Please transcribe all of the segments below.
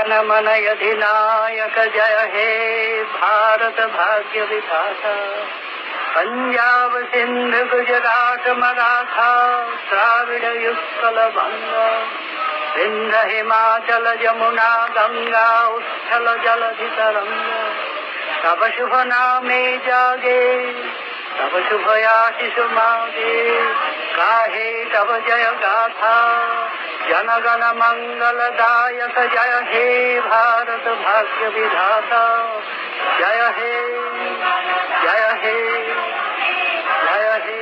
जनगण मन अधिनायक जय हे भारत भाग्य विधाता। पंजाब सिंध गुजरात मराठा द्राविड़ उत्कल बंगा विंध्य हिमाचल यमुना गंगा उत्कल जलधि तरंगा। तब शुभ नामे जागे तब शुभ आशीष मागे गाहे तब जय गाथा। जनगण मंगलदायक जय हे भारत भाग्य विधाता। जय हे जय हे जय हे।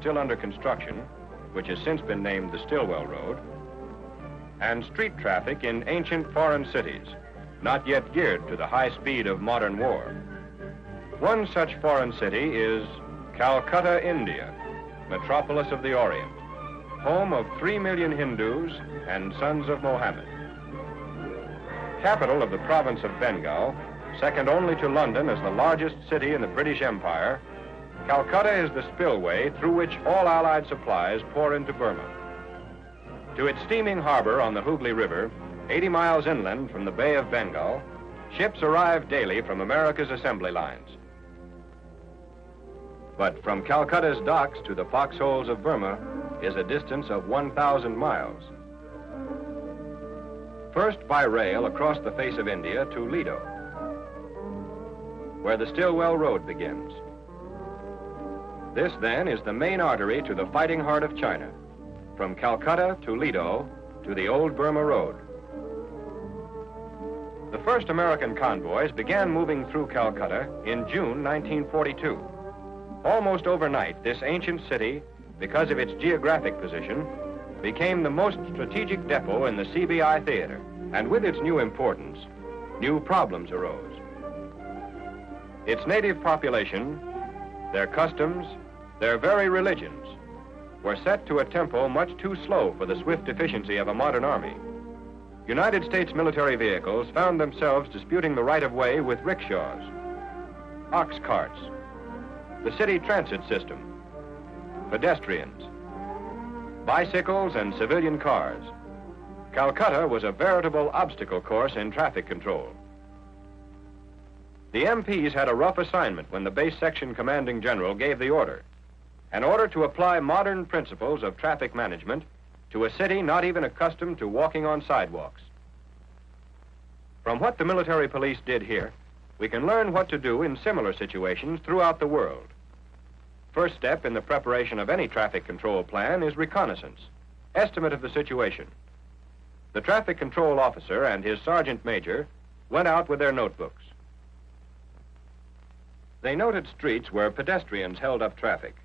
still under construction, which has since been named the Stillwell Road, and street traffic in ancient foreign cities, not yet geared to the high speed of modern war. One such foreign city is Calcutta, India, metropolis of the Orient, home of 3 million Hindus and sons of Mohammed. Capital of the province of Bengal, second only to London as the largest city in the British Empire, Calcutta is the spillway through which all Allied supplies pour into Burma. To its steaming harbor on the Hooghly River, 80 miles inland from the Bay of Bengal, ships arrive daily from America's assembly lines. But from Calcutta's docks to the foxholes of Burma is a distance of 1,000 miles. First by rail across the face of India to Lido, where the Stillwell Road begins. This, then, is the main artery to the fighting heart of China, from Calcutta to Lido to the old Burma Road. The first American convoys began moving through Calcutta in June 1942. Almost overnight, this ancient city, because of its geographic position, became the most strategic depot in the CBI theater. And with its new importance, new problems arose. Its native population, their customs, their very religions, were set to a tempo much too slow for the swift efficiency of a modern army. United States military vehicles found themselves disputing the right-of-way with rickshaws, ox carts, the city transit system, pedestrians, bicycles, and civilian cars. Calcutta was a veritable obstacle course in traffic control. The MPs had a rough assignment when the base section commanding general gave the order, an order to apply modern principles of traffic management to a city not even accustomed to walking on sidewalks. From what the military police did here, we can learn what to do in similar situations throughout the world. First step in the preparation of any traffic control plan is reconnaissance, estimate of the situation. The traffic control officer and his sergeant major went out with their notebooks. They noted streets where pedestrians held up traffic.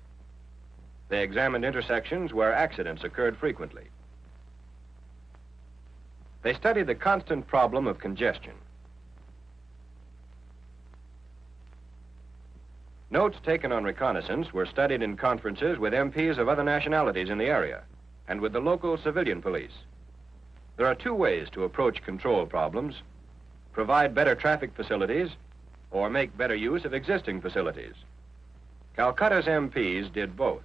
They examined intersections where accidents occurred frequently. They studied the constant problem of congestion. Notes taken on reconnaissance were studied in conferences with MPs of other nationalities in the area and with the local civilian police. There are two ways to approach control problems: provide better traffic facilities or make better use of existing facilities. Calcutta's MPs did both.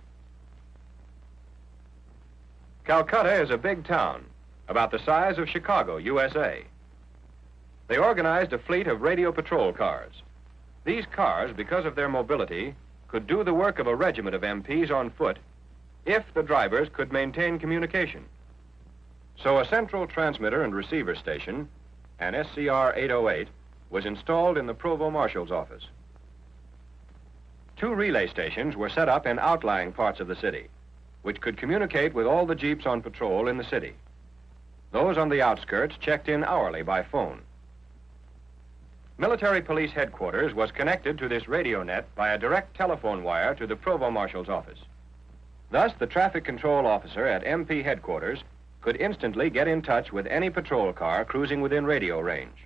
Calcutta is a big town, about the size of Chicago, USA. They organized a fleet of radio patrol cars. These cars, because of their mobility, could do the work of a regiment of MPs on foot if the drivers could maintain communication. So a central transmitter and receiver station, an SCR 808, was installed in the Provost Marshal's office. Two relay stations were set up in outlying parts of the city, which could communicate with all the jeeps on patrol in the city. Those on the outskirts checked in hourly by phone. Military Police Headquarters was connected to this radio net by a direct telephone wire to the Provost Marshal's office. Thus, the traffic control officer at MP Headquarters could instantly get in touch with any patrol car cruising within radio range.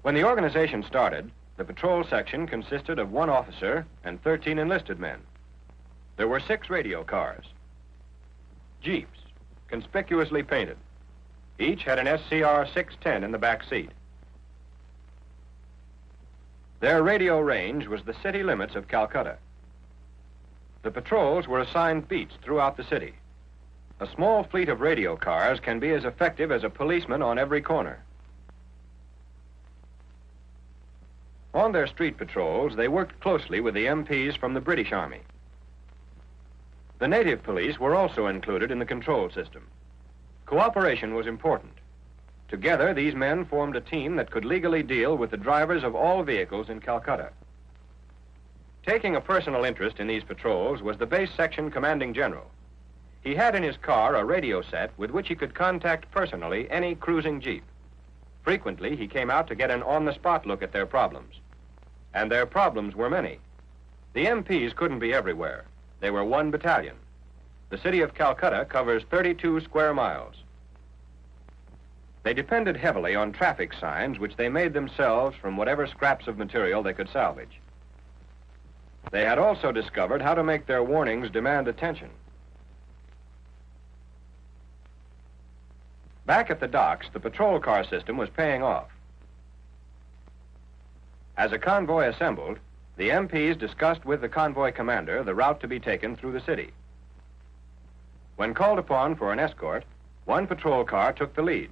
When the organization started, the patrol section consisted of 1 officer and 13 enlisted men. There were 6 radio cars, jeeps, conspicuously painted. Each had an SCR 610 in the back seat. Their radio range was the city limits of Calcutta. The patrols were assigned beats throughout the city. A small fleet of radio cars can be as effective as a policeman on every corner. On their street patrols, they worked closely with the MPs from the British Army. The native police were also included in the control system. Cooperation was important. Together, these men formed a team that could legally deal with the drivers of all vehicles in Calcutta. Taking a personal interest in these patrols was the base section commanding general. He had in his car a radio set with which he could contact personally any cruising jeep. Frequently, he came out to get an on-the-spot look at their problems. And their problems were many. The MPs couldn't be everywhere. They were one battalion. The city of Calcutta covers 32 square miles. They depended heavily on traffic signs, which they made themselves from whatever scraps of material they could salvage. They had also discovered how to make their warnings demand attention. Back at the docks, the patrol car system was paying off. As a convoy assembled, the MPs discussed with the convoy commander the route to be taken through the city. When called upon for an escort, one patrol car took the lead.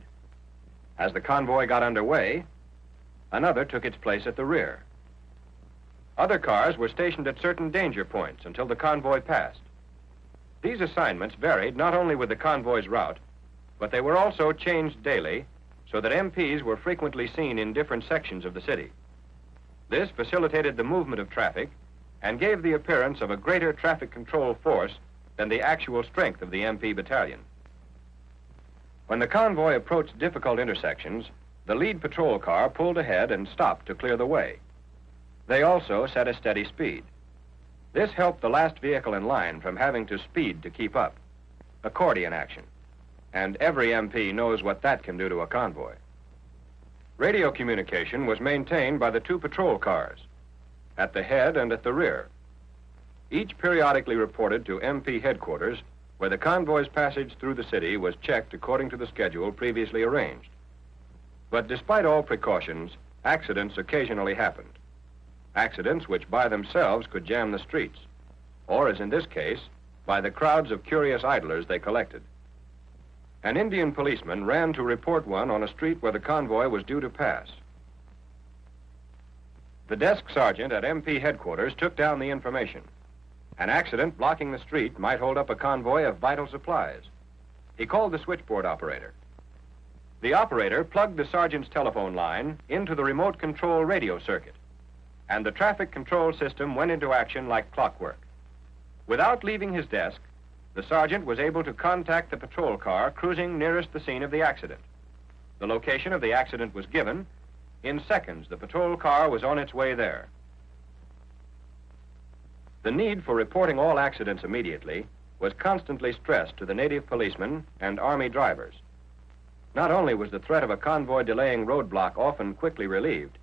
As the convoy got underway, another took its place at the rear. Other cars were stationed at certain danger points until the convoy passed. These assignments varied not only with the convoy's route, but they were also changed daily so that MPs were frequently seen in different sections of the city. This facilitated the movement of traffic and gave the appearance of a greater traffic control force than the actual strength of the MP battalion. When the convoy approached difficult intersections, the lead patrol car pulled ahead and stopped to clear the way. They also set a steady speed. This helped the last vehicle in line from having to speed to keep up. Accordion action. And every MP knows what that can do to a convoy. Radio communication was maintained by the two patrol cars, at the head and at the rear. Each periodically reported to MP headquarters, where the convoy's passage through the city was checked according to the schedule previously arranged. But despite all precautions, accidents occasionally happened. Accidents which by themselves could jam the streets, or as in this case, by the crowds of curious idlers they collected. An Indian policeman ran to report one on a street where the convoy was due to pass. The desk sergeant at MP headquarters took down the information. An accident blocking the street might hold up a convoy of vital supplies. He called the switchboard operator. The operator plugged the sergeant's telephone line into the remote control radio circuit, and the traffic control system went into action like clockwork. Without leaving his desk, the sergeant was able to contact the patrol car cruising nearest the scene of the accident. The location of the accident was given. In seconds, the patrol car was on its way there. The need for reporting all accidents immediately was constantly stressed to the native policemen and Army drivers. Not only was the threat of a convoy delaying roadblock often quickly relieved,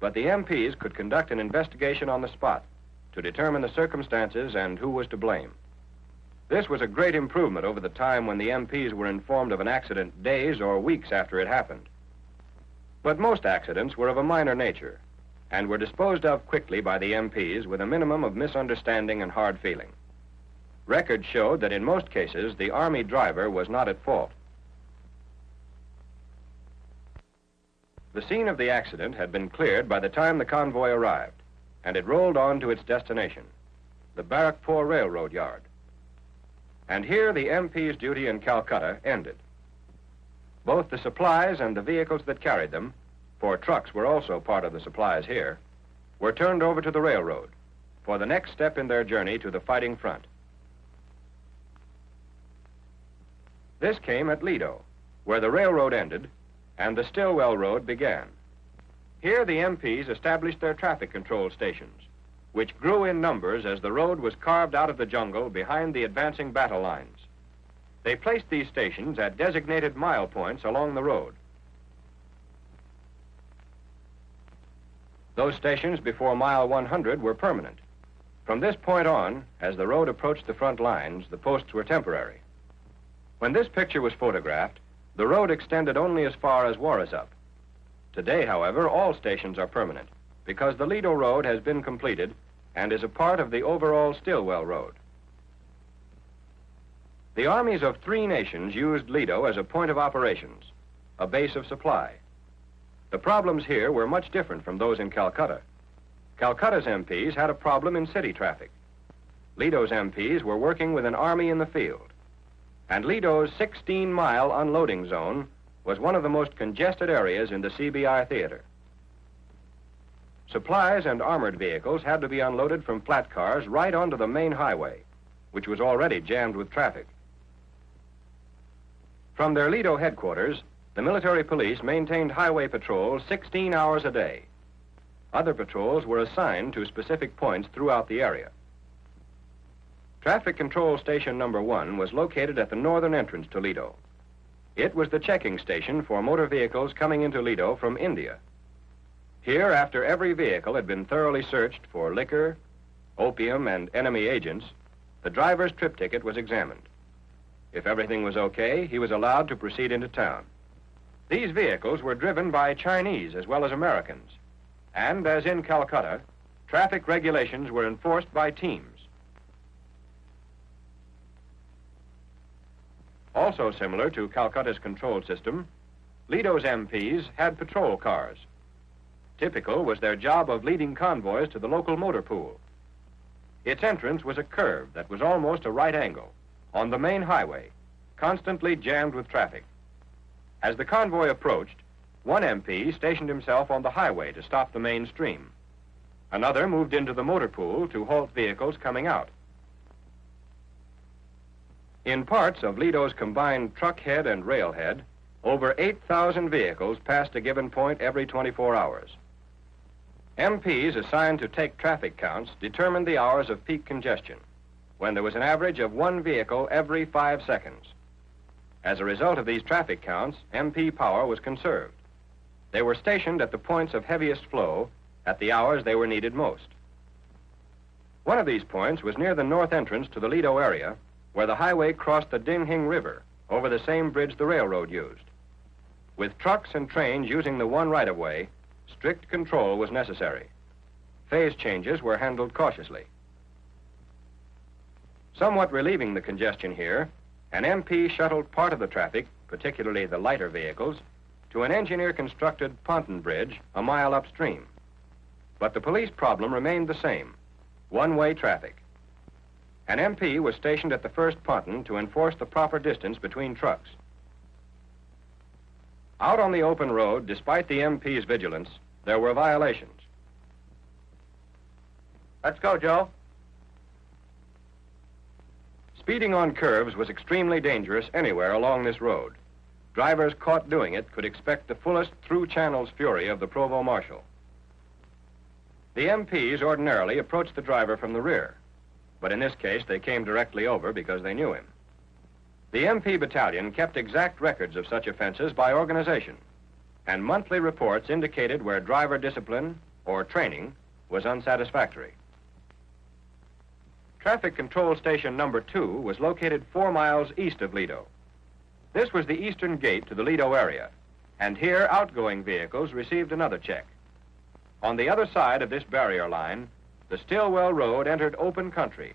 but the MPs could conduct an investigation on the spot to determine the circumstances and who was to blame. This was a great improvement over the time when the MPs were informed of an accident days or weeks after it happened. But most accidents were of a minor nature and were disposed of quickly by the MPs with a minimum of misunderstanding and hard feeling. Records showed that in most cases, the Army driver was not at fault. The scene of the accident had been cleared by the time the convoy arrived, and it rolled on to its destination, the Barrackpore Railroad Yard. And here the MP's duty in Calcutta ended. Both the supplies and the vehicles that carried them, for trucks were also part of the supplies here, were turned over to the railroad for the next step in their journey to the fighting front. This came at Lido, where the railroad ended and the Stillwell Road began. Here the MPs established their traffic control stations, which grew in numbers as the road was carved out of the jungle behind the advancing battle lines. They placed these stations at designated mile points along the road. Those stations before mile 100 were permanent. From this point on, as the road approached the front lines, the posts were temporary. When this picture was photographed, the road extended only as far as Warrasup. Today, however, all stations are permanent, because the Lido Road has been completed and is a part of the overall Stillwell Road. The armies of 3 nations used Lido as a point of operations, a base of supply. The problems here were much different from those in Calcutta. Calcutta's MPs had a problem in city traffic. Lido's MPs were working with an army in the field. And Lido's 16-mile unloading zone was one of the most congested areas in the CBI theater. Supplies and armored vehicles had to be unloaded from flat cars right onto the main highway, which was already jammed with traffic. From their Lido headquarters, the military police maintained highway patrols 16 hours a day. Other patrols were assigned to specific points throughout the area. Traffic Control Station number 1 was located at the northern entrance to Lido. It was the checking station for motor vehicles coming into Lido from India. Here, after every vehicle had been thoroughly searched for liquor, opium, and enemy agents, the driver's trip ticket was examined. If everything was okay, he was allowed to proceed into town. These vehicles were driven by Chinese as well as Americans, and as in Calcutta, traffic regulations were enforced by teams. Also similar to Calcutta's control system, Lido's MPs had patrol cars. Typical was their job of leading convoys to the local motor pool. Its entrance was a curve that was almost a right angle on the main highway, constantly jammed with traffic. As the convoy approached, one MP stationed himself on the highway to stop the main stream. Another moved into the motor pool to halt vehicles coming out. In parts of Lido's combined truck head and rail head, over 8,000 vehicles passed a given point every 24 hours. MPs assigned to take traffic counts determined the hours of peak congestion, when there was an average of one vehicle every 5 seconds. As a result of these traffic counts, MP power was conserved. They were stationed at the points of heaviest flow at the hours they were needed most. One of these points was near the north entrance to the Lido area, where the highway crossed the Dinghing River over the same bridge the railroad used. With trucks and trains using the one right-of-way, strict control was necessary. Phase changes were handled cautiously. Somewhat relieving the congestion here, an MP shuttled part of the traffic, particularly the lighter vehicles, to an engineer-constructed ponton bridge a mile upstream. But the police problem remained the same, one-way traffic. An MP was stationed at the first ponton to enforce the proper distance between trucks. Out on the open road, despite the MP's vigilance, there were violations. Let's go, Joe. Speeding on curves was extremely dangerous anywhere along this road. Drivers caught doing it could expect the fullest through-channels fury of the Provost Marshal. The MPs ordinarily approached the driver from the rear, but in this case they came directly over because they knew him. The MP battalion kept exact records of such offenses by organization, and monthly reports indicated where driver discipline or training was unsatisfactory. Traffic Control Station number 2 was located 4 miles east of Lido. This was the eastern gate to the Lido area, and here outgoing vehicles received another check. On the other side of this barrier line, the Stillwell Road entered open country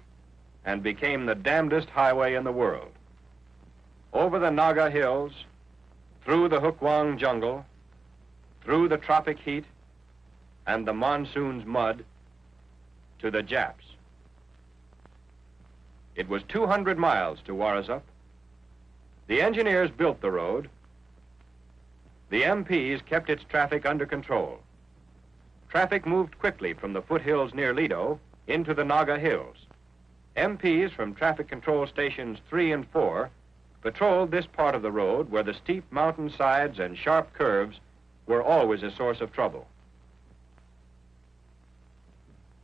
and became the damnedest highway in the world. Over the Naga Hills, through the Hukwang jungle, through the tropic heat and the monsoon's mud, to the Japs. It was 200 miles to Warasup. The engineers built the road. The MPs kept its traffic under control. Traffic moved quickly from the foothills near Lido into the Naga Hills. MPs from Traffic Control Stations 3 and 4 patrolled this part of the road where the steep mountain sides and sharp curves were always a source of trouble.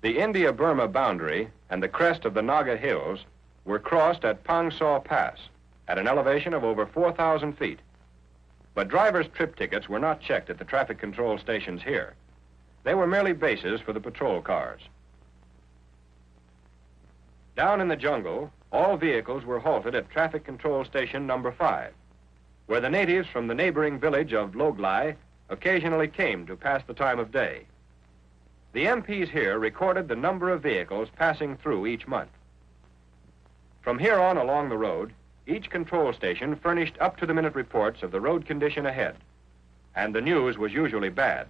The India-Burma boundary and the crest of the Naga Hills were crossed at Pangsaw Pass at an elevation of over 4,000 feet. But drivers' trip tickets were not checked at the traffic control stations here. They were merely bases for the patrol cars. Down in the jungle, all vehicles were halted at Traffic Control Station number 5, where the natives from the neighboring village of Loglai occasionally came to pass the time of day. The MPs here recorded the number of vehicles passing through each month. From here on along the road, each control station furnished up-to-the-minute reports of the road condition ahead, and the news was usually bad.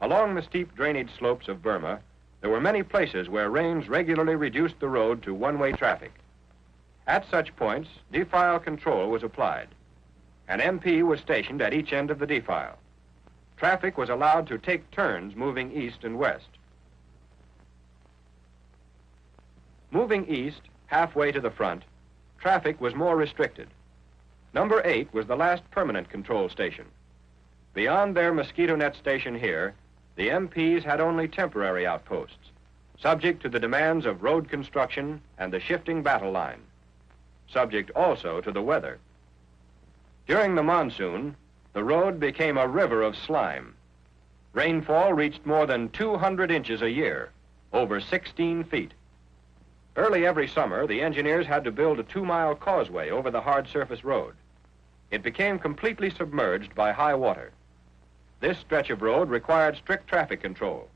Along the steep drainage slopes of Burma, there were many places where rains regularly reduced the road to one-way traffic. At such points, defile control was applied. An MP was stationed at each end of the defile. Traffic was allowed to take turns moving east and west. Moving east, halfway to the front, traffic was more restricted. Number 8 was the last permanent control station. Beyond their mosquito net station here, the MPs had only temporary outposts, subject to the demands of road construction and the shifting battle line, subject also to the weather. During the monsoon, the road became a river of slime. Rainfall reached more than 200 inches a year, over 16 feet. Early every summer, the engineers had to build a 2-mile causeway over the hard surface road. It became completely submerged by high water. This stretch of road required strict traffic control.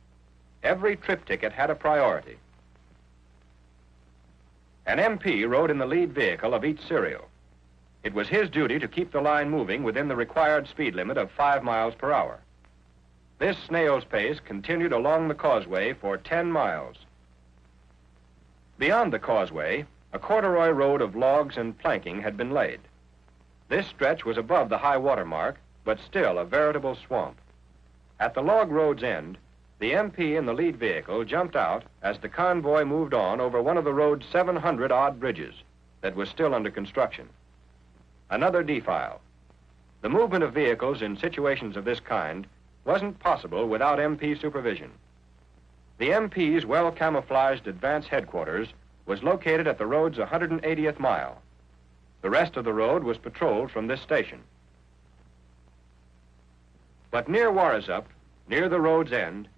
Every trip ticket had a priority. An MP rode in the lead vehicle of each serial. It was his duty to keep the line moving within the required speed limit of 5 miles per hour. This snail's pace continued along the causeway for 10 miles. Beyond the causeway, a corduroy road of logs and planking had been laid. This stretch was above the high water mark, but still a veritable swamp. At the log road's end, the MP in the lead vehicle jumped out as the convoy moved on over one of the road's 700-odd bridges that was still under construction. Another defile. The movement of vehicles in situations of this kind wasn't possible without MP supervision. The MP's well-camouflaged advance headquarters was located at the road's 180th mile. The rest of the road was patrolled from this station. But near Warasup, near the road's end,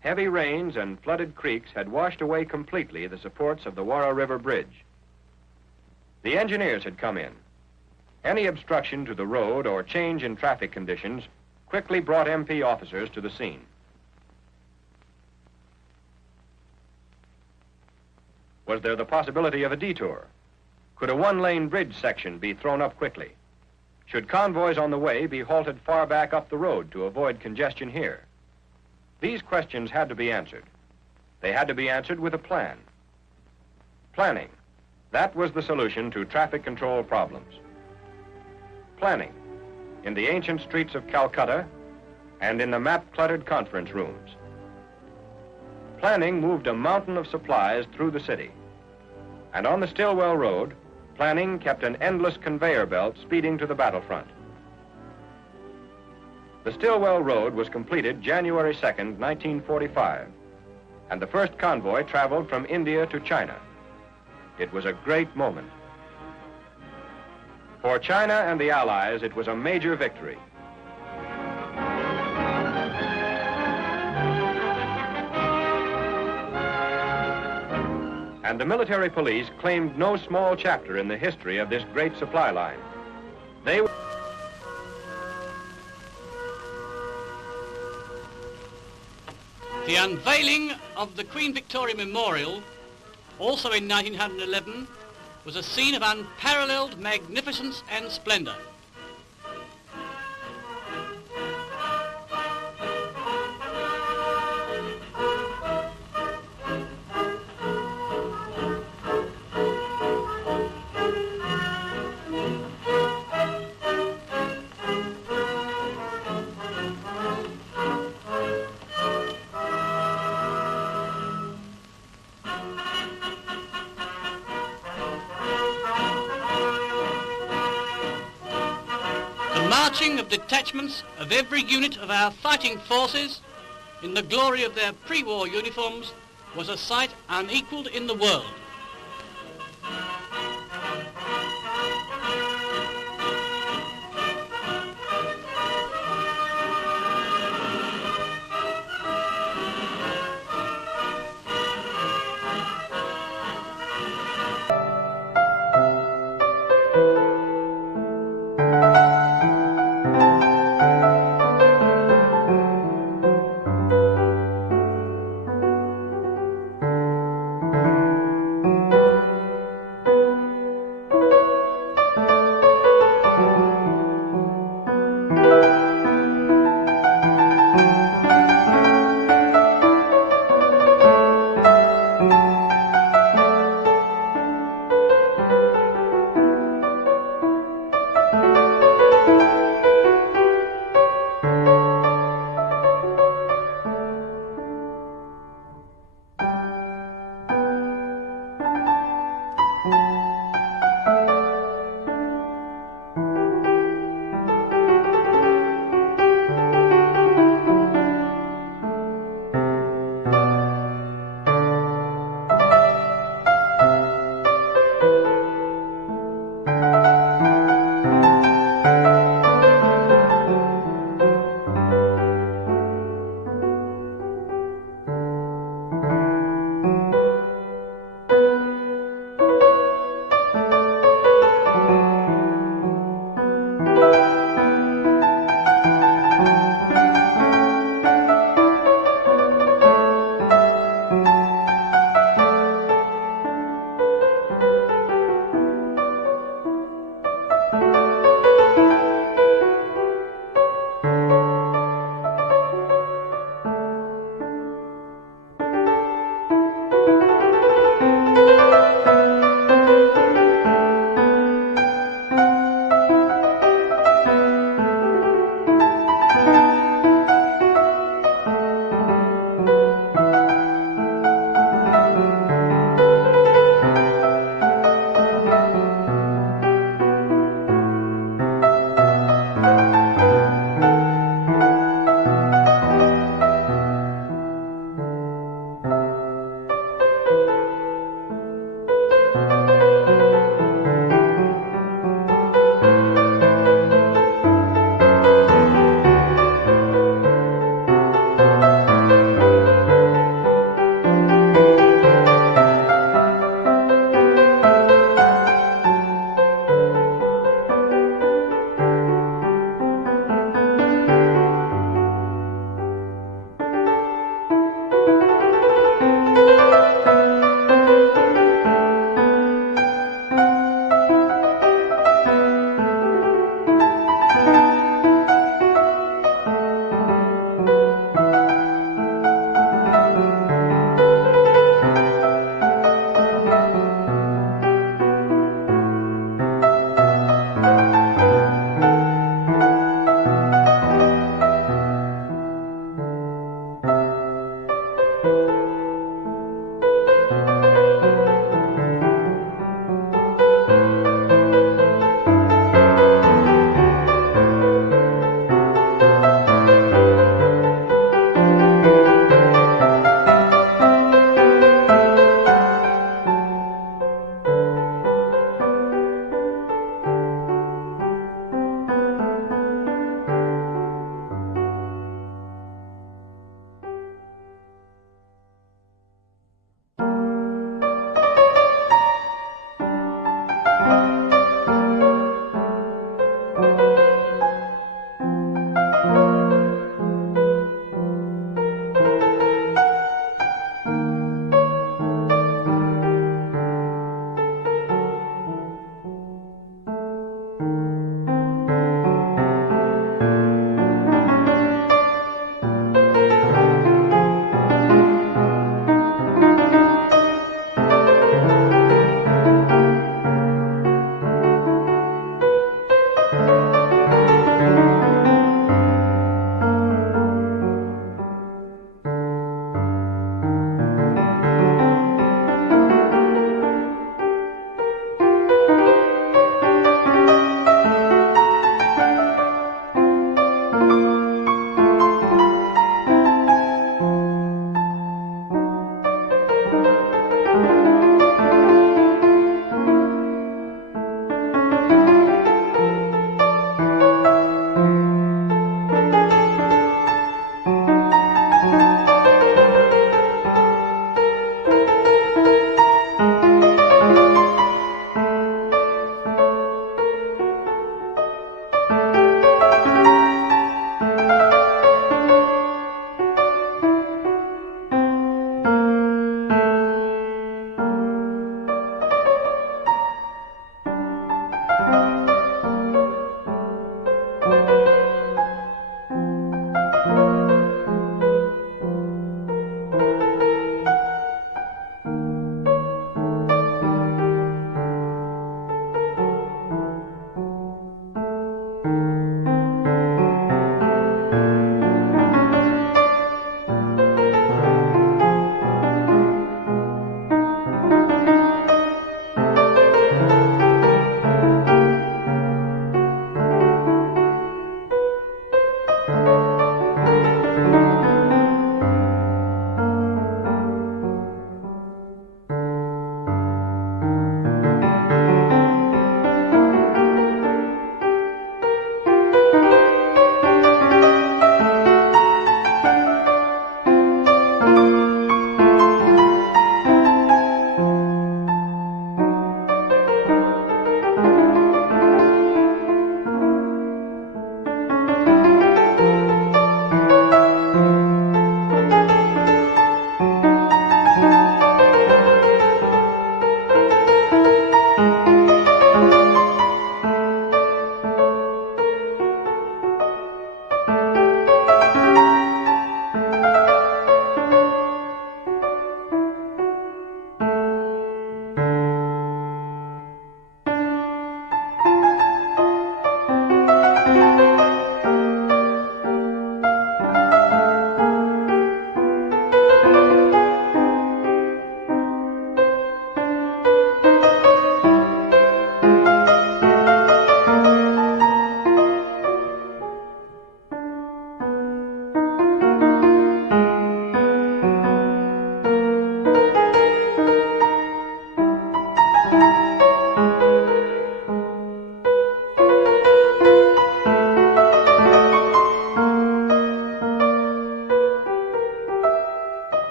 heavy rains and flooded creeks had washed away completely the supports of the Warra River Bridge. The engineers had come in. Any obstruction to the road or change in traffic conditions quickly brought MP officers to the scene. Was there the possibility of a detour? Could a one-lane bridge section be thrown up quickly? Should convoys on the way be halted far back up the road to avoid congestion here? These questions had to be answered. They had to be answered with a plan. Planning. That was the solution to traffic control problems. Planning. In the ancient streets of Calcutta and in the map-cluttered conference rooms. Planning moved a mountain of supplies through the city. And on the Stillwell Road, planning kept an endless conveyor belt speeding to the battlefront. The Stillwell Road was completed January 2nd, 1945, and the first convoy traveled from India to China. It was a great moment. For China and the Allies, it was a major victory. And the military police claimed no small chapter in the history of this great supply line. They The unveiling of the Queen Victoria Memorial, also in 1911, was a scene of unparalleled magnificence and splendour. Marching of detachments of every unit of our fighting forces in the glory of their pre-war uniforms was a sight unequalled in the world.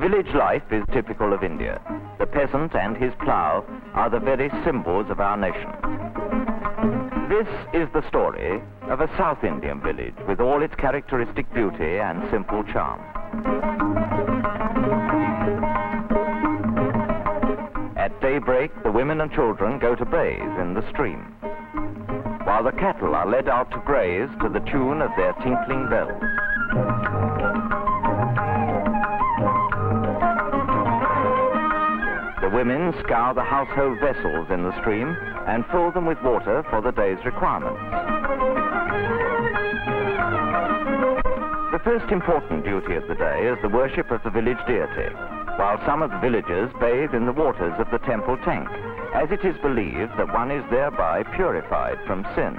Village life is typical of India. The peasant and his plough are the very symbols of our nation. This is the story of a South Indian village with all its characteristic beauty and simple charm. At daybreak, the women and children go to bathe in the stream, while the cattle are led out to graze to the tune of their tinkling bells. The women scour the household vessels in the stream and fill them with water for the day's requirements. The first important duty of the day is the worship of the village deity, while some of the villagers bathe in the waters of the temple tank, as it is believed that one is thereby purified from sin.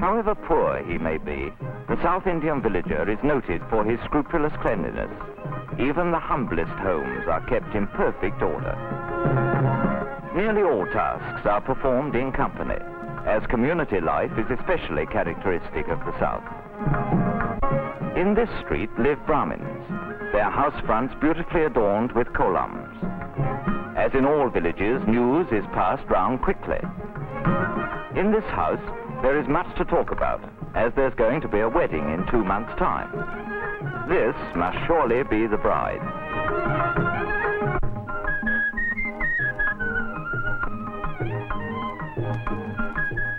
However poor he may be, the South Indian villager is noted for his scrupulous cleanliness. Even the humblest homes are kept in perfect order. Nearly all tasks are performed in company, as community life is especially characteristic of the South. In this street live Brahmins, their house fronts beautifully adorned with columns. As in all villages, news is passed round quickly. In this house, there is much to talk about, as there's going to be a wedding in 2 months' time. This must surely be the bride.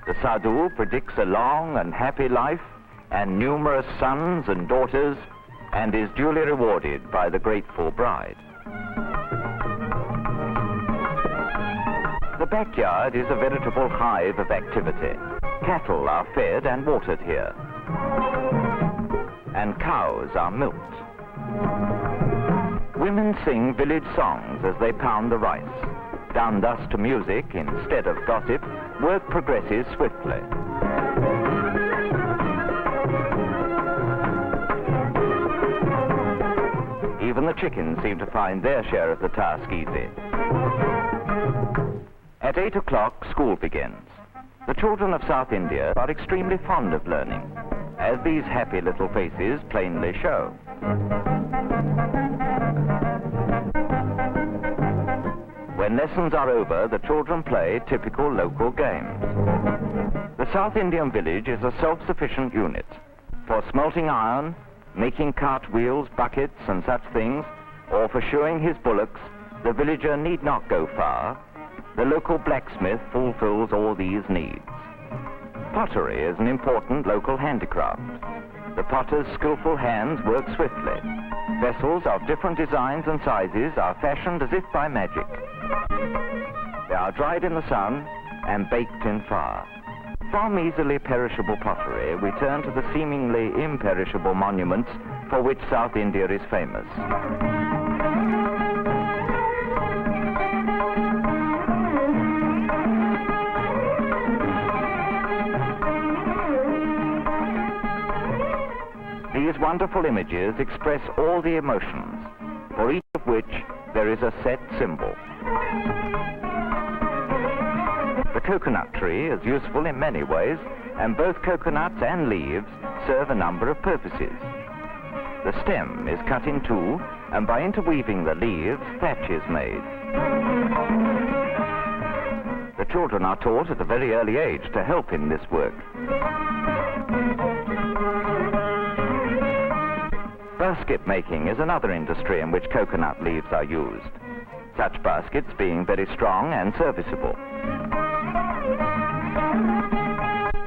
The sadhu predicts a long and happy life and numerous sons and daughters, and is duly rewarded by the grateful bride. The backyard is a veritable hive of activity. Cattle are fed and watered here, and cows are milked. Women sing village songs as they pound the rice. Done thus to music instead of gossip, work progresses swiftly. Even the chickens seem to find their share of the task easy. At 8 o'clock, school begins. The children of South India are extremely fond of learning, as these happy little faces plainly show. When lessons are over, the children play typical local games. The South Indian village is a self-sufficient unit. For smelting iron, making cartwheels, buckets and such things, or for shoeing his bullocks, the villager need not go far. The local blacksmith fulfills all these needs. Pottery is an important local handicraft. The potter's skillful hands work swiftly. Vessels of different designs and sizes are fashioned as if by magic. They are dried in the sun and baked in fire. From easily perishable pottery, we turn to the seemingly imperishable monuments for which South India is famous. These wonderful images express all the emotions, for each of which there is a set symbol. The coconut tree is useful in many ways, and both coconuts and leaves serve a number of purposes. The stem is cut in two, and by interweaving the leaves, thatch is made. The children are taught at a very early age to help in this work. Basket making is another industry in which coconut leaves are used, such baskets being very strong and serviceable.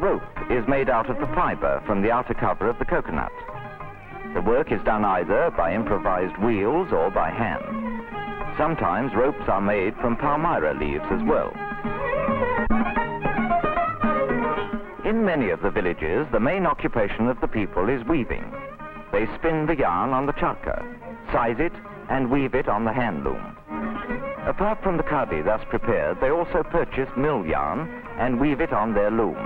Rope is made out of the fiber from the outer cover of the coconut. The work is done either by improvised wheels or by hand. Sometimes ropes are made from palmyra leaves as well. In many of the villages, the main occupation of the people is weaving. They spin the yarn on the charka, size it, and weave it on the hand loom. Apart from the khadi thus prepared, they also purchase mill yarn and weave it on their looms.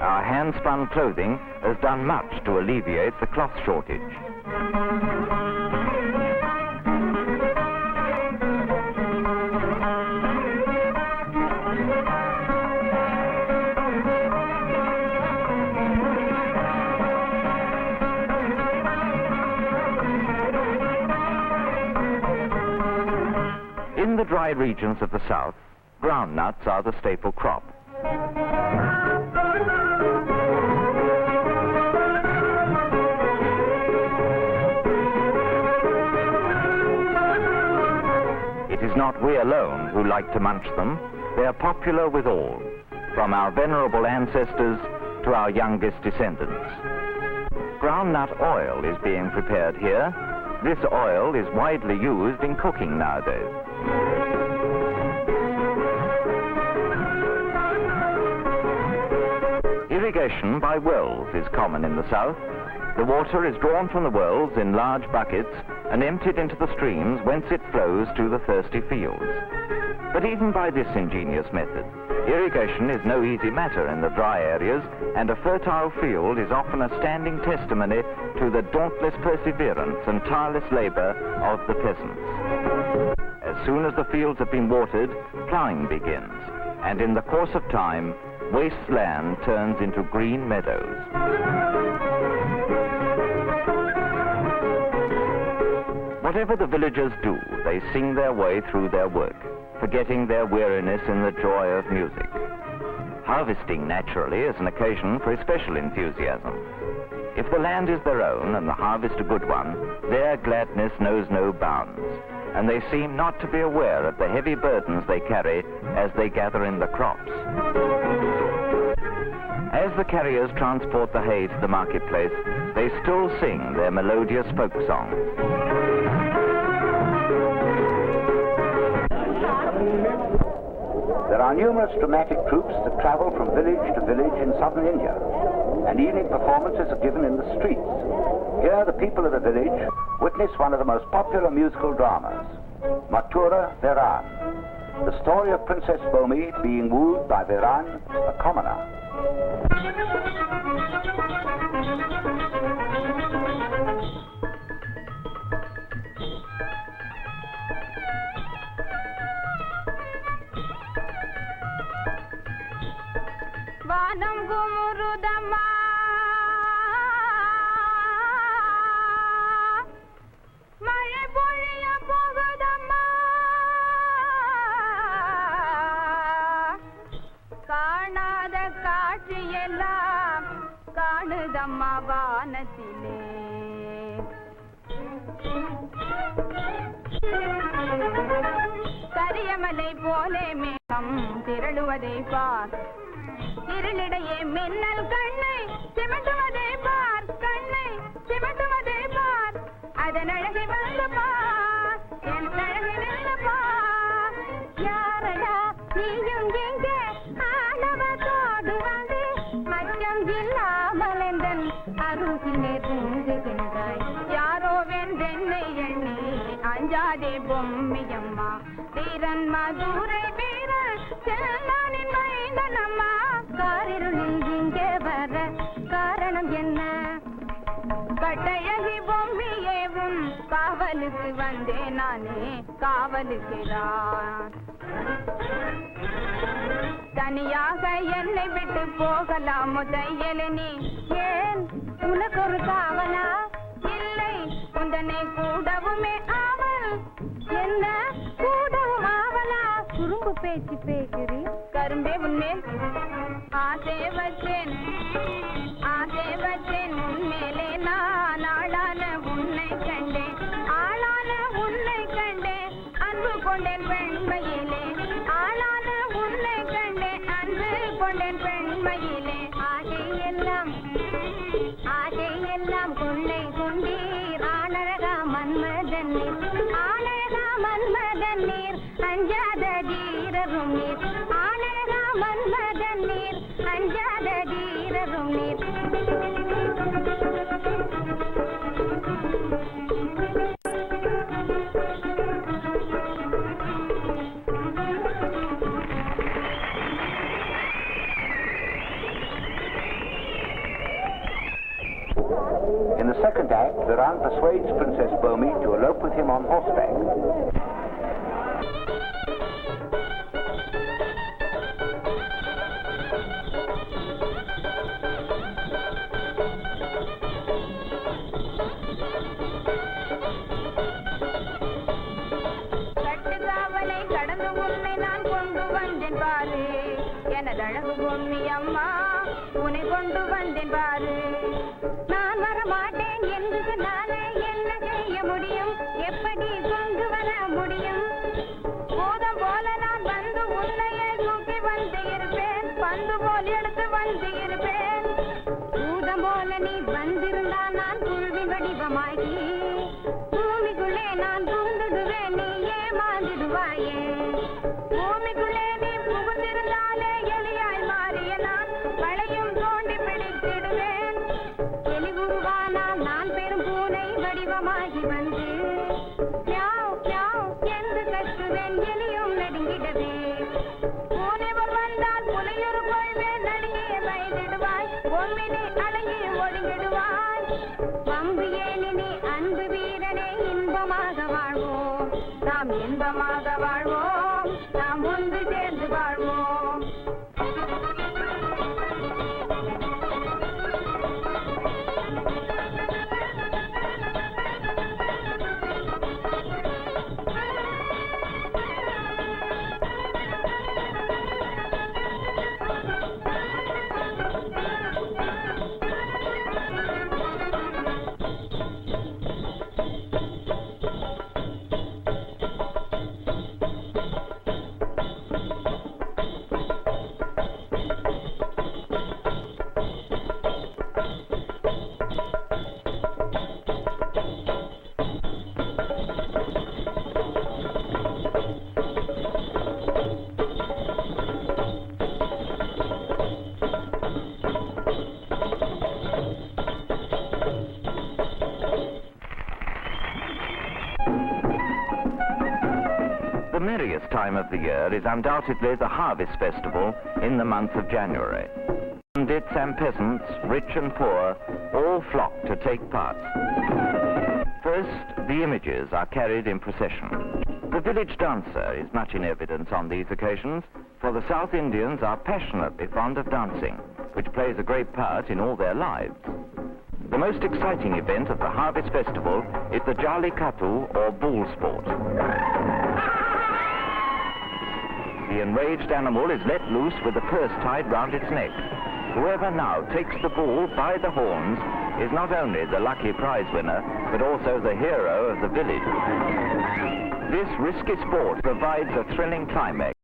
Our hand-spun clothing has done much to alleviate the cloth shortage. dry regions of the south, groundnuts are the staple crop. It is not we alone who like to munch them. They are popular with all, from our venerable ancestors to our youngest descendants. Groundnut oil is being prepared here. This oil is widely used in cooking nowadays. Irrigation by wells is common in the south. The water is drawn from the wells in large buckets and emptied into the streams whence it flows to the thirsty fields. But even by this ingenious method, irrigation is no easy matter in the dry areas, and a fertile field is often a standing testimony to the dauntless perseverance and tireless labor of the peasants. As soon as the fields have been watered, plowing begins, and in the course of time, waste land turns into green meadows. Whatever the villagers do, they sing their way through their work, forgetting their weariness in the joy of music. Harvesting, naturally, is an occasion for especial enthusiasm. If the land is their own and the harvest a good one, their gladness knows no bounds, and they seem not to be aware of the heavy burdens they carry as they gather in the crops. As the carriers transport the hay to the marketplace, they still sing their melodious folk songs. There are numerous dramatic troupes that travel from village to village in southern India, and evening performances are given in the streets. Here, the people of the village witness one of the most popular musical dramas, Mathura Viran, the story of Princess Bomi being wooed by Viran, a commoner. வானம் குமுறுதம்மா மழை பொழிய போகுதம்மா காணாத காட்சியெல்லாம் காணுதம்மா வானத்திலே கரியமலை போலே மேகம் திரளுவதை பார் இருளிடையே மின்னல் கண்ணை சிமிட்டுவதை பார் கண்ணை சிமிட்டுவதை பார் அதன் அழகை வந்து பார் என் அழகை நின்று பார் யாரடா நீயும் எங்கே ஆணவத்தோடு வந்து அச்சம் இல்லாமல் எந்தன் அருகிலே தூங்குகின்றாய் யாரோ வென்றென்னை எண்ணி அஞ்சாதே பொம்மியம்மா வீரன் மதுரை வீரன் செல்லானின் மைந்தனம்மா காரிருளில் இங்கே வர காரணம் என்ன கட்டழகி பொம்மியேவும் காவலுக்கு வந்தேன் நானே காவலுக்கிறான் தனியாக என்னை விட்டு போகலாமோ தையலனி ஏன் உனக்கு ஒரு காவலா இல்லை உந்தனை கூடவுமே ஆவல் என்ன கூடவும் ஆவலா குறும்பு பேச்சு பேசுறி கரும்பே உன்மேல் ஆசை வச்சேன் உன்மேலே நான் ஆளான உன்னை கண்டேன் ஆளான உன்னை கண்டேன் அன்பு கொண்டேன் பெண்மையிலே ஆளான உன்னை கண்டேன் அன்பு கொண்டேன் பெண்மையிலே ஆசையெல்லாம் கொள்ளை கொண்டீர் ஆனழகா மன்மதன் நீர் அஞ்சாத தீரரும் நீர் ஆனழகா மன்மதன் நீர் அஞ்சாத தீரரும் நீர் In the second act, Viran persuades Princess Bomi to elope with him on horseback. கட்டுக்காவலை அழகு பொம்மி அம்மா உன்னை கொண்டு வந்தேன் பாரு. நான் வரமாட்டேன் என்று சொன்னாலே என்ன செய்ய முடியும்? எப்படி கொண்டு வர முடியும்? பூதம் போல நான் வந்து உன்னையே தூக்கி வந்து இருப்பேன், பந்து போல் எடுத்து வந்து இருப்பேன். பூதம் போல நீ வந்திருந்தா நான் புழுவின் வடிவமாகி பூமிக்குள்ளே நான் புகுந்துடுவேன், நீ ஏமாந்திடுவாயே. பூமிக்குள்ளே நீ புகுந்திருந்தாலே எலியாய் மாறிய நான் வளையும் தோண்டி பிடித்திடுவேன். எலி உருவானால் நான் பெரும் பூனை வடிவமாகி வந்து மியாவ் மியாவ் என்று கற்றுவேன், எலியும் நடுங்கிடவே. பூனை போல் வந்தால் புலியொரு கொள்வேன், நடுங்கிய பயந்திடுவாய், பொம்மினி அடங்கி ஒதுங்கிடுவாய். வம்பு ஏனி நீ அன்பு வீரனே, இன்பமாக வாழ்வோம், நாம் இன்பமாக வாழ்வோம், நாம் ஒன்று சேர்ந்து வாழ்வோம். The merriest time of the year is undoubtedly the Harvest Festival in the month of January. Bandits and peasants, rich and poor, all flock to take part. First, the images are carried in procession. The village dancer is much in evidence on these occasions, for the South Indians are passionately fond of dancing, which plays a great part in all their lives. The most exciting event of the Harvest Festival is the Jallikattu, or bull sport. The enraged animal is let loose with a purse tied round its neck. Whoever now takes the bull by the horns is not only the lucky prize winner, but also the hero of the village. This risky sport provides a thrilling climax.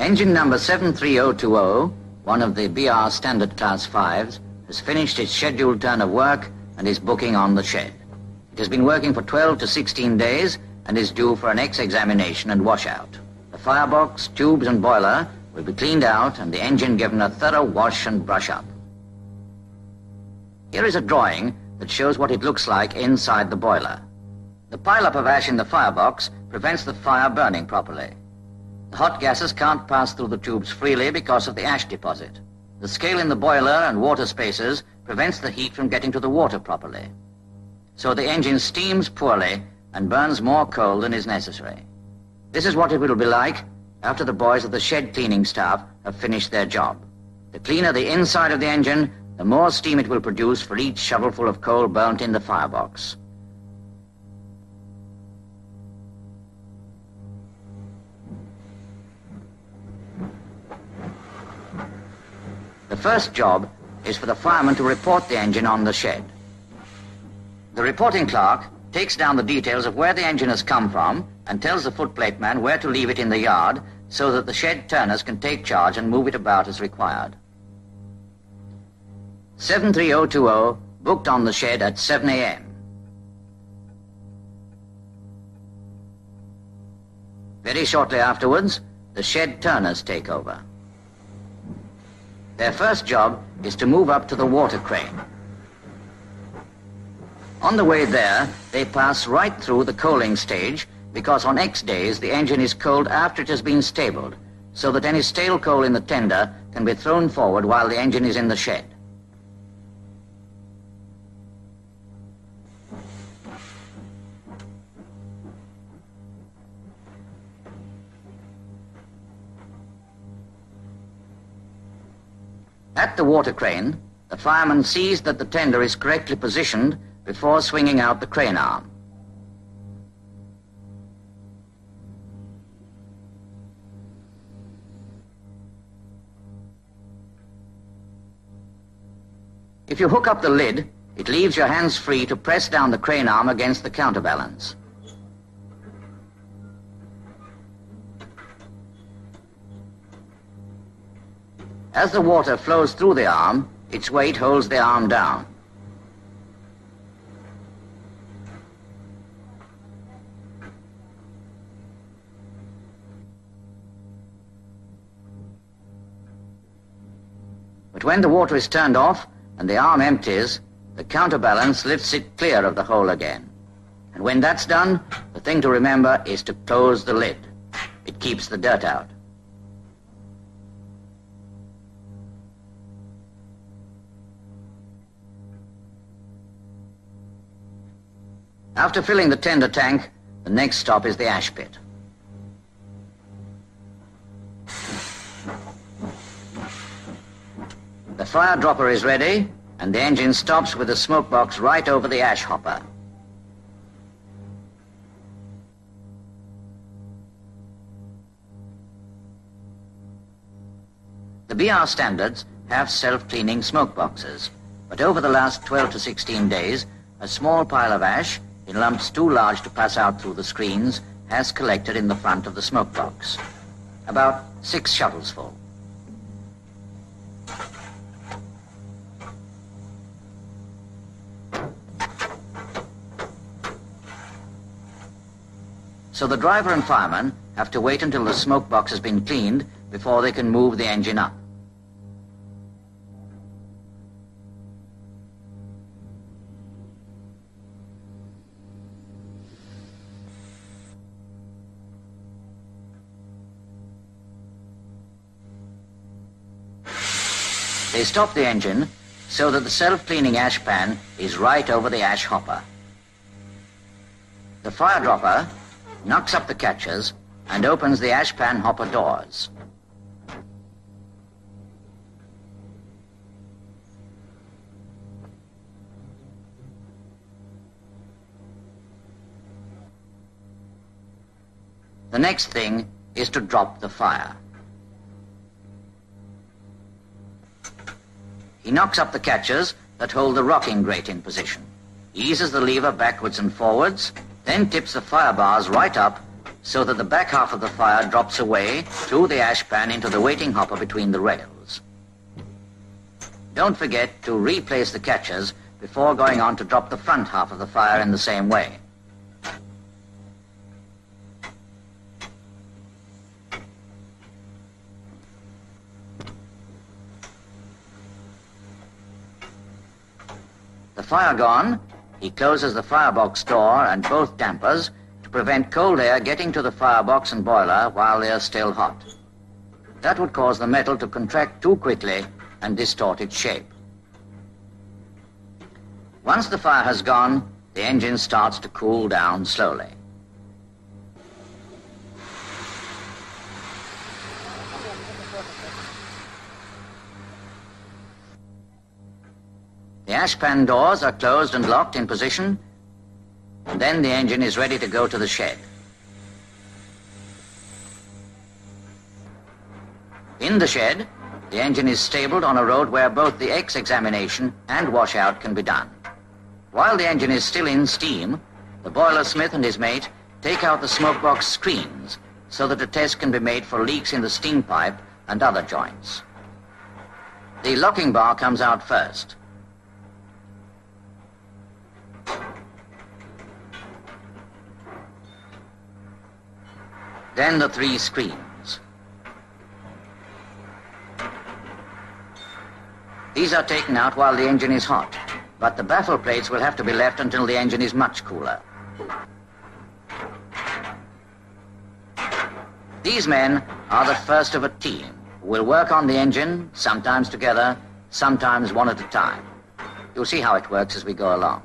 Engine number 73020, one of the BR Standard Class 5s, has finished its scheduled turn of work and is booking on the shed. It has been working for 12 to 16 days and is due for an X-examination and washout. The firebox, tubes and boiler will be cleaned out and the engine given a thorough wash and brush up. Here is a drawing that shows what it looks like inside the boiler. The pileup of ash in the firebox prevents the fire burning properly. The hot gases can't pass through the tubes freely because of the ash deposit. The scale in the boiler and water spaces prevents the heat from getting to the water properly. So the engine steams poorly and burns more coal than is necessary. This is what it will be like after the boys of the shed cleaning staff have finished their job. The cleaner the inside of the engine, the more steam it will produce for each shovelful of coal burnt in the firebox. The first job is for the fireman to report the engine on the shed. The reporting clerk takes down the details of where the engine has come from and tells the footplate man where to leave it in the yard so that the shed turners can take charge and move it about as required. 73020 booked on the shed at 7 a.m. Very shortly afterwards, the shed turners take over. Their first job is to move up to the water crane. On the way there, they pass right through the coaling stage because on X days the engine is coaled after it has been stabled, so that any stale coal in the tender can be thrown forward while the engine is in the shed. At the water crane, the fireman sees that the tender is correctly positioned before swinging out the crane arm. If you hook up the lid, it leaves your hands free to press down the crane arm against the counterbalance. As the water flows through the arm, its weight holds the arm down. But when the water is turned off and the arm empties, the counterbalance lifts it clear of the hole again. And when that's done, the thing to remember is to close the lid. It keeps the dirt out. After filling the tender tank, the next stop is the ash pit. The fire dropper is ready, and the engine stops with the smoke box right over the ash hopper. The BR standards have self-cleaning smoke boxes, but over the last 12 to 16 days, a small pile of ash, in lumps too large to pass out through the screens, has collected in the front of the smoke box. About 6 shovels full. So the driver and fireman have to wait until the smoke box has been cleaned before they can move the engine up. They stop the engine so that the self-cleaning ash pan is right over the ash hopper. The fire dropper knocks up the catches and opens the ash pan hopper doors. The next thing is to drop the fire. He knocks up the catches that hold the rocking grate in position, eases the lever backwards and forwards, then tips the fire bars right up so that the back half of the fire drops away through the ash pan into the waiting hopper between the rails. Don't forget to replace the catches before going on to drop the front half of the fire in the same way. The fire gone, he closes the firebox door and both dampers to prevent cold air getting to the firebox and boiler while they are still hot. That would cause the metal to contract too quickly and distort its shape. Once the fire has gone, the engine starts to cool down slowly. The ashpan doors are closed and locked in position, and then the engine is ready to go to the shed. In the shed, the engine is stabled on a road where both the X-examination and washout can be done. While the engine is still in steam, the boiler smith and his mate take out the smoke box screens so that a test can be made for leaks in the steam pipe and other joints. The locking bar comes out first. Then the 3 screens. These are taken out while the engine is hot, but the baffle plates will have to be left until the engine is much cooler. These men are the first of a team who will work on the engine, sometimes together, sometimes one at a time. You'll see how it works as we go along.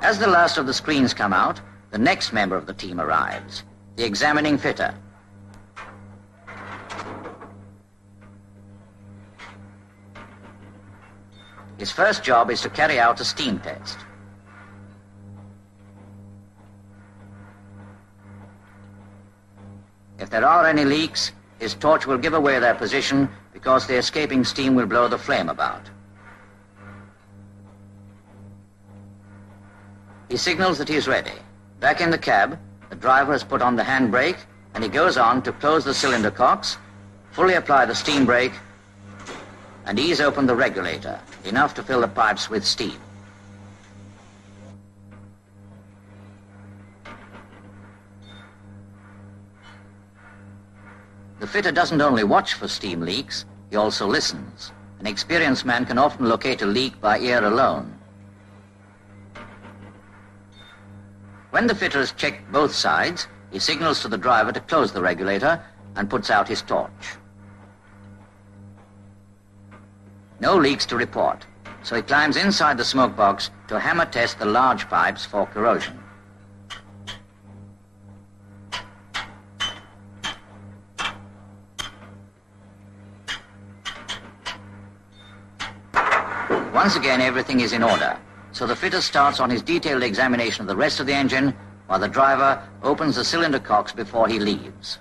As the last of the screens come out, the next member of the team arrives, the examining fitter. His first job is to carry out a steam test. If there are any leaks, his torch will give away their position because the escaping steam will blow the flame about. He signals that he is ready. Back in the cab, the driver has put on the handbrake, and he goes on to close the cylinder cocks, fully apply the steam brake, and ease open the regulator, enough to fill the pipes with steam. The fitter doesn't only watch for steam leaks, he also listens. An experienced man can often locate a leak by ear alone. When the fitter has checked both sides, he signals to the driver to close the regulator and puts out his torch. No leaks to report, so he climbs inside the smoke box to hammer test the large pipes for corrosion. Once again, everything is in order. So the fitter starts on his detailed examination of the rest of the engine, while the driver opens the cylinder cocks before he leaves.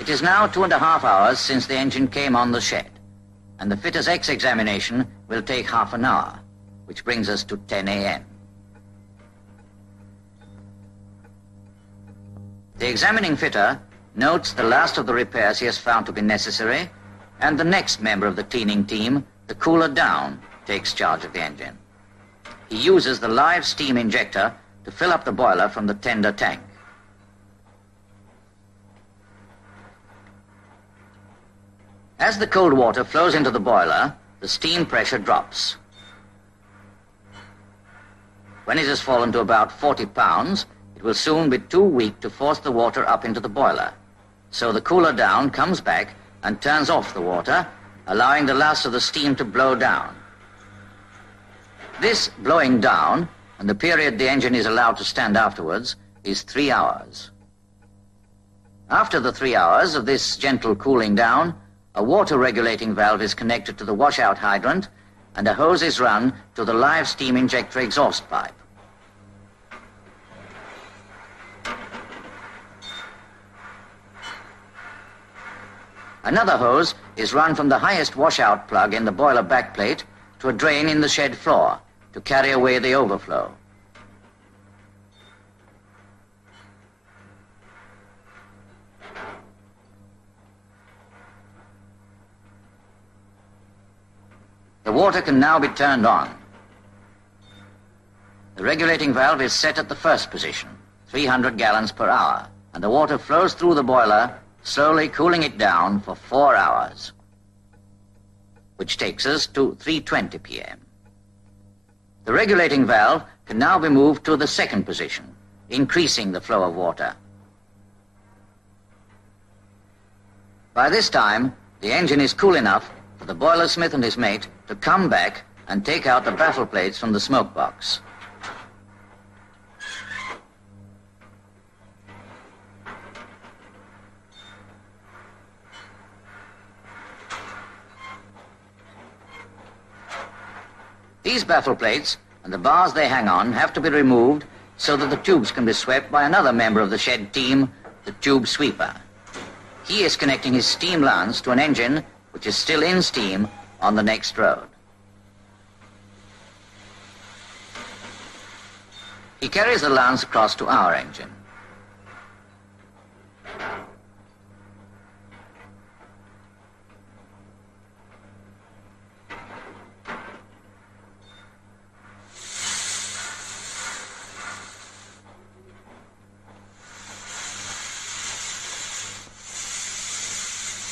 It is now 2.5 hours since the engine came on the shed, and the fitter's X-examination will take half an hour, which brings us to 10 a.m. The examining fitter notes the last of the repairs he has found to be necessary, and the next member of the cleaning team, the cooler down, takes charge of the engine. He uses the live steam injector to fill up the boiler from the tender tank. As the cold water flows into the boiler, the steam pressure drops. When it has fallen to about 40 pounds, it will soon be too weak to force the water up into the boiler. So the cooler down comes back and turns off the water, allowing the last of the steam to blow down. This blowing down, and the period the engine is allowed to stand afterwards, is 3 hours. After the 3 hours of this gentle cooling down, a water regulating valve is connected to the washout hydrant, and a hose is run to the live steam injector exhaust pipe. Another hose is run from the highest washout plug in the boiler backplate to a drain in the shed floor to carry away the overflow. The water can now be turned on. The regulating valve is set at the first position, 300 gallons per hour, and the water flows through the boiler, slowly cooling it down for 4 hours, which takes us to 3:20 p.m. The regulating valve can now be moved to the second position, increasing the flow of water. By this time, the engine is cool enough for the boilersmith and his mate to come back and take out the baffle plates from the smoke box. These baffle plates and the bars they hang on have to be removed so that the tubes can be swept by another member of the shed team, the tube sweeper. He is connecting his steam lance to an engine which is still in steam on the next road. He carries the lance across to our engine.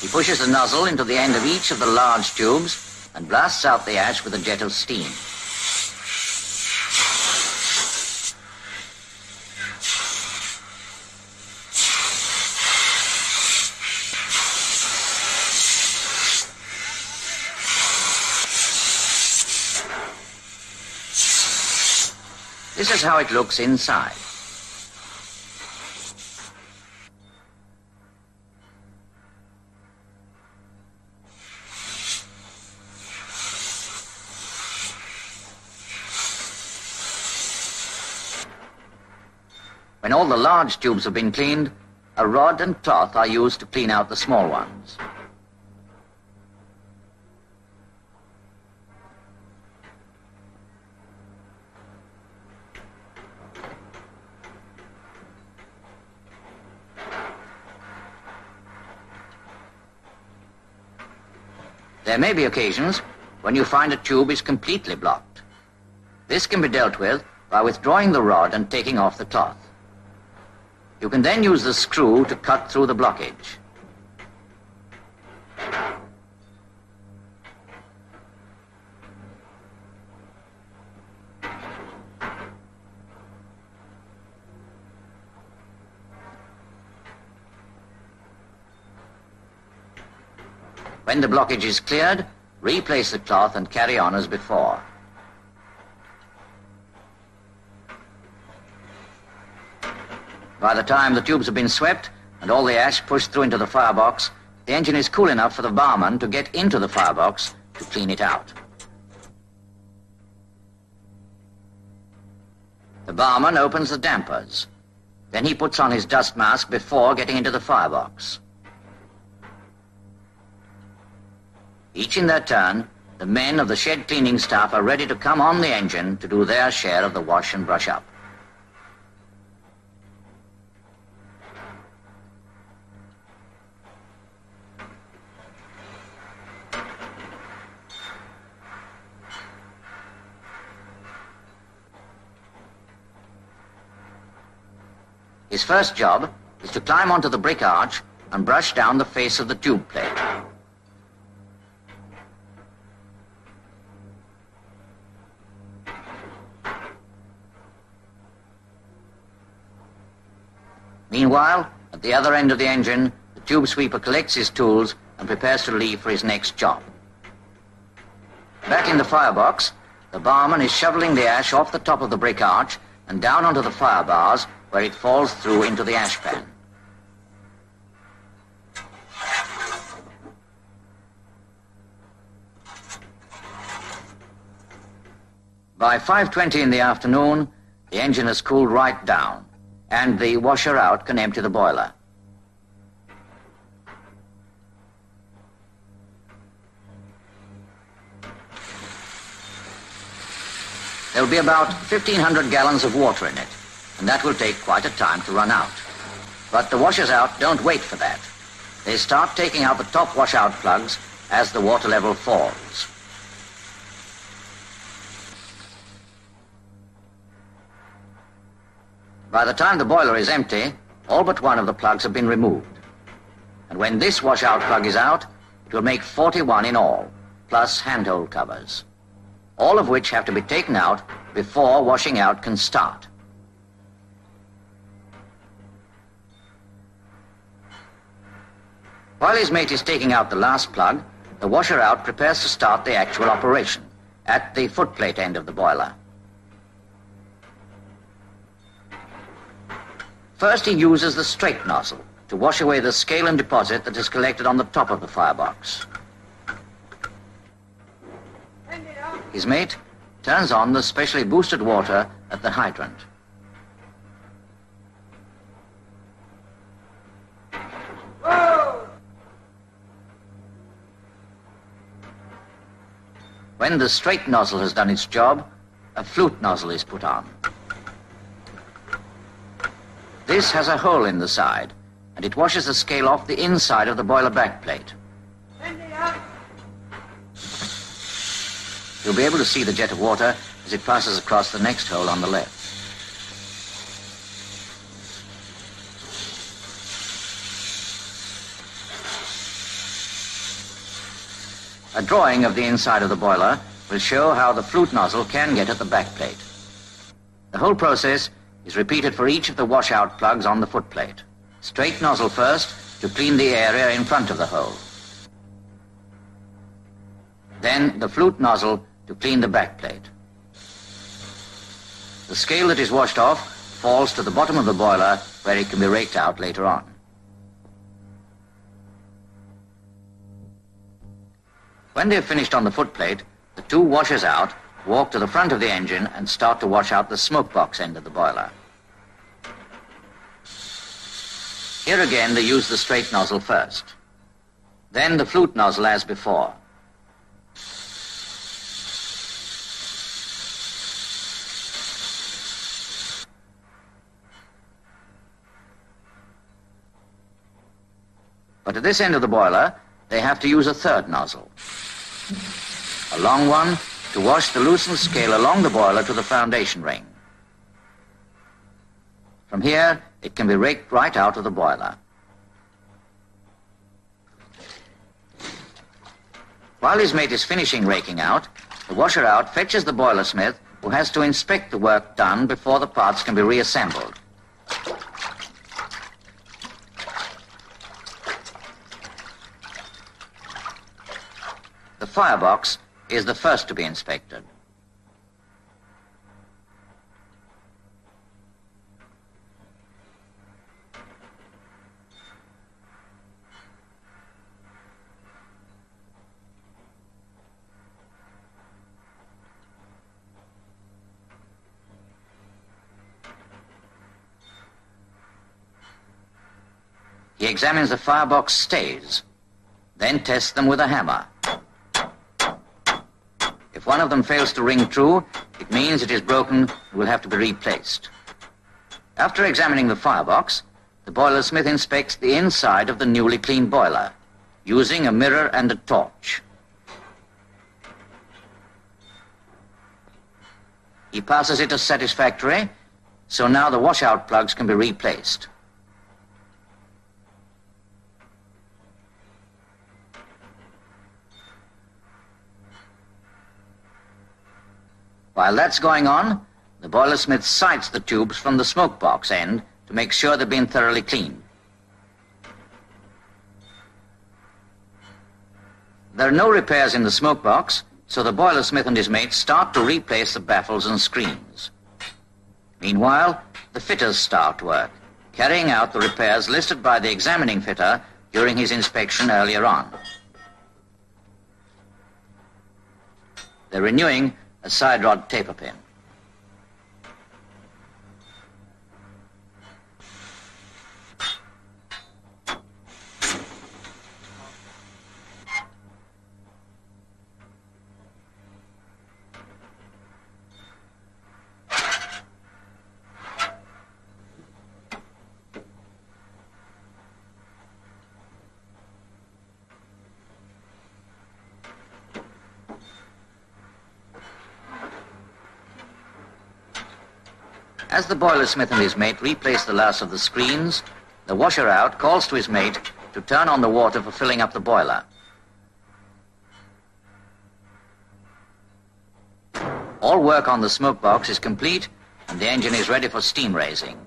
He pushes the nozzle into the end of each of the large tubes and blasts out the ash with a jet of steam. This is how it looks inside. When all the large tubes have been cleaned, a rod and cloth are used to clean out the small ones. There may be occasions when you find a tube is completely blocked. This can be dealt with by withdrawing the rod and taking off the cloth. You can then use the screw to cut through the blockage. When the blockage is cleared, replace the cloth and carry on as before. By the time the tubes have been swept and all the ash pushed through into the firebox, the engine is cool enough for the barman to get into the firebox to clean it out. The barman opens the dampers. Then he puts on his dust mask before getting into the firebox. Each in their turn, the men of the shed cleaning staff are ready to come on the engine to do their share of the wash and brush up. His first job is to climb onto the brick arch and brush down the face of the tube plate. Meanwhile, at the other end of the engine, the tube sweeper collects his tools and prepares to leave for his next job. Back in the firebox, the barman is shoveling the ash off the top of the brick arch and down onto the fire bars where it falls through into the ash pan. By 5:20 in the afternoon, the engine has cooled right down, and the washer out can empty the boiler. There will be about 1,500 gallons of water in it, and that will take quite a time to run out. But the washers out don't wait for that. They start taking out the top washout plugs as the water level falls. By the time the boiler is empty, all but one of the plugs have been removed. And when this washout plug is out, it will make 41 in all, plus handhold covers, all of which have to be taken out before washing out can start. While his mate is taking out the last plug, the washer out prepares to start the actual operation at the footplate end of the boiler. First, he uses the straight nozzle to wash away the scale and deposit that is collected on the top of the firebox. His mate turns on the specially boosted water at the hydrant. When the straight nozzle has done its job, a flute nozzle is put on. This has a hole in the side, and it washes the scale off the inside of the boiler backplate. You'll be able to see the jet of water as it passes across the next hole on the left. A drawing of the inside of the boiler will show how the flute nozzle can get at the backplate. The whole process is repeated for each of the washout plugs on the footplate. Straight nozzle first to clean the area in front of the hole. Then the flute nozzle to clean the backplate. The scale that is washed off falls to the bottom of the boiler where it can be raked out later on. When they've finished on the footplate, the two washers out walk to the front of the engine and start to wash out the smoke box end of the boiler. Here again, they use the straight nozzle first. Then the flute nozzle as before. But at this end of the boiler, they have to use a third nozzle. A long one to wash the loosened scale along the boiler to the foundation ring. From here, it can be raked right out of the boiler. While his mate is finishing raking out, the washer out fetches the boiler smith, who has to inspect the work done before the parts can be reassembled. The firebox is the first to be inspected. He examines the firebox stays, then tests them with a hammer. If one of them fails to ring true, it means it is broken and will have to be replaced. After examining the firebox, the boiler smith inspects the inside of the newly cleaned boiler, using a mirror and a torch. He passes it as satisfactory, so now the washout plugs can be replaced. While that's going on, the boiler smith sights the tubes from the smoke box end to make sure they've been thoroughly cleaned. There are no repairs in the smoke box, so the boiler smith and his mates start to replace the baffles and screens. Meanwhile, the fitters start work, carrying out the repairs listed by the examining fitter during his inspection earlier on. They're renewing a side rod taper pin. As the boilersmith and his mate replace the last of the screens, the washer-out calls to his mate to turn on the water for filling up the boiler. All work on the smoke box is complete and the engine is ready for steam raising.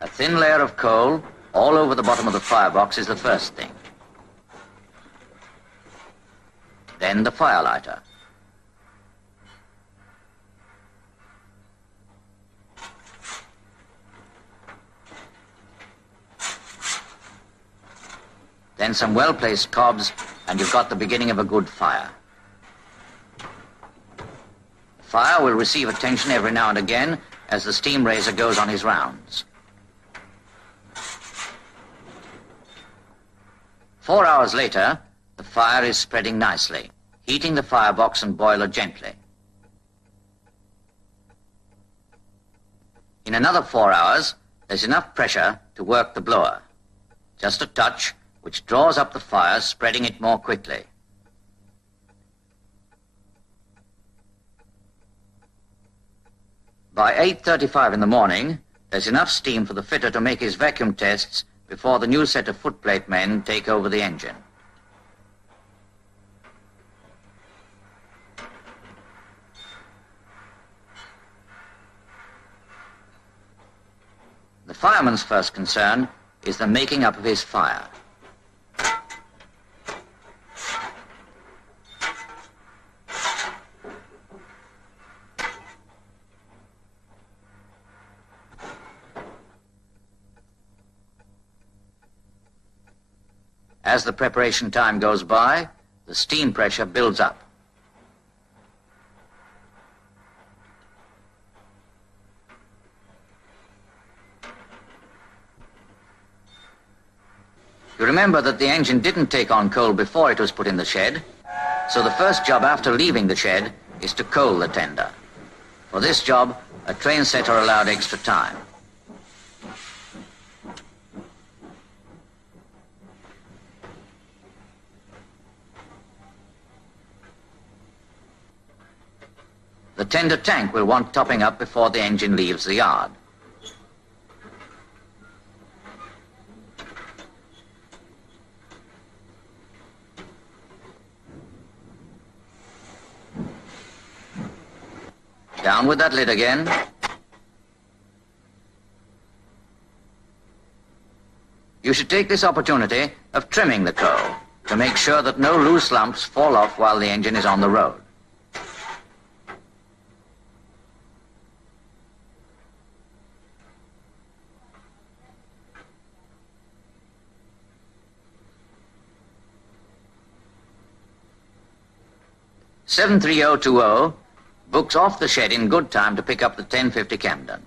A thin layer of coal all over the bottom of the firebox is the first thing. Then the firelighter. Then some well-placed cobs, and you've got the beginning of a good fire. The fire will receive attention every now and again as the steam raiser goes on his rounds. 4 hours later, the fire is spreading nicely, heating the firebox and boiler gently. In another 4 hours, there's enough pressure to work the blower. Just a touch, which draws up the fire, spreading it more quickly. By 8:35 in the morning, there's enough steam for the fitter to make his vacuum tests before the new set of footplate men take over the engine. The fireman's first concern is the making up of his fire. As the preparation time goes by, the steam pressure builds up. You remember that the engine didn't take on coal before it was put in the shed, so the first job after leaving the shed is to coal the tender. For this job, a train setter allowed extra time. The tender tank will want topping up before the engine leaves the yard. Down with that lid again. You should take this opportunity of trimming the coal to make sure that no loose lumps fall off while the engine is on the road. (73020) books off the shed in good time to pick up the 1050 Camden.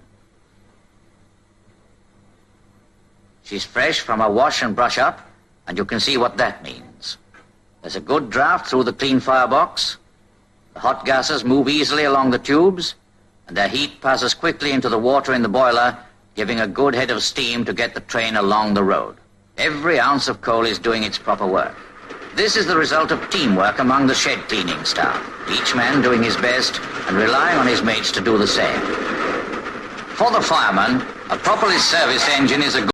She's fresh from a wash and brush up, and you can see what that means. There's a good draft through the clean firebox. The hot gases move easily along the tubes, and their heat passes quickly into the water in the boiler, giving a good head of steam to get the train along the road. Every ounce of coal is doing its proper work. This is the result of teamwork among the shed cleaning staff, each man doing his best and relying on his mates to do the same. For the fireman, a properly serviced engine is a good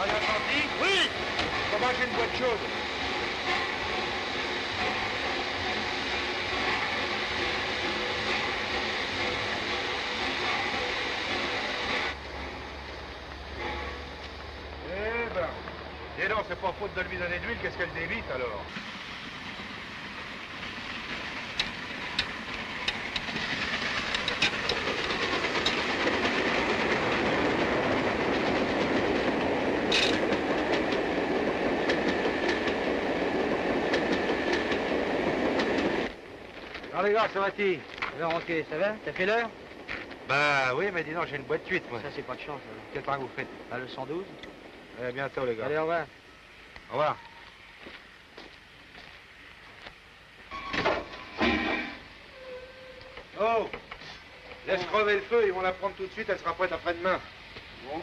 T'as rien senti? Oui! Comment j'ai une boîte chaude? Eh ben, et non, c'est pas faute de le bidonner d'huile, qu'est-ce qu'elle débite alors? Alors les gars, ça va-t-il? Alors, ok, ça va? T'as fait l'heure? Bah oui, mais dis donc, j'ai une boîte cuite, moi. Ça, c'est pas de chance. Quel train vous faites? Ah, le 112? À bientôt, les gars. Allez, au revoir. Au revoir. Oh! Laisse crever le feu, ils vont la prendre tout de suite, elle sera prête après-demain. Bon.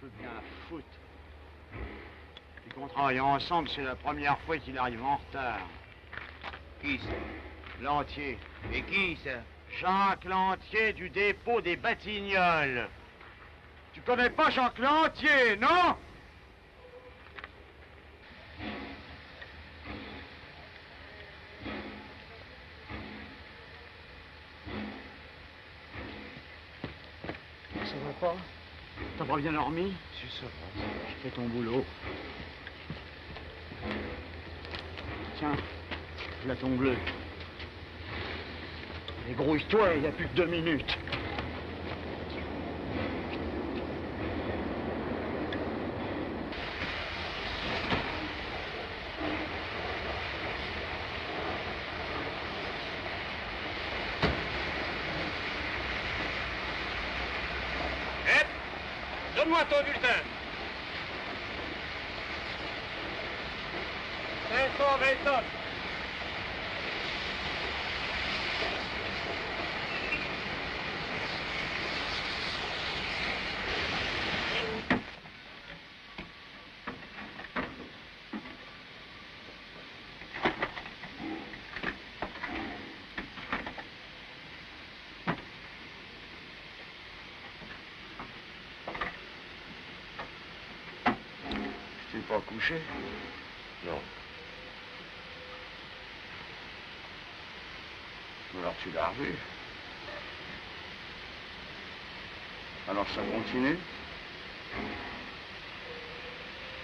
peut bien foutre. Puis qu'on travaille ensemble, c'est la première fois qu'il arrive en retard. Qui ça? Lantier. Et qui ça? Jacques Lantier du dépôt des Batignolles. Tu connais pas Jacques Lantier, non? Ça va pas? T'as pas bien dormi? Si, ça va. Je fais ton boulot. Tiens, voilà ton bleu. Et grouille-toi, il n'y a plus que 2 minutes. Donne-moi ton bulletin. 520 tonnes. Tu n'es pas couché? Non. Alors tu l'as revu. Alors ça continue?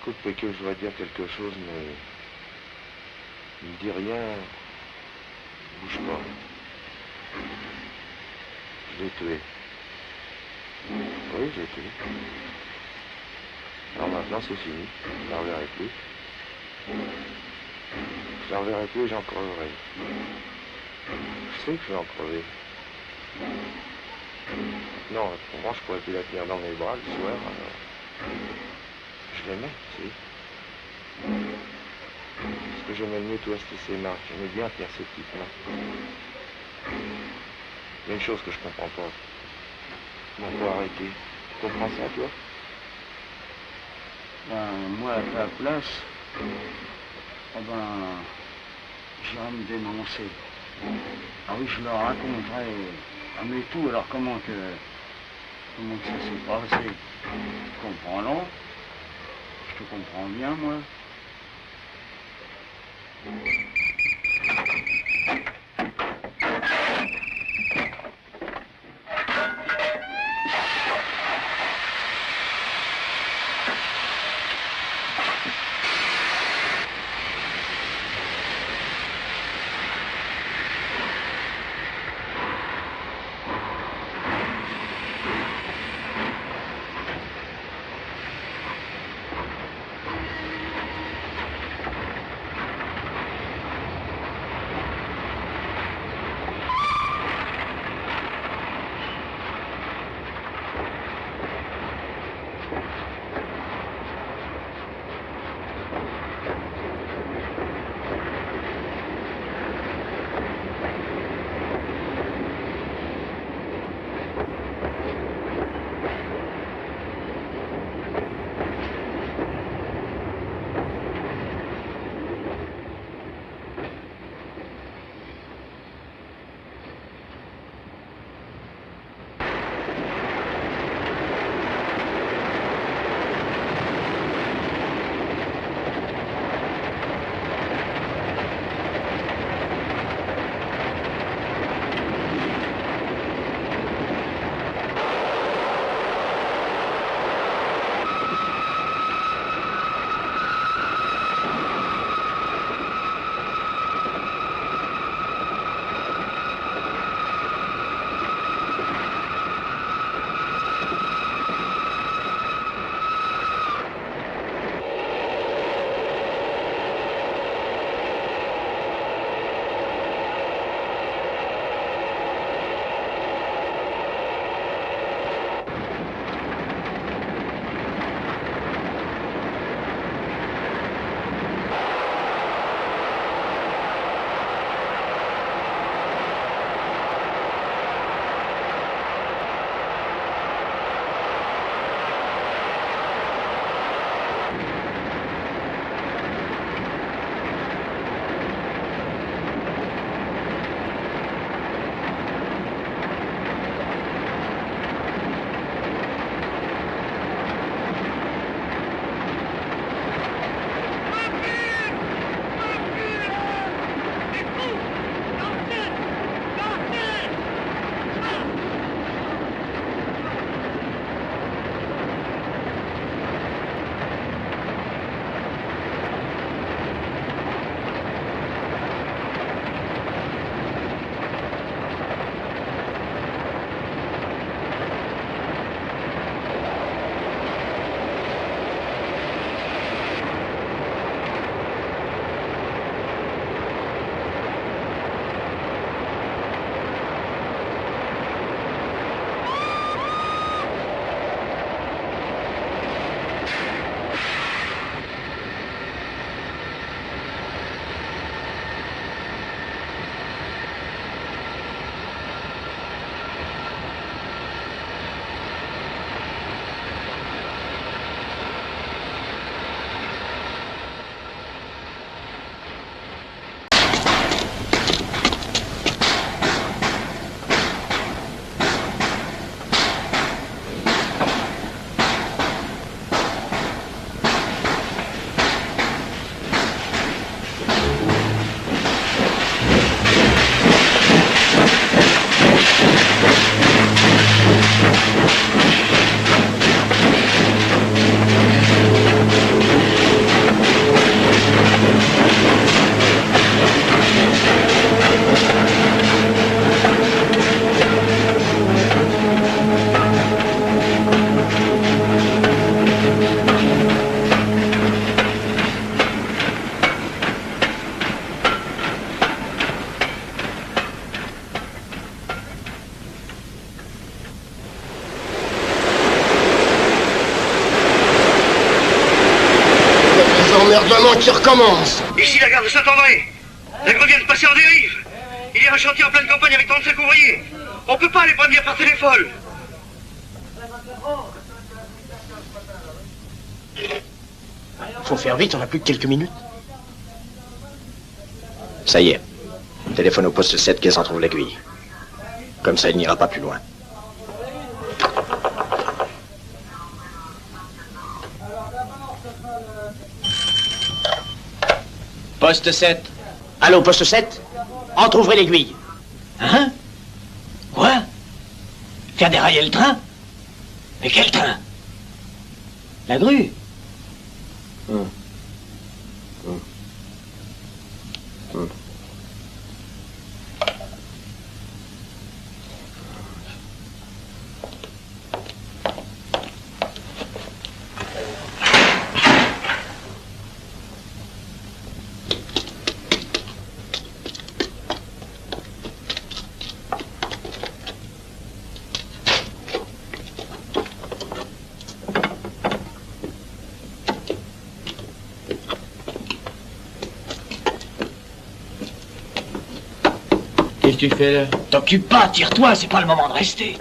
Écoute, Pékin, je voudrais dire quelque chose, mais... Il me dit rien. Bouge pas. Je l'ai tué. Oui, je l'ai tué. Alors maintenant, c'est fini. Je la reverrai plus. Je la reverrai plus et j'en creverai. Je sais que je vais en crever. Non, pour moi, je pourrais plus la tenir dans mes bras le soir, alors... Je l'aimais, si. Parce que j'aimais mieux twister ses mains. J'aimais bien tenir ses petites mains. Il y a une chose que je comprends pas. Bon, faut arrêter. Tu comprends ça, toi? Ben, moi, à ta place, oh ben, j'irais me dénoncer. Ah oui, je leur raconterai à mes tout, alors comment que ça s'est passé. Tu comprends, non? Je te comprends bien, moi. l'emmerdement qui recommence. Ici la gare de Saint-André. La grue vient de passer en dérive. Il y a un chantier en pleine campagne avec 35 ouvriers. On peut pas les prévenir par téléphone. Faut faire vite, on a plus que quelques minutes. Ça y est. Téléphone au poste 7 qu'elle s'en trouve l'aiguille. Comme ça, il n'ira pas plus loin. Poste 7. Allô, poste 7? Entr'ouvrez l'aiguille. Hein? Quoi? Faire dérailler le train? Mais quel train? La grue? Qu'est-ce que tu fais là? T'occupe pas, tire-toi, c'est pas le moment de rester.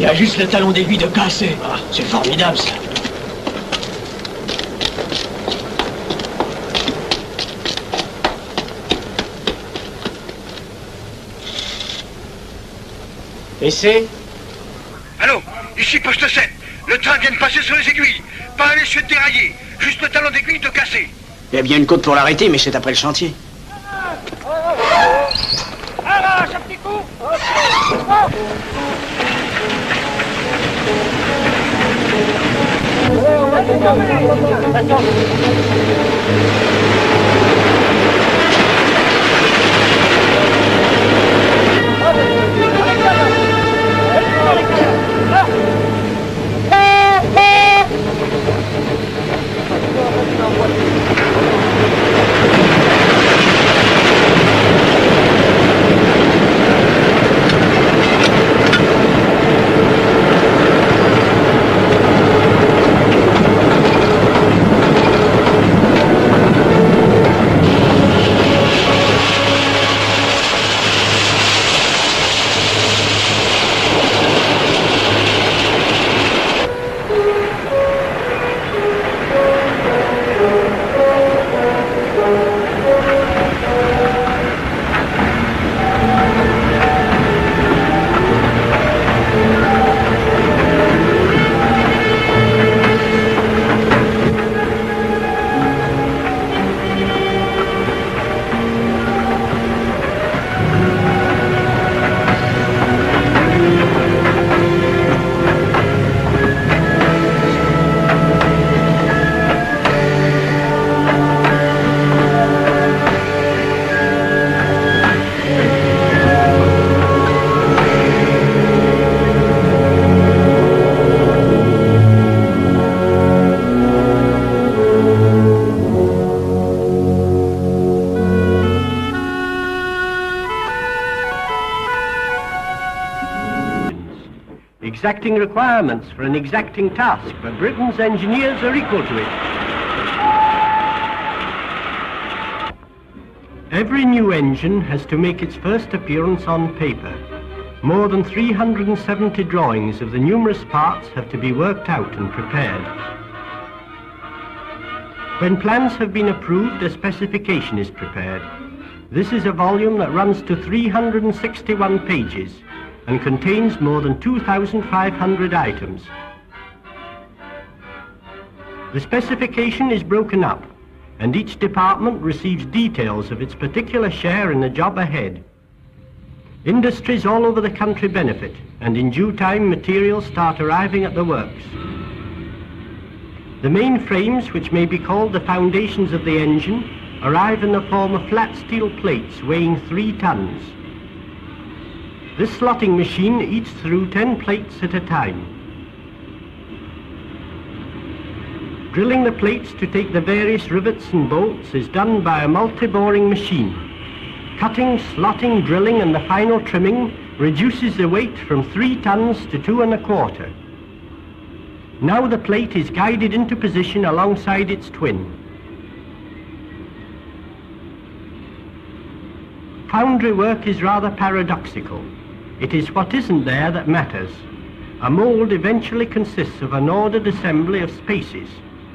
Il y a juste le talon d'aiguille de cassé. Ah, c'est formidable, ça. Et c'est? Allô, ici poste 7. Le train vient de passer sur les aiguilles. Pas un échec déraillé. Juste le talon d'aiguille de cassé. Il y a bien une côte pour l'arrêter, mais c'est après le chantier. Arrache un petit coup. Exacting requirements for an exacting task, but Britain's engineers are equal to it. Every new engine has to make its first appearance on paper. More than 370 drawings of the numerous parts have to be worked out and prepared. When plans have been approved, a specification is prepared. This is a volume that runs to 361 pages and contains more than 2,500 items. The specification is broken up, and each department receives details of its particular share in the job ahead. Industries all over the country benefit, and in due time materials start arriving at the works. The main frames, which may be called the foundations of the engine, arrive in the form of flat steel plates weighing 3 tons. This slotting machine eats through 10 plates at a time. Drilling the plates to take the various rivets and bolts is done by a multi-boring machine. Cutting, slotting, drilling and the final trimming reduces the weight from 3 tons to 2 1/4. Now the plate is guided into position alongside its twin. Foundry work is rather paradoxical. It is what isn't there that matters. A mould eventually consists of an ordered assembly of spaces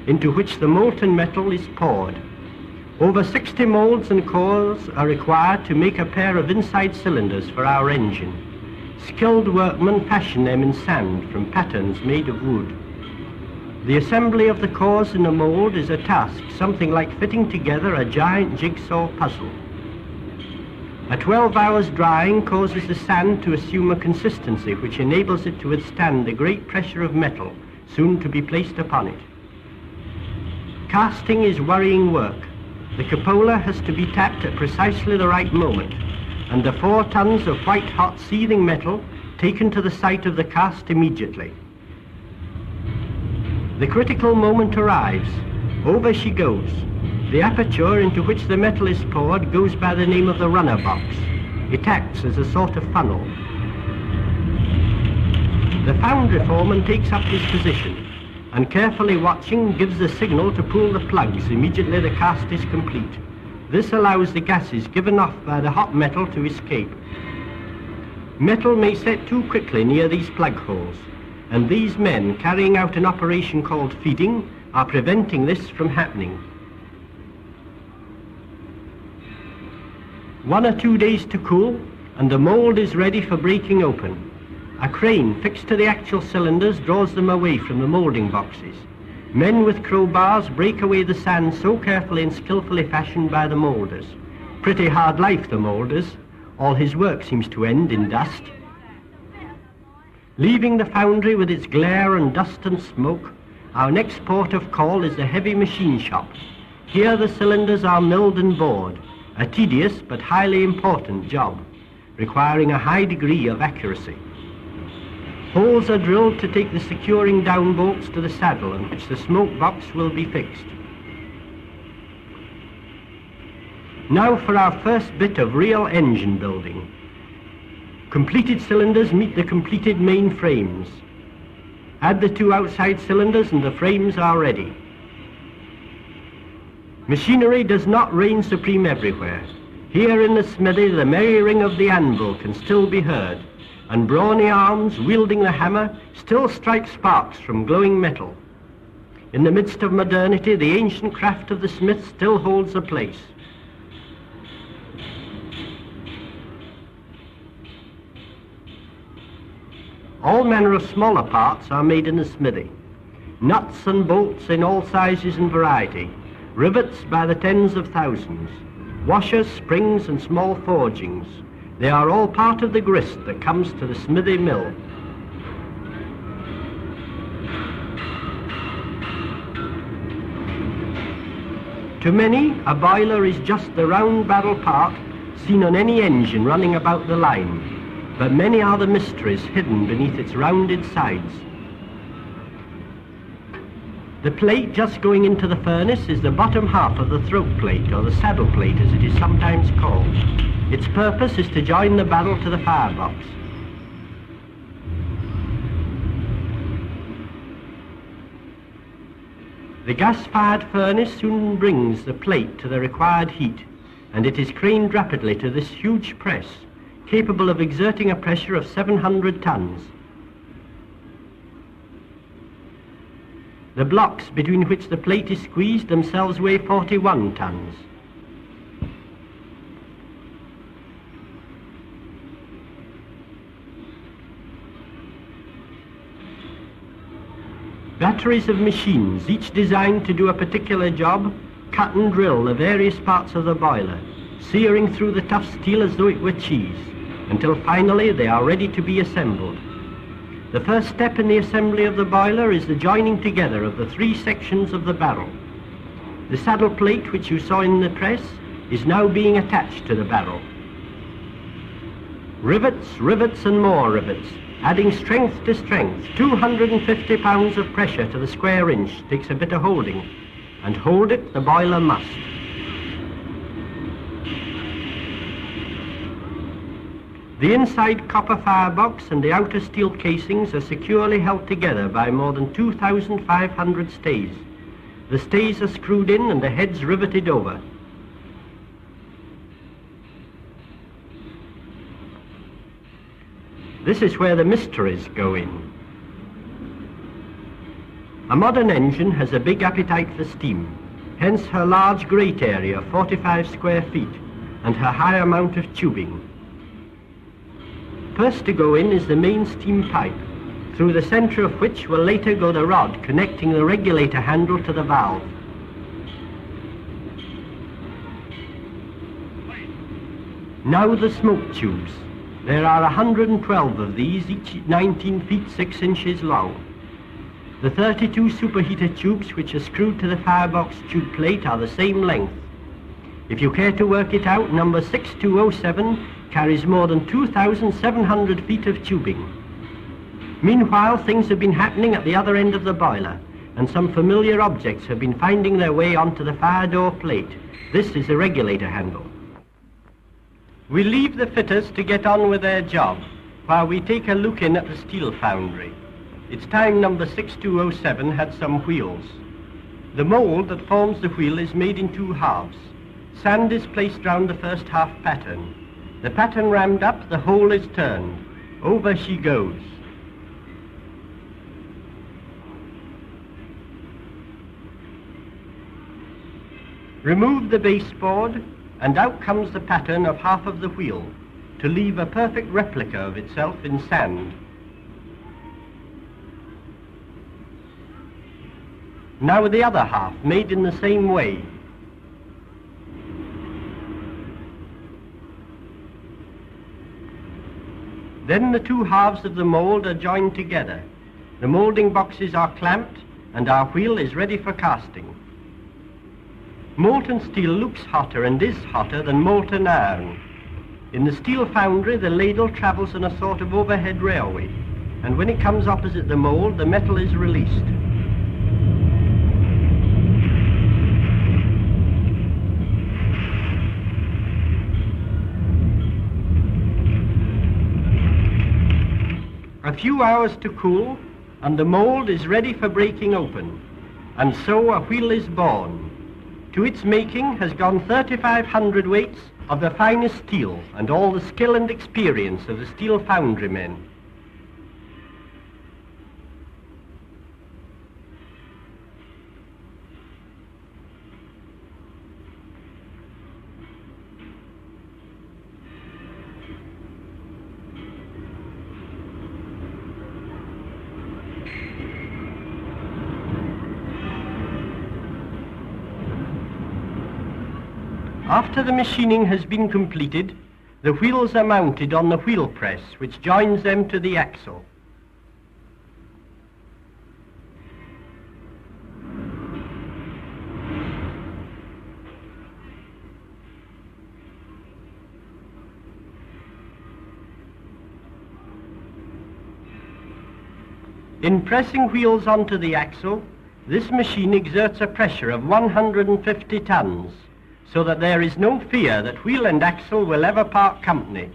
into which the molten metal is poured. Over 60 moulds and cores are required to make a pair of inside cylinders for our engine. Skilled workmen fashion them in sand from patterns made of wood. The assembly of the cores in a mould is a task something like fitting together a giant jigsaw puzzle. A 12 hours drying causes the sand to assume a consistency which enables it to withstand the great pressure of metal soon to be placed upon it. Casting is worrying work. The cupola has to be tapped at precisely the right moment, and the 4 tons of white-hot seething metal taken to the site of the cast immediately. The critical moment arrives. Over she goes. The aperture into which the metal is poured goes by the name of the runner box. It acts as a sort of funnel. The foundry foreman takes up his position and, carefully watching, gives the signal to pull the plugs immediately the cast is complete. This allows the gases given off by the hot metal to escape. Metal may set too quickly near these plug holes, and these men, carrying out an operation called feeding, are preventing this from happening. 1 or 2 days to cool, and the mould is ready for breaking open. A crane fixed to the actual cylinders draws them away from the moulding boxes. Men with crowbars break away the sand so carefully and skillfully fashioned by the moulders. Pretty hard life, the moulders. All his work seems to end in dust. Leaving the foundry with its glare and dust and smoke, our next port of call is the heavy machine shop. Here the cylinders are milled and bored, a tedious but highly important job, requiring a high degree of accuracy. Holes are drilled to take the securing down bolts to the saddle on which the smoke box will be fixed. Now for our first bit of real engine building. Completed cylinders meet the completed main frames. Add the 2 outside cylinders and the frames are ready. Machinery does not reign supreme everywhere. Here in the smithy, the merry ring of the anvil can still be heard, and brawny arms wielding the hammer still strike sparks from glowing metal. In the midst of modernity, the ancient craft of the smith still holds a place. All manner of smaller parts are made in the smithy. Nuts and bolts in all sizes and variety. Rivets by the tens of thousands. Washers, springs and small forgings. They are all part of the grist that comes to the smithy mill. To many, a boiler is just the round barrel part seen on any engine running about the line, but many are the mysteries hidden beneath its rounded sides. The plate just going into the furnace is the bottom half of the throat plate, or the saddle plate as it is sometimes called. Its purpose is to join the barrel to the firebox. The gas-fired furnace soon brings the plate to the required heat, and it is craned rapidly to this huge press, capable of exerting a pressure of 700 tons. The blocks between which the plate is squeezed themselves weigh 41 tons. Batteries of machines, each designed to do a particular job, cut and drill the various parts of the boiler, searing through the tough steel as though it were cheese, until finally they are ready to be assembled. The first step in the assembly of the boiler is the joining together of the three sections of the barrel. The saddle plate which you saw in the press is now being attached to the barrel. Rivets, rivets and more rivets, adding strength to strength. 250 pounds of pressure to the square inch takes a bit of holding, and hold it the boiler must. The inside copper firebox and the outer steel casings are securely held together by more than 2,500 stays. The stays are screwed in and the heads riveted over. This is where the mysteries go in. A modern engine has a big appetite for steam, hence her large grate area of 45 square feet and her high amount of tubing. First to go in is the main steam pipe, through the center of which will later go the rod connecting the regulator handle to the valve. Now the smoke tubes. There are 112 of these, each 19 feet 6 inches long. The 32 superheater tubes which are screwed to the firebox tube plate are the same length. If you care to work it out, number 6207 carries more than 2,700 feet of tubing. Meanwhile, things have been happening at the other end of the boiler, and some familiar objects have been finding their way onto the fire door plate. This is the regulator handle. We leave the fitters to get on with their job, while we take a look in at the steel foundry. It's time number 6207 had some wheels. The mold that forms the wheel is made in two halves. Sand is placed round the first half pattern. The pattern rammed up, the hole is turned. Over she goes. Remove the baseboard, and out comes the pattern of half of the wheel, to leave a perfect replica of itself in sand. Now the other half, made in the same way. Then the two halves of the mold are joined together. The molding boxes are clamped, and our wheel is ready for casting. Molten steel looks hotter and is hotter than molten iron. In the steel foundry, the ladle travels on a sort of overhead railway, and when it comes opposite the mold, the metal is released. A few hours to cool, and the mold is ready for breaking open, and so a wheel is born. To its making has gone 3,500 weights of the finest steel and all the skill and experience of the steel foundry men. After the machining has been completed, the wheels are mounted on the wheel press, which joins them to the axle. In pressing wheels onto the axle, this machine exerts a pressure of 150 tons. So that there is no fear that wheel and axle will ever part company.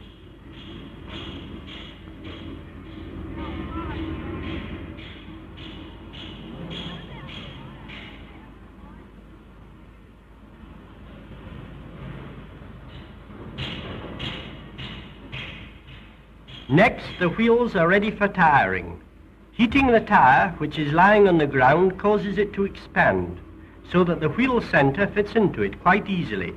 Next, the wheels are ready for tiring. Heating the tire, which is lying on the ground, causes it to expand, so that the wheel center fits into it quite easily.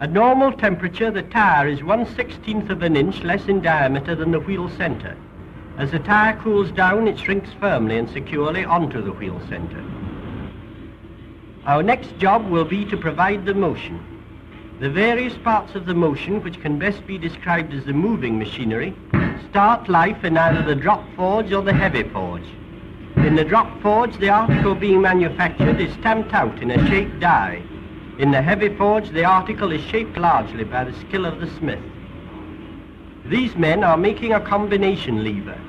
At normal temperature, the tire is 1/16th of an inch less in diameter than the wheel center. As the tire cools down, it shrinks firmly and securely onto the wheel center. Our next job will be to provide the motion. The various parts of the motion, which can best be described as the moving machinery, start life in either the drop forge or the heavy forge. In the drop forge, the article being manufactured is stamped out in a shaped die. In the heavy forge, the article is shaped largely by the skill of the smith. These men are making a combination lever.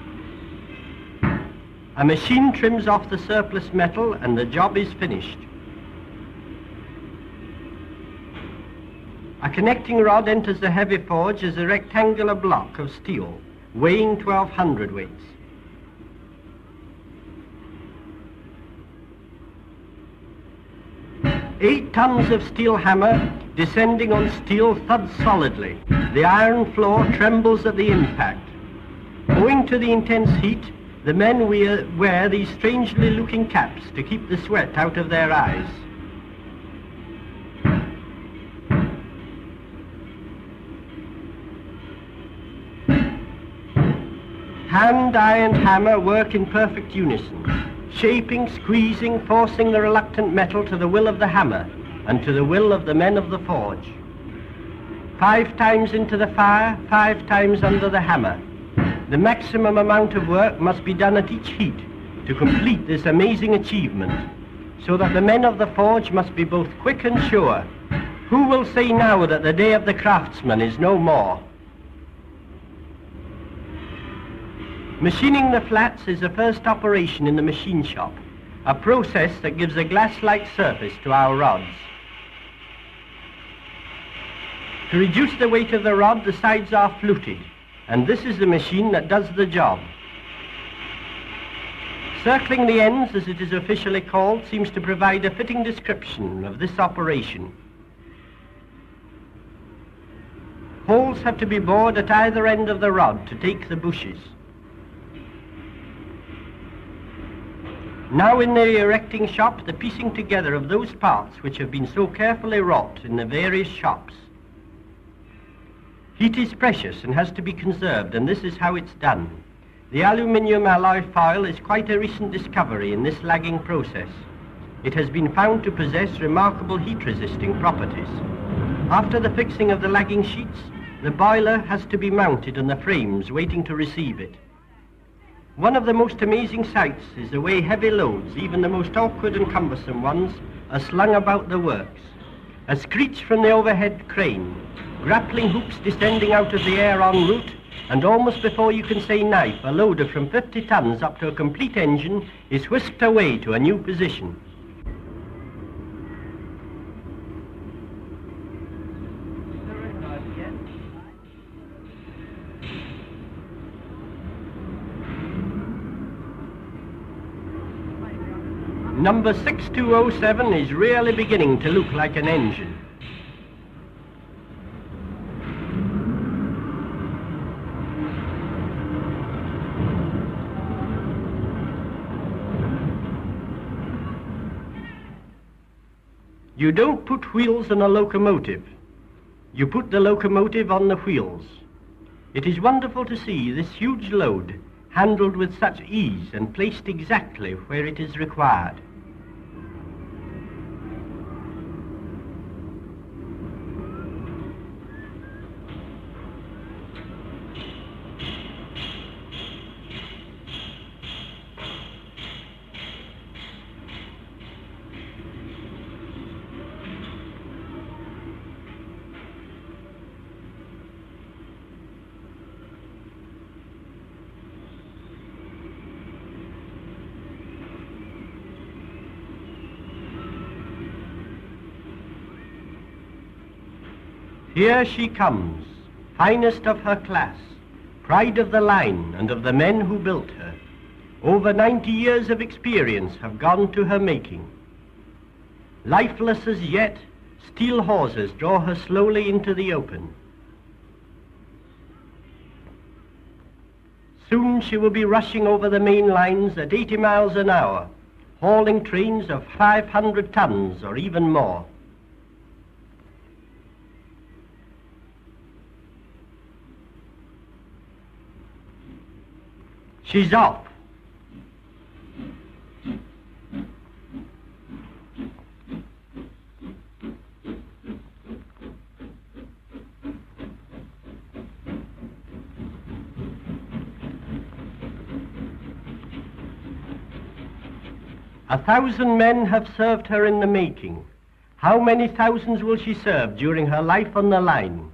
A machine trims off the surplus metal and the job is finished. A connecting rod enters the heavy forge as a rectangular block of steel, weighing 12 hundredweights. Eight tons of steel hammer descending on steel thuds solidly. The iron floor trembles at the impact. Owing to the intense heat, the men wear these strangely looking caps to keep the sweat out of their eyes. Hand, eye and hammer work in perfect unison, shaping, squeezing, forcing the reluctant metal to the will of the hammer and to the will of the men of the forge. 5 times into the fire, 5 times under the hammer. The maximum amount of work must be done at each heat to complete this amazing achievement, so that the men of the forge must be both quick and sure. Who will say now that the day of the craftsman is no more? Machining the flats is the first operation in the machine shop, a process that gives a glass-like surface to our rods. To reduce the weight of the rod, the sides are fluted, and this is the machine that does the job. Circling the ends, as it is officially called, seems to provide a fitting description of this operation. Holes have to be bored at either end of the rod to take the bushes. Now in the erecting shop, the piecing together of those parts which have been so carefully wrought in the various shops. Heat is precious and has to be conserved, and this is how it's done. The aluminium alloy foil is quite a recent discovery in this lagging process. It has been found to possess remarkable heat-resisting properties. After the fixing of the lagging sheets, the boiler has to be mounted on the frames waiting to receive it. One of the most amazing sights is the way heavy loads, even the most awkward and cumbersome ones, are slung about the works. A screech from the overhead crane, grappling hoops descending out of the air en route, and almost before you can say knife, a loader from 50 tons up to a complete engine is whisked away to a new position. Number 6207 is really beginning to look like an engine. You don't put wheels on a locomotive. You put the locomotive on the wheels. It is wonderful to see this huge load handled with such ease and placed exactly where it is required. Here she comes, finest of her class, pride of the line and of the men who built her. Over 90 years of experience have gone to her making. Lifeless as yet, steel hawsers draw her slowly into the open. Soon she will be rushing over the main lines at 80 miles an hour, hauling trains of 500 tons or even more. She's off. 1,000 men have served her in the making. How many thousands will she serve during her life on the line?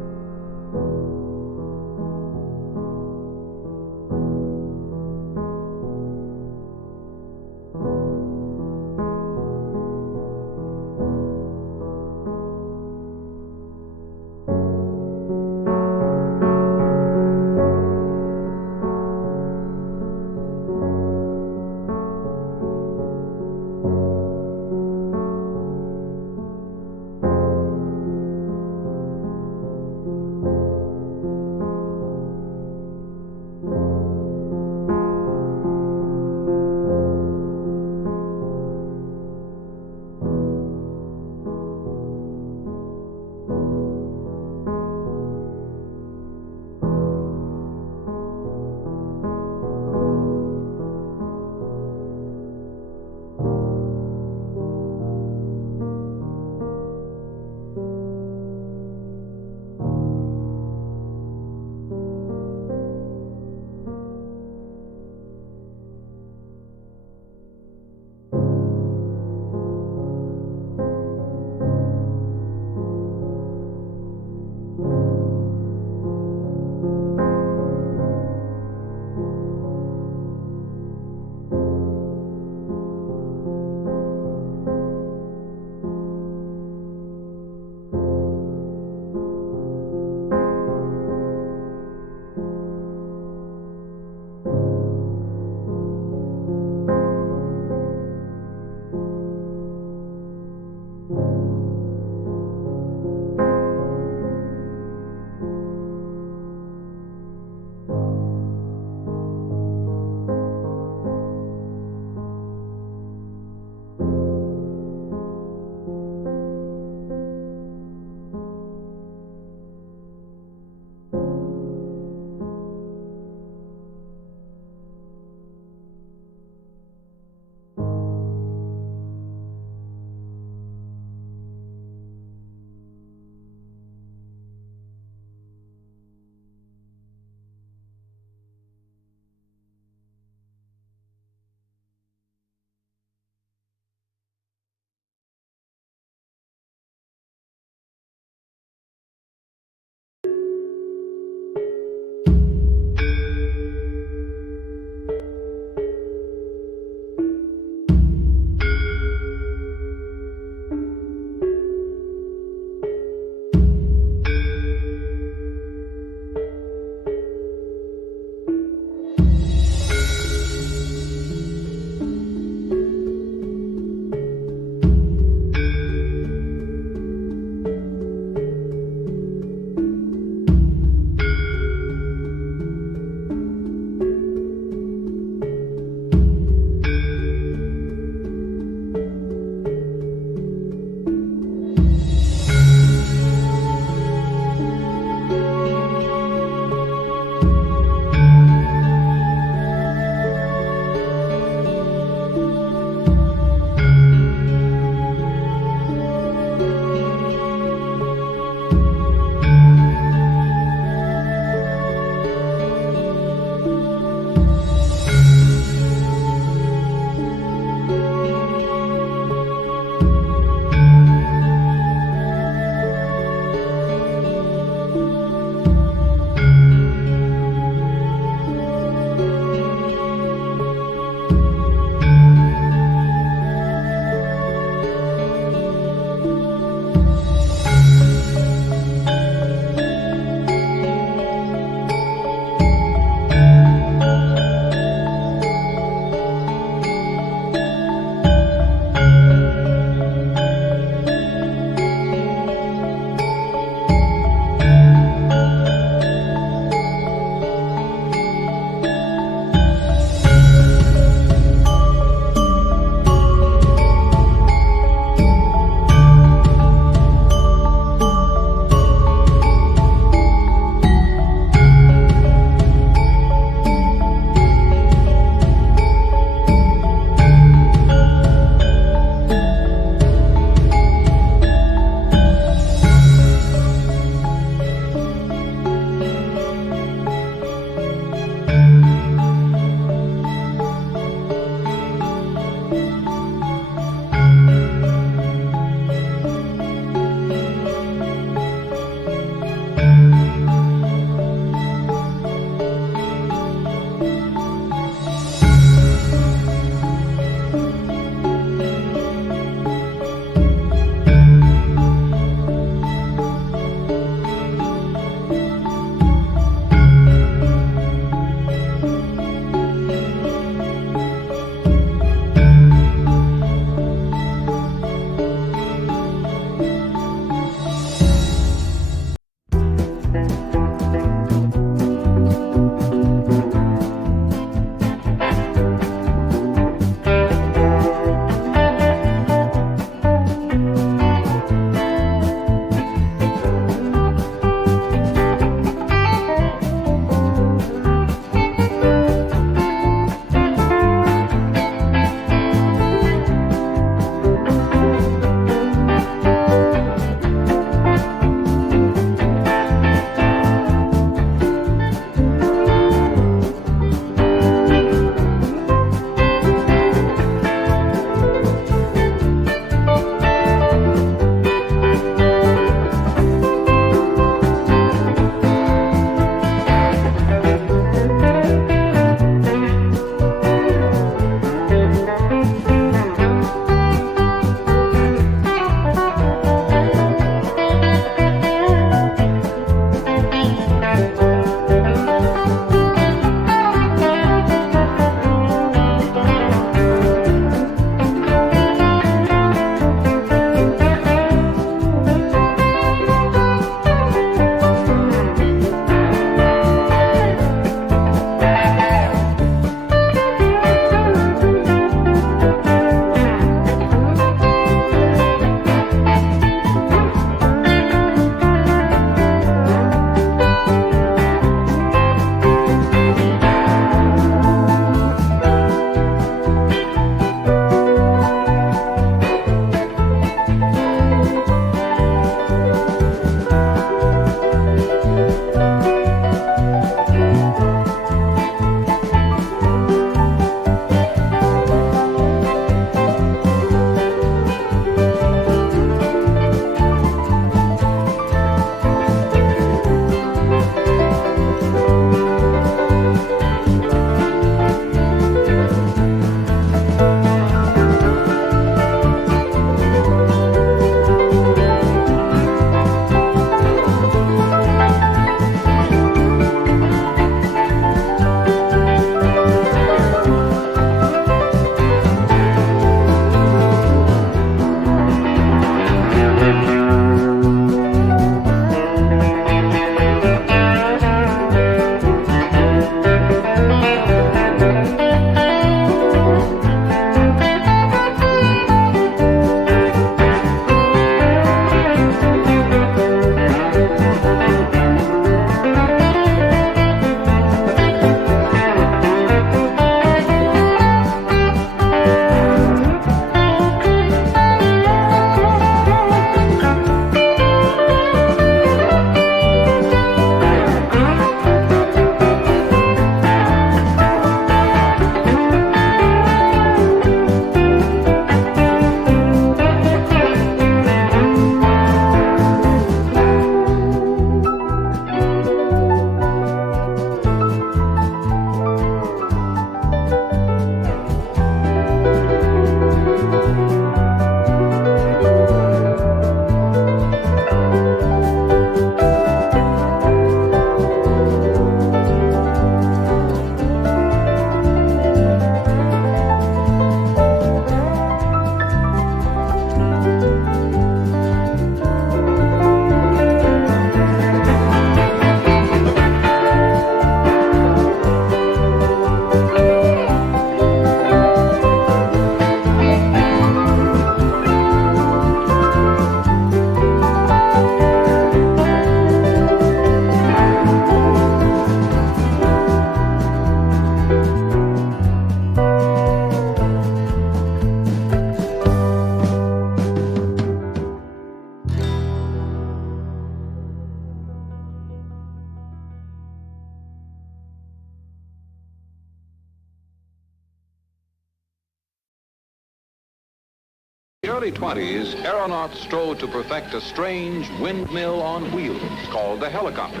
early 20s, aeronauts strove to perfect a strange windmill on wheels called the helicopter.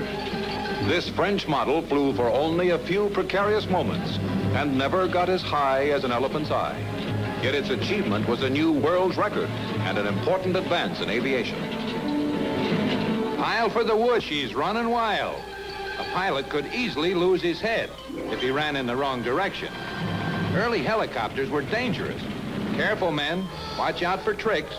This French model flew for only a few precarious moments and never got as high as an elephant's eye. Yet its achievement was a new world record and an important advance in aviation. Pile for the wood, she's running wild. A pilot could easily lose his head if he ran in the wrong direction. Early helicopters were dangerous. Careful, men. Watch out for tricks.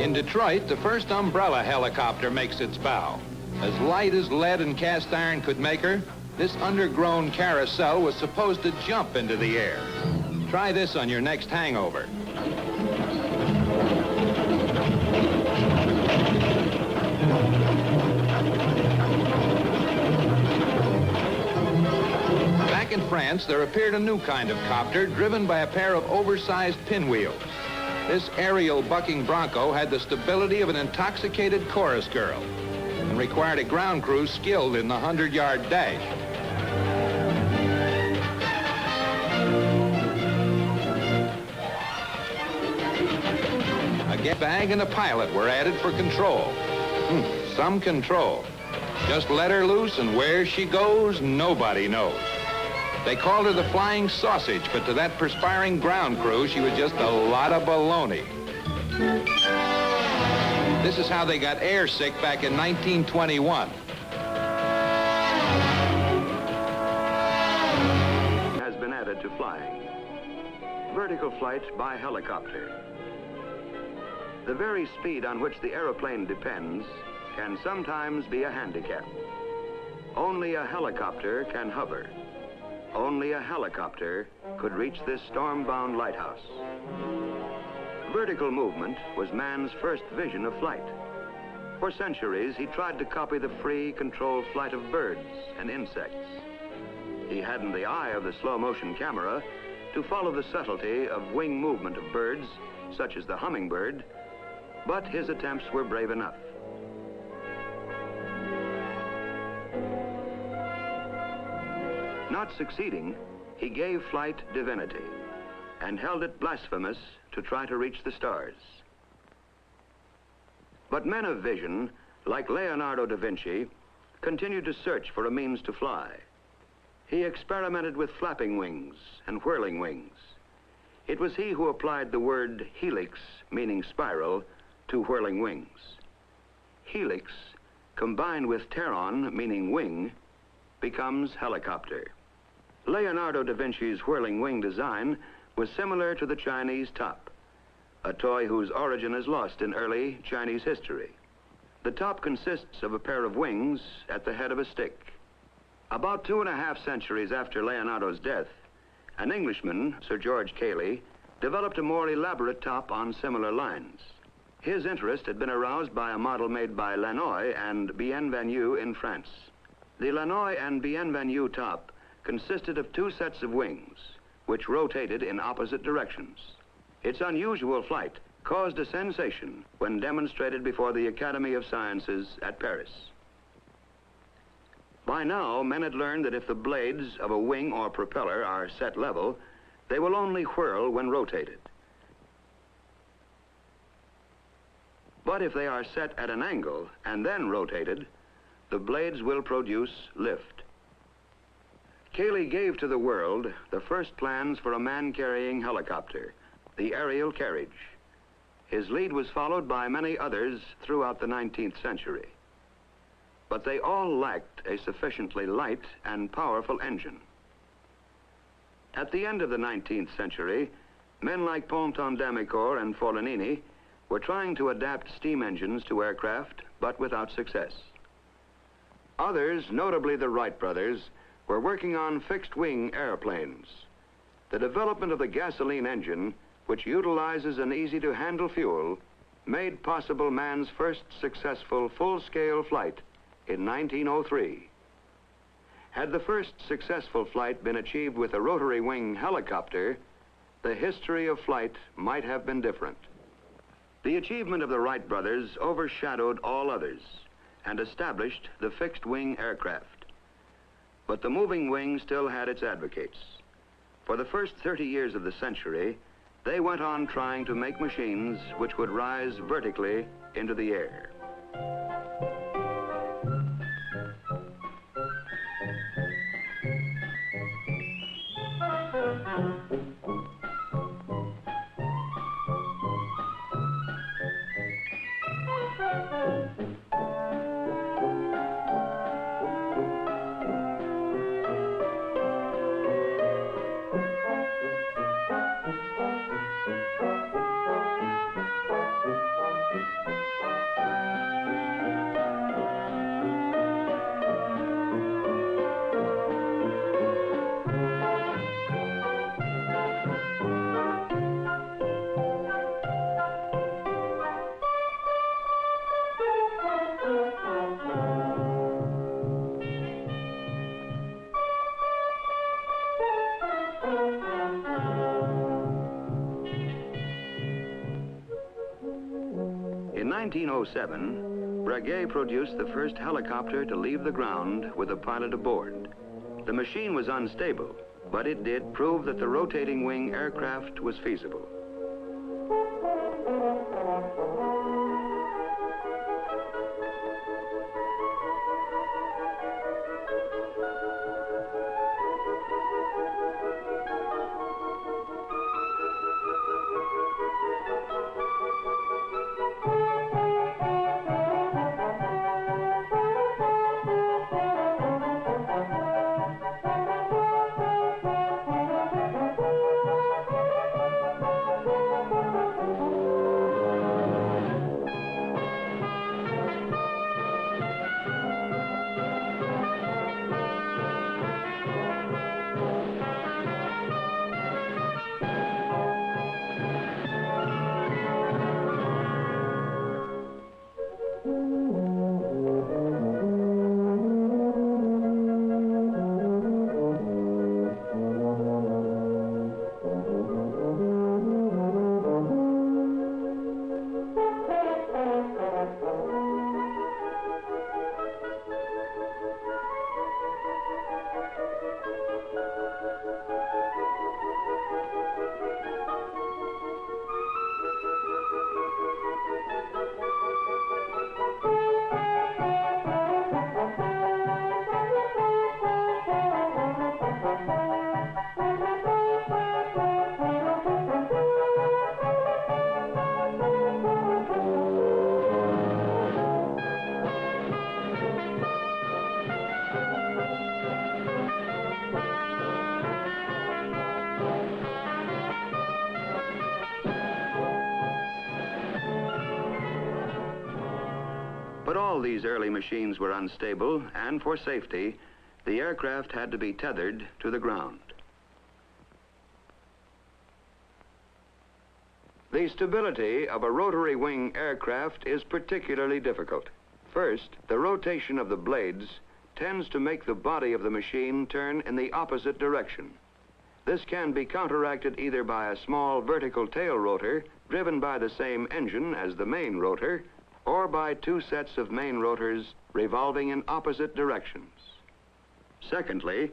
In Detroit, the first umbrella helicopter makes its bow. As light as lead and cast iron could make her, this undergrown carousel was supposed to jump into the air. Try this on your next hangover. Back in France, there appeared a new kind of copter driven by a pair of oversized pinwheels. This aerial bucking bronco had the stability of an intoxicated chorus girl and required a ground crew skilled in the 100-yard dash. A gas bag and a pilot were added for control. Some control. Just let her loose and where she goes, nobody knows. They called her the Flying Sausage, but to that perspiring ground crew, she was just a lot of baloney. This is how they got air sick back in 1921. Has been added to flying. Vertical flight by helicopter. The very speed on which the aeroplane depends can sometimes be a handicap. Only a helicopter can hover. Only a helicopter could reach this storm-bound lighthouse. Vertical movement was man's first vision of flight. For centuries, he tried to copy the free, controlled flight of birds and insects. He hadn't the eye of the slow-motion camera to follow the subtlety of wing movement of birds, such as the hummingbird, but his attempts were brave enough. Not succeeding, he gave flight divinity and held it blasphemous to try to reach the stars. But men of vision, like Leonardo da Vinci, continued to search for a means to fly. He experimented with flapping wings and whirling wings. It was he who applied the word helix, meaning spiral, to whirling wings. Helix, combined with pteron, meaning wing, becomes helicopter. Leonardo da Vinci's whirling wing design was similar to the Chinese top, a toy whose origin is lost in early Chinese history. The top consists of a pair of wings at the head of a stick. About 2.5 centuries after Leonardo's death, an Englishman, Sir George Cayley, developed a more elaborate top on similar lines. His interest had been aroused by a model made by Lannoy and Bienvenu in France. The Lannoy and Bienvenu top consisted of 2 sets of wings, which rotated in opposite directions. Its unusual flight caused a sensation when demonstrated before the Academy of Sciences at Paris. By now, men had learned that if the blades of a wing or propeller are set level, they will only whirl when rotated. But if they are set at an angle and then rotated, the blades will produce lift. Cayley gave to the world the first plans for a man-carrying helicopter, the aerial carriage. His lead was followed by many others throughout the 19th century. But they all lacked a sufficiently light and powerful engine. At the end of the 19th century, men like Ponton d'Amicourt and Foligny were trying to adapt steam engines to aircraft, but without success. Others, notably the Wright brothers, were working on fixed-wing airplanes. The development of the gasoline engine, which utilizes an easy-to-handle fuel, made possible man's first successful full-scale flight in 1903. Had the first successful flight been achieved with a rotary wing helicopter, the history of flight might have been different. The achievement of the Wright brothers overshadowed all others and established the fixed-wing aircraft. But the moving wing still had its advocates. For the first 30 years of the century, they went on trying to make machines which would rise vertically into the air. In 1907, Breguet produced the first helicopter to leave the ground with a pilot aboard. The machine was unstable, but it did prove that the rotating wing aircraft was feasible. But all these early machines were unstable, and for safety, the aircraft had to be tethered to the ground. The stability of a rotary wing aircraft is particularly difficult. First, the rotation of the blades tends to make the body of the machine turn in the opposite direction. This can be counteracted either by a small vertical tail rotor driven by the same engine as the main rotor, or by two sets of main rotors revolving in opposite directions. Secondly,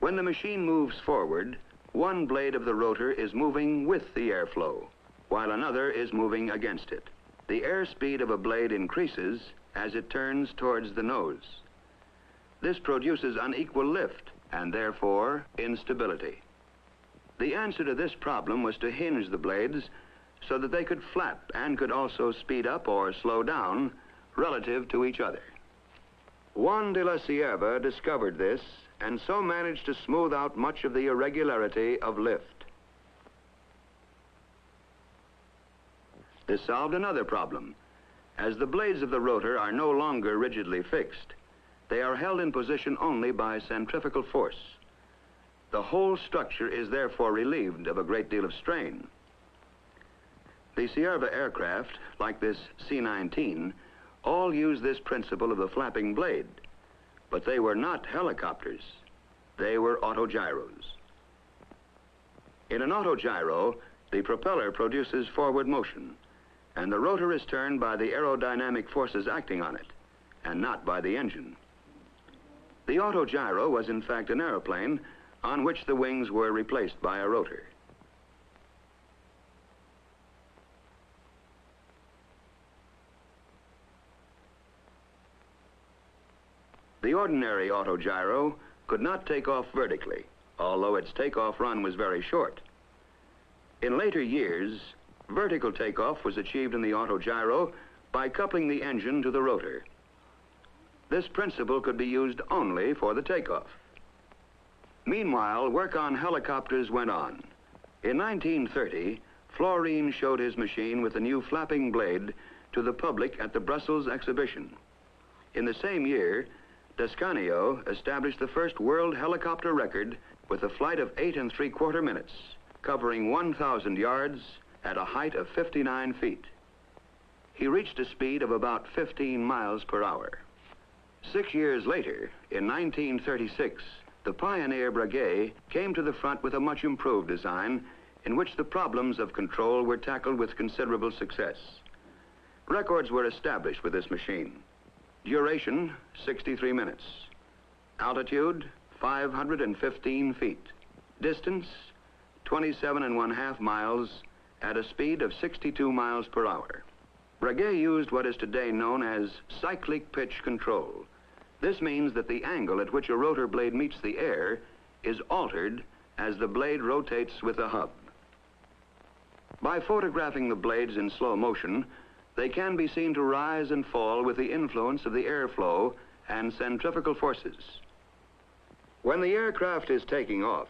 when the machine moves forward, one blade of the rotor is moving with the airflow, while another is moving against it. The airspeed of a blade increases as it turns towards the nose. This produces unequal lift and therefore instability. The answer to this problem was to hinge the blades so that they could flap and could also speed up or slow down relative to each other. Juan de la Cierva discovered this and so managed to smooth out much of the irregularity of lift. This solved another problem. As the blades of the rotor are no longer rigidly fixed, they are held in position only by centrifugal force. The whole structure is therefore relieved of a great deal of strain. The Cierva aircraft, like this C-19, all use this principle of the flapping blade, but they were not helicopters. They were autogyros. In an autogyro, the propeller produces forward motion, and the rotor is turned by the aerodynamic forces acting on it, and not by the engine. The autogyro was in fact an airplane on which the wings were replaced by a rotor. The ordinary autogyro could not take off vertically, although its takeoff run was very short. In later years, vertical takeoff was achieved in the autogyro by coupling the engine to the rotor. This principle could be used only for the takeoff. Meanwhile, work on helicopters went on. In 1930, Florine showed his machine with a new flapping blade to the public at the Brussels exhibition. In the same year, Descanio established the first world helicopter record with a flight of 8 3/4 minutes, covering 1,000 yards at a height of 59 feet. He reached a speed of about 15 miles per hour. 6 years later, in 1936, the pioneer Breguet came to the front with a much improved design in which the problems of control were tackled with considerable success. Records were established with this machine. Duration, 63 minutes. Altitude, 515 feet. Distance, 27½ miles at a speed of 62 miles per hour. Breguet used what is today known as cyclic pitch control. This means that the angle at which a rotor blade meets the air is altered as the blade rotates with the hub. By photographing the blades in slow motion, they can be seen to rise and fall with the influence of the airflow and centrifugal forces. When the aircraft is taking off,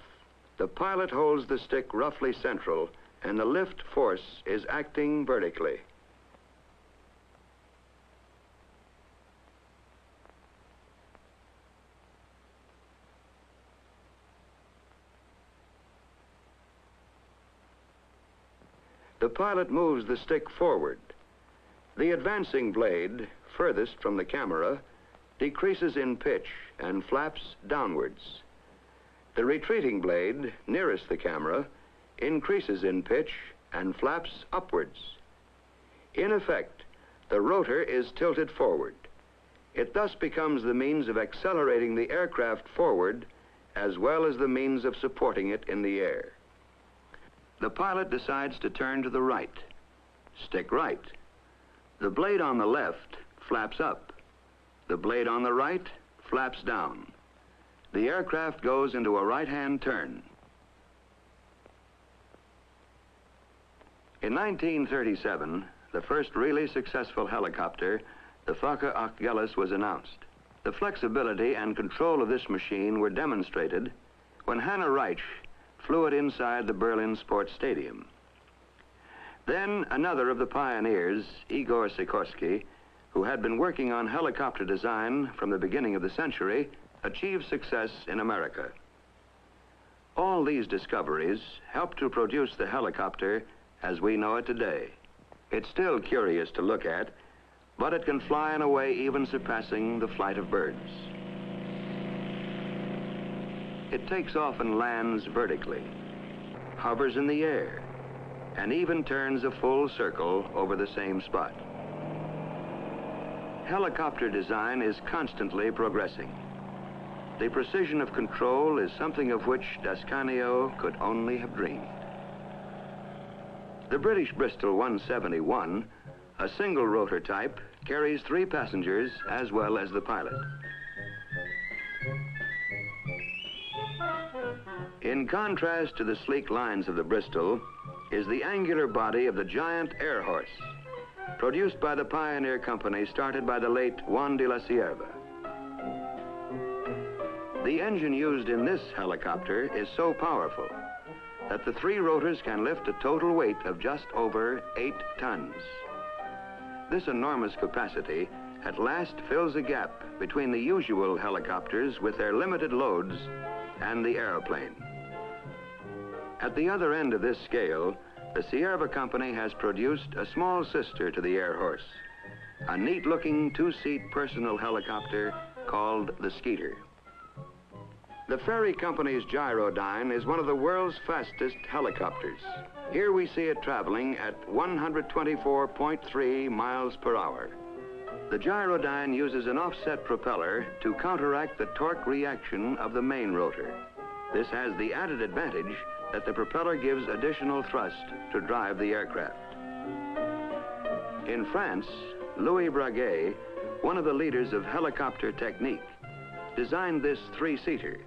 the pilot holds the stick roughly central and the lift force is acting vertically. The pilot moves the stick forward. The advancing blade, furthest from the camera, decreases in pitch and flaps downwards. The retreating blade, nearest the camera, increases in pitch and flaps upwards. In effect, the rotor is tilted forward. It thus becomes the means of accelerating the aircraft forward as well as the means of supporting it in the air. The pilot decides to turn to the right. Stick right. The blade on the left flaps up. The blade on the right flaps down. The aircraft goes into a right-hand turn. In 1937, the first really successful helicopter, the Fokker Achilles, was announced. The flexibility and control of this machine were demonstrated when Hanna Reich flew it inside the Berlin Sports Stadium. Then another of the pioneers, Igor Sikorsky, who had been working on helicopter design from the beginning of the century, achieved success in America. All these discoveries helped to produce the helicopter as we know it today. It's still curious to look at, but it can fly in a way even surpassing the flight of birds. It takes off and lands vertically, hovers in the air, and even turns a full circle over the same spot. Helicopter design is constantly progressing. The precision of control is something of which Descanio could only have dreamed. The British Bristol 171, a single rotor type, carries 3 passengers as well as the pilot. In contrast to the sleek lines of the Bristol is the angular body of the giant air horse, produced by the pioneer company started by the late Juan de la Cierva. The engine used in this helicopter is so powerful that the 3 rotors can lift a total weight of just over 8 tons. This enormous capacity at last fills a gap between the usual helicopters with their limited loads and the airplane. At the other end of this scale, the Cierva company has produced a small sister to the Air Horse, a neat-looking 2-seat personal helicopter called the Skeeter. The Ferry Company's Gyrodyne is one of the world's fastest helicopters. Here we see it traveling at 124.3 miles per hour. The Gyrodyne uses an offset propeller to counteract the torque reaction of the main rotor. This has the added advantage that the propeller gives additional thrust to drive the aircraft. In France, Louis Breguet, one of the leaders of helicopter technique, designed this three-seater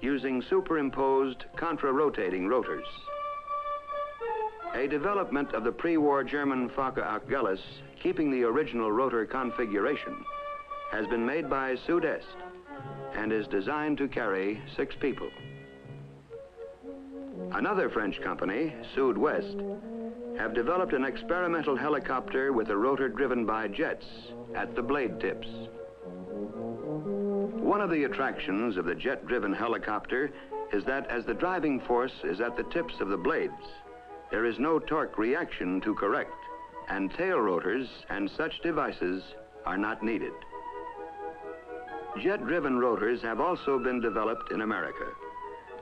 using superimposed contra-rotating rotors. A development of the pre-war German Fokker Achilles, keeping the original rotor configuration, has been made by Sud-Est and is designed to carry 6 people. Another French company, Sud-West, have developed an experimental helicopter with a rotor driven by jets at the blade tips. One of the attractions of the jet-driven helicopter is that as the driving force is at the tips of the blades, there is no torque reaction to correct, and tail rotors and such devices are not needed. Jet-driven rotors have also been developed in America.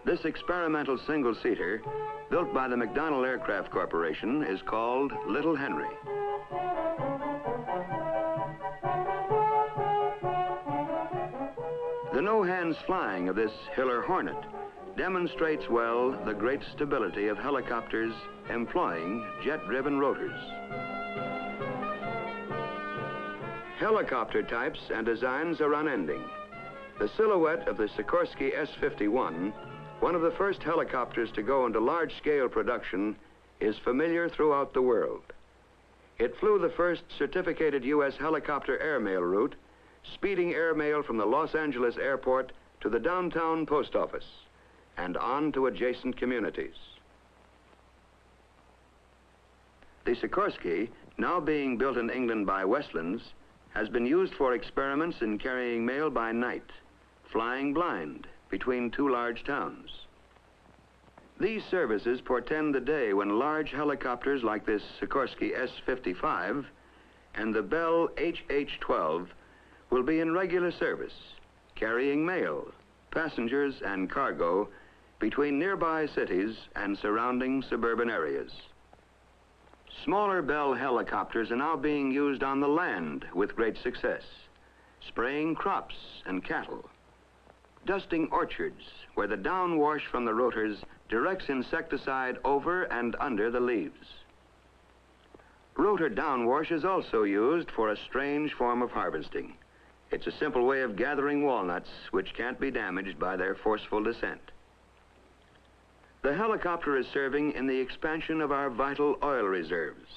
This experimental single-seater, built by the McDonnell Aircraft Corporation, is called Little Henry. The no-hands flying of this Hiller Hornet demonstrates well the great stability of helicopters employing jet-driven rotors. Helicopter types and designs are unending. The silhouette of the Sikorsky S-51, one of the first helicopters to go into large-scale production, is familiar throughout the world. It flew the first certificated U.S. helicopter airmail route, speeding airmail from the Los Angeles airport to the downtown post office and on to adjacent communities. The Sikorsky, now being built in England by Westlands, has been used for experiments in carrying mail by night, flying blind between 2 large towns. These services portend the day when large helicopters like this Sikorsky S-55 and the Bell HH-12 will be in regular service, carrying mail, passengers, and cargo between nearby cities and surrounding suburban areas. Smaller Bell helicopters are now being used on the land with great success, spraying crops and cattle, dusting orchards where the downwash from the rotors directs insecticide over and under the leaves. Rotor downwash is also used for a strange form of harvesting. It's a simple way of gathering walnuts which can't be damaged by their forceful descent. The helicopter is serving in the expansion of our vital oil reserves,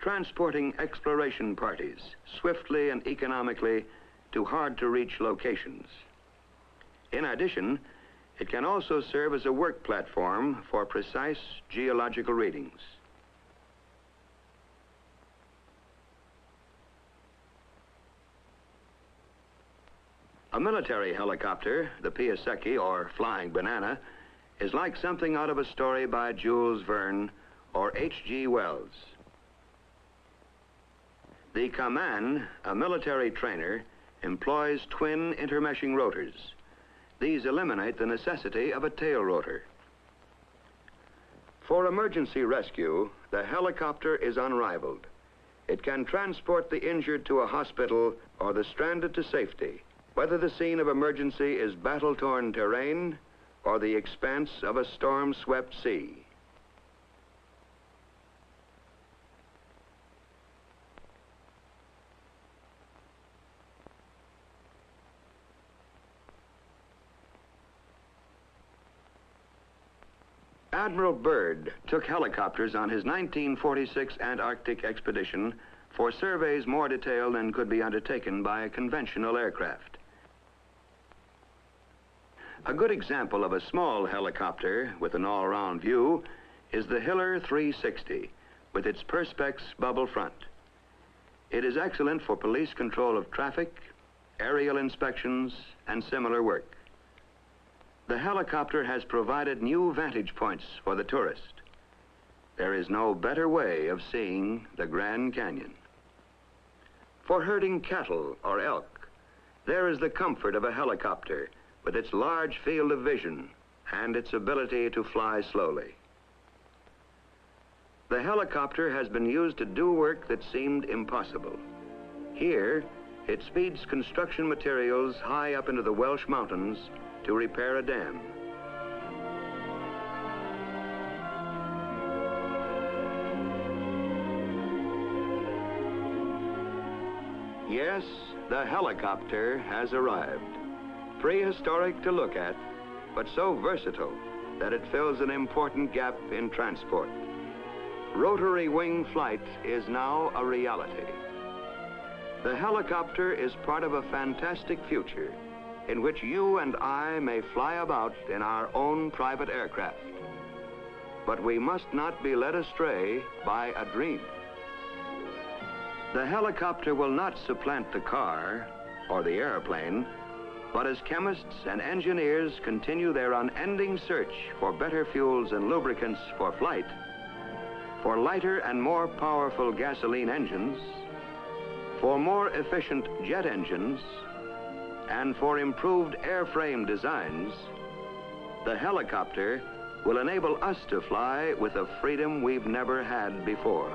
transporting exploration parties swiftly and economically to hard-to-reach locations. In addition, it can also serve as a work platform for precise geological readings. A military helicopter, the Piasecki, or Flying Banana, is like something out of a story by Jules Verne or H.G. Wells. The Kaman, a military trainer, employs twin intermeshing rotors. These eliminate the necessity of a tail rotor. For emergency rescue, the helicopter is unrivaled. It can transport the injured to a hospital or the stranded to safety, whether the scene of emergency is battle-torn terrain or the expanse of a storm-swept sea. Admiral Byrd took helicopters on his 1946 Antarctic expedition for surveys more detailed than could be undertaken by a conventional aircraft. A good example of a small helicopter with an all-round view is the Hiller 360 with its Perspex bubble front. It is excellent for police control of traffic, aerial inspections, and similar work. The helicopter has provided new vantage points for the tourist. There is no better way of seeing the Grand Canyon. For herding cattle or elk, there is the comfort of a helicopter with its large field of vision and its ability to fly slowly. The helicopter has been used to do work that seemed impossible. Here, it speeds construction materials high up into the Welsh mountains to repair a dam. Yes, the helicopter has arrived. prehistoric to look at, but so versatile that it fills an important gap in transport. Rotary wing flight is now a reality. The helicopter is part of a fantastic future in which you and I may fly about in our own private aircraft. But we must not be led astray by a dream. The helicopter will not supplant the car or the airplane, but as chemists and engineers continue their unending search for better fuels and lubricants for flight, for lighter and more powerful gasoline engines, for more efficient jet engines, and for improved airframe designs, the helicopter will enable us to fly with a freedom we've never had before.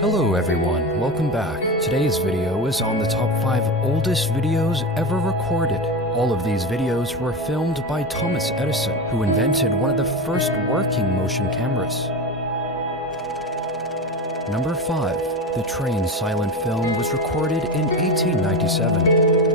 Hello everyone, welcome back. Today's video is on the top 5 oldest videos ever recorded. All of these videos were filmed by Thomas Edison, who invented one of the first working motion cameras. Number 5. The train silent film was recorded in 1897.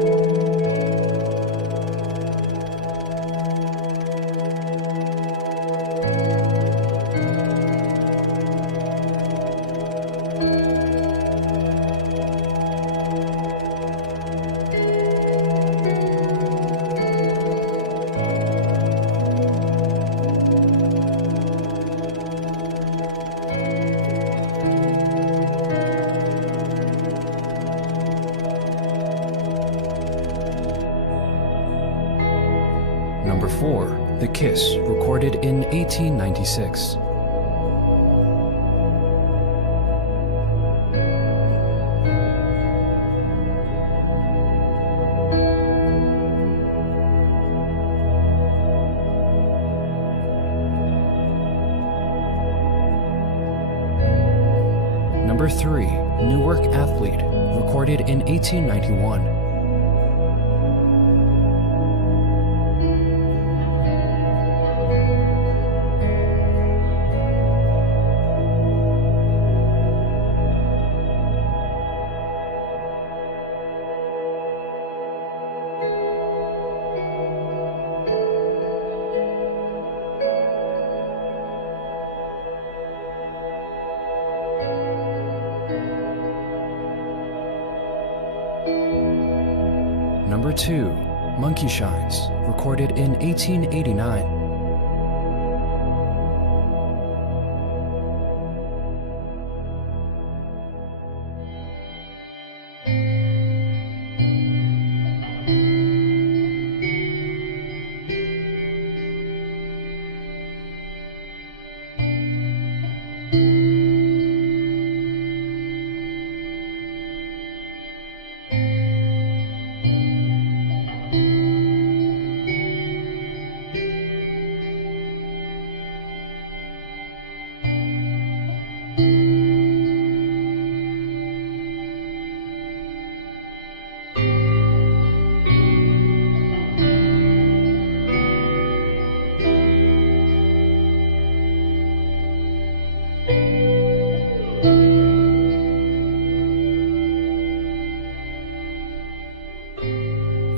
Number 4. The Kiss, recorded in 1896. Number 3. Newark Athlete, recorded in 1891. Number 2. Monkey Shines, recorded in 1889.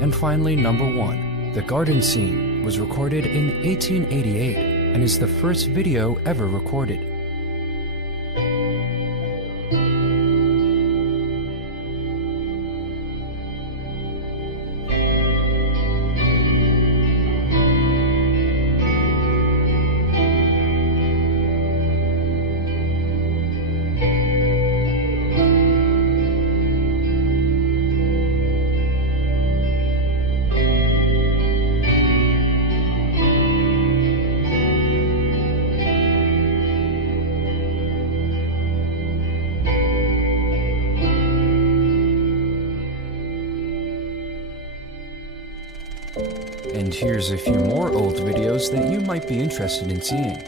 And finally, number 1. The Garden Scene was recorded in 1888 and is the first video ever recorded. And here's a few more old videos that you might be interested in seeing.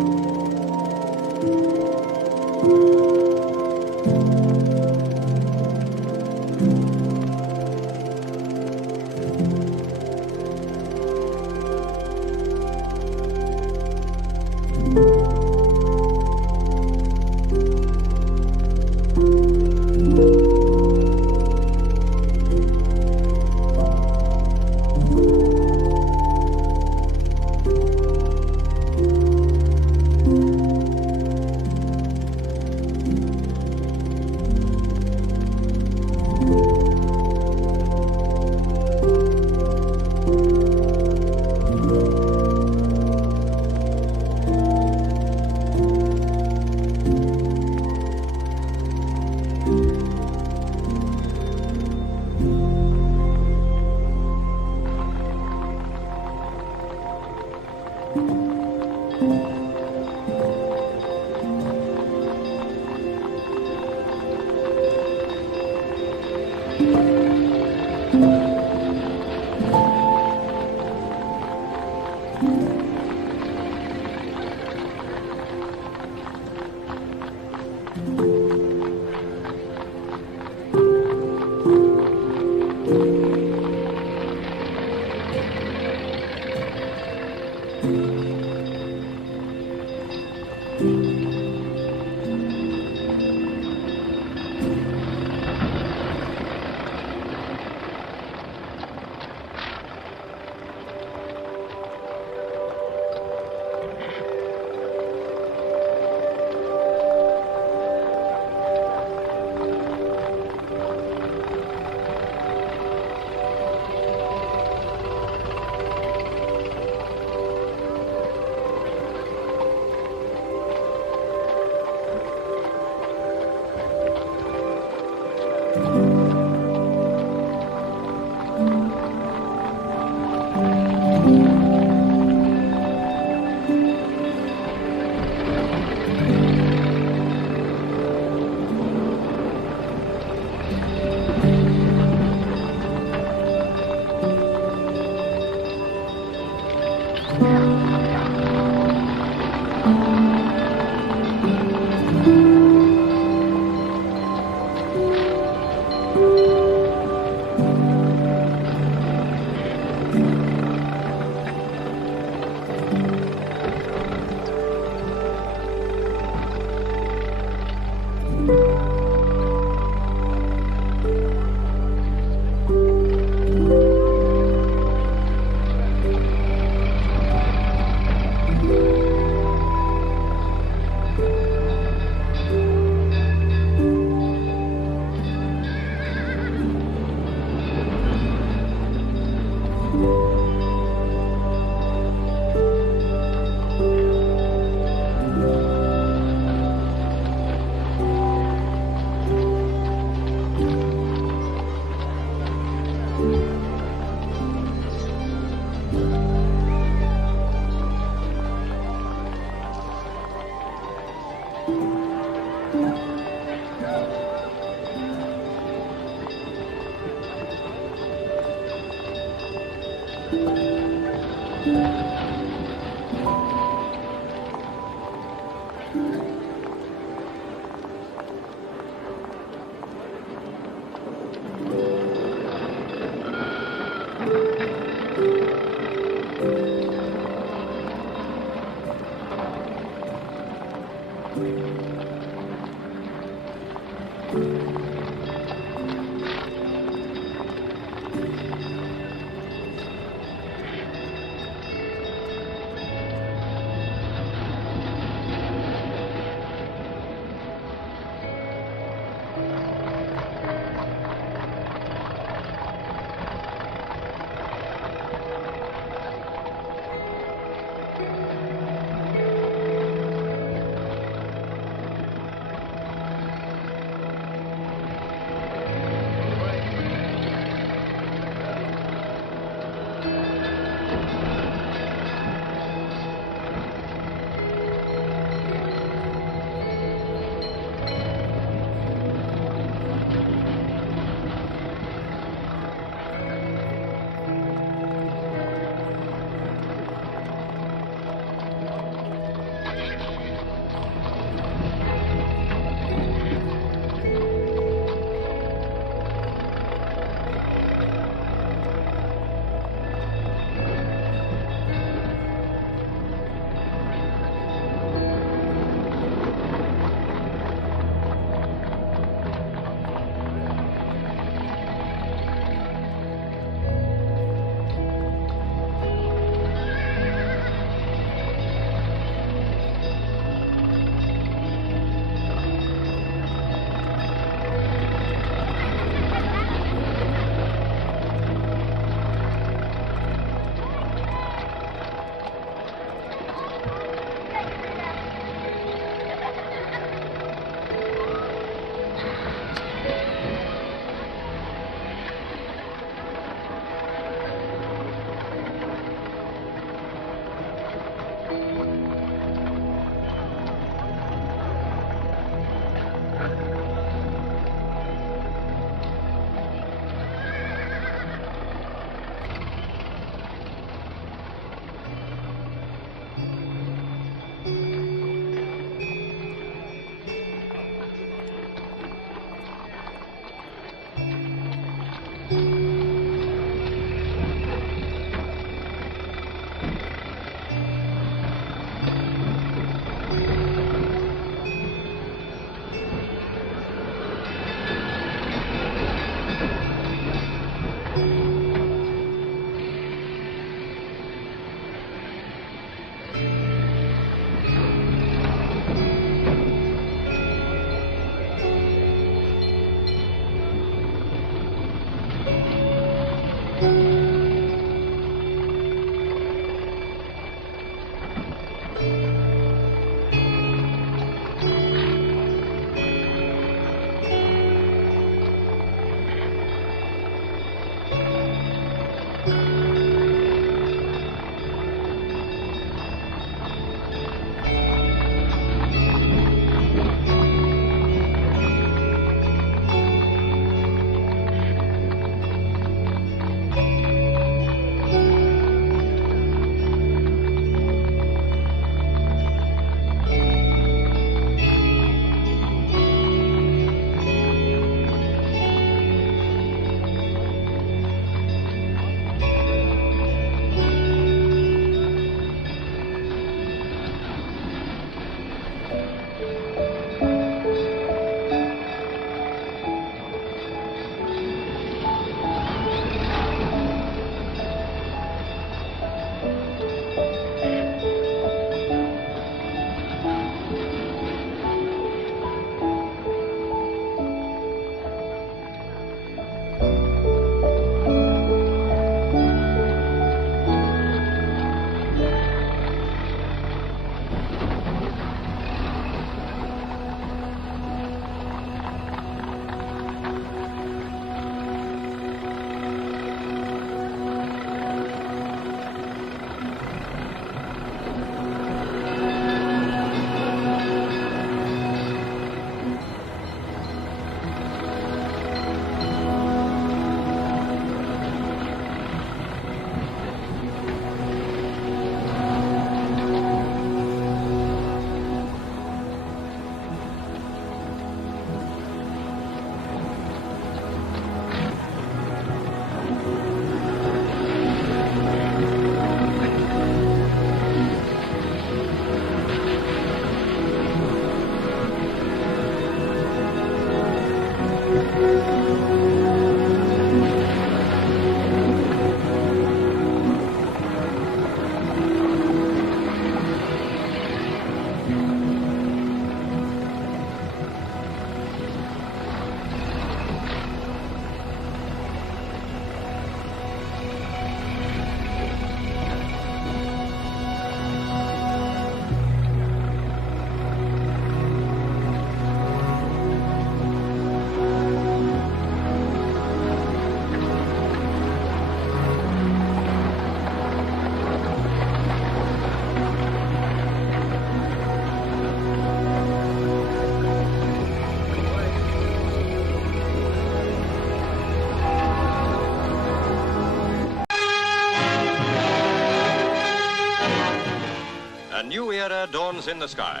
A new era dawns in the sky.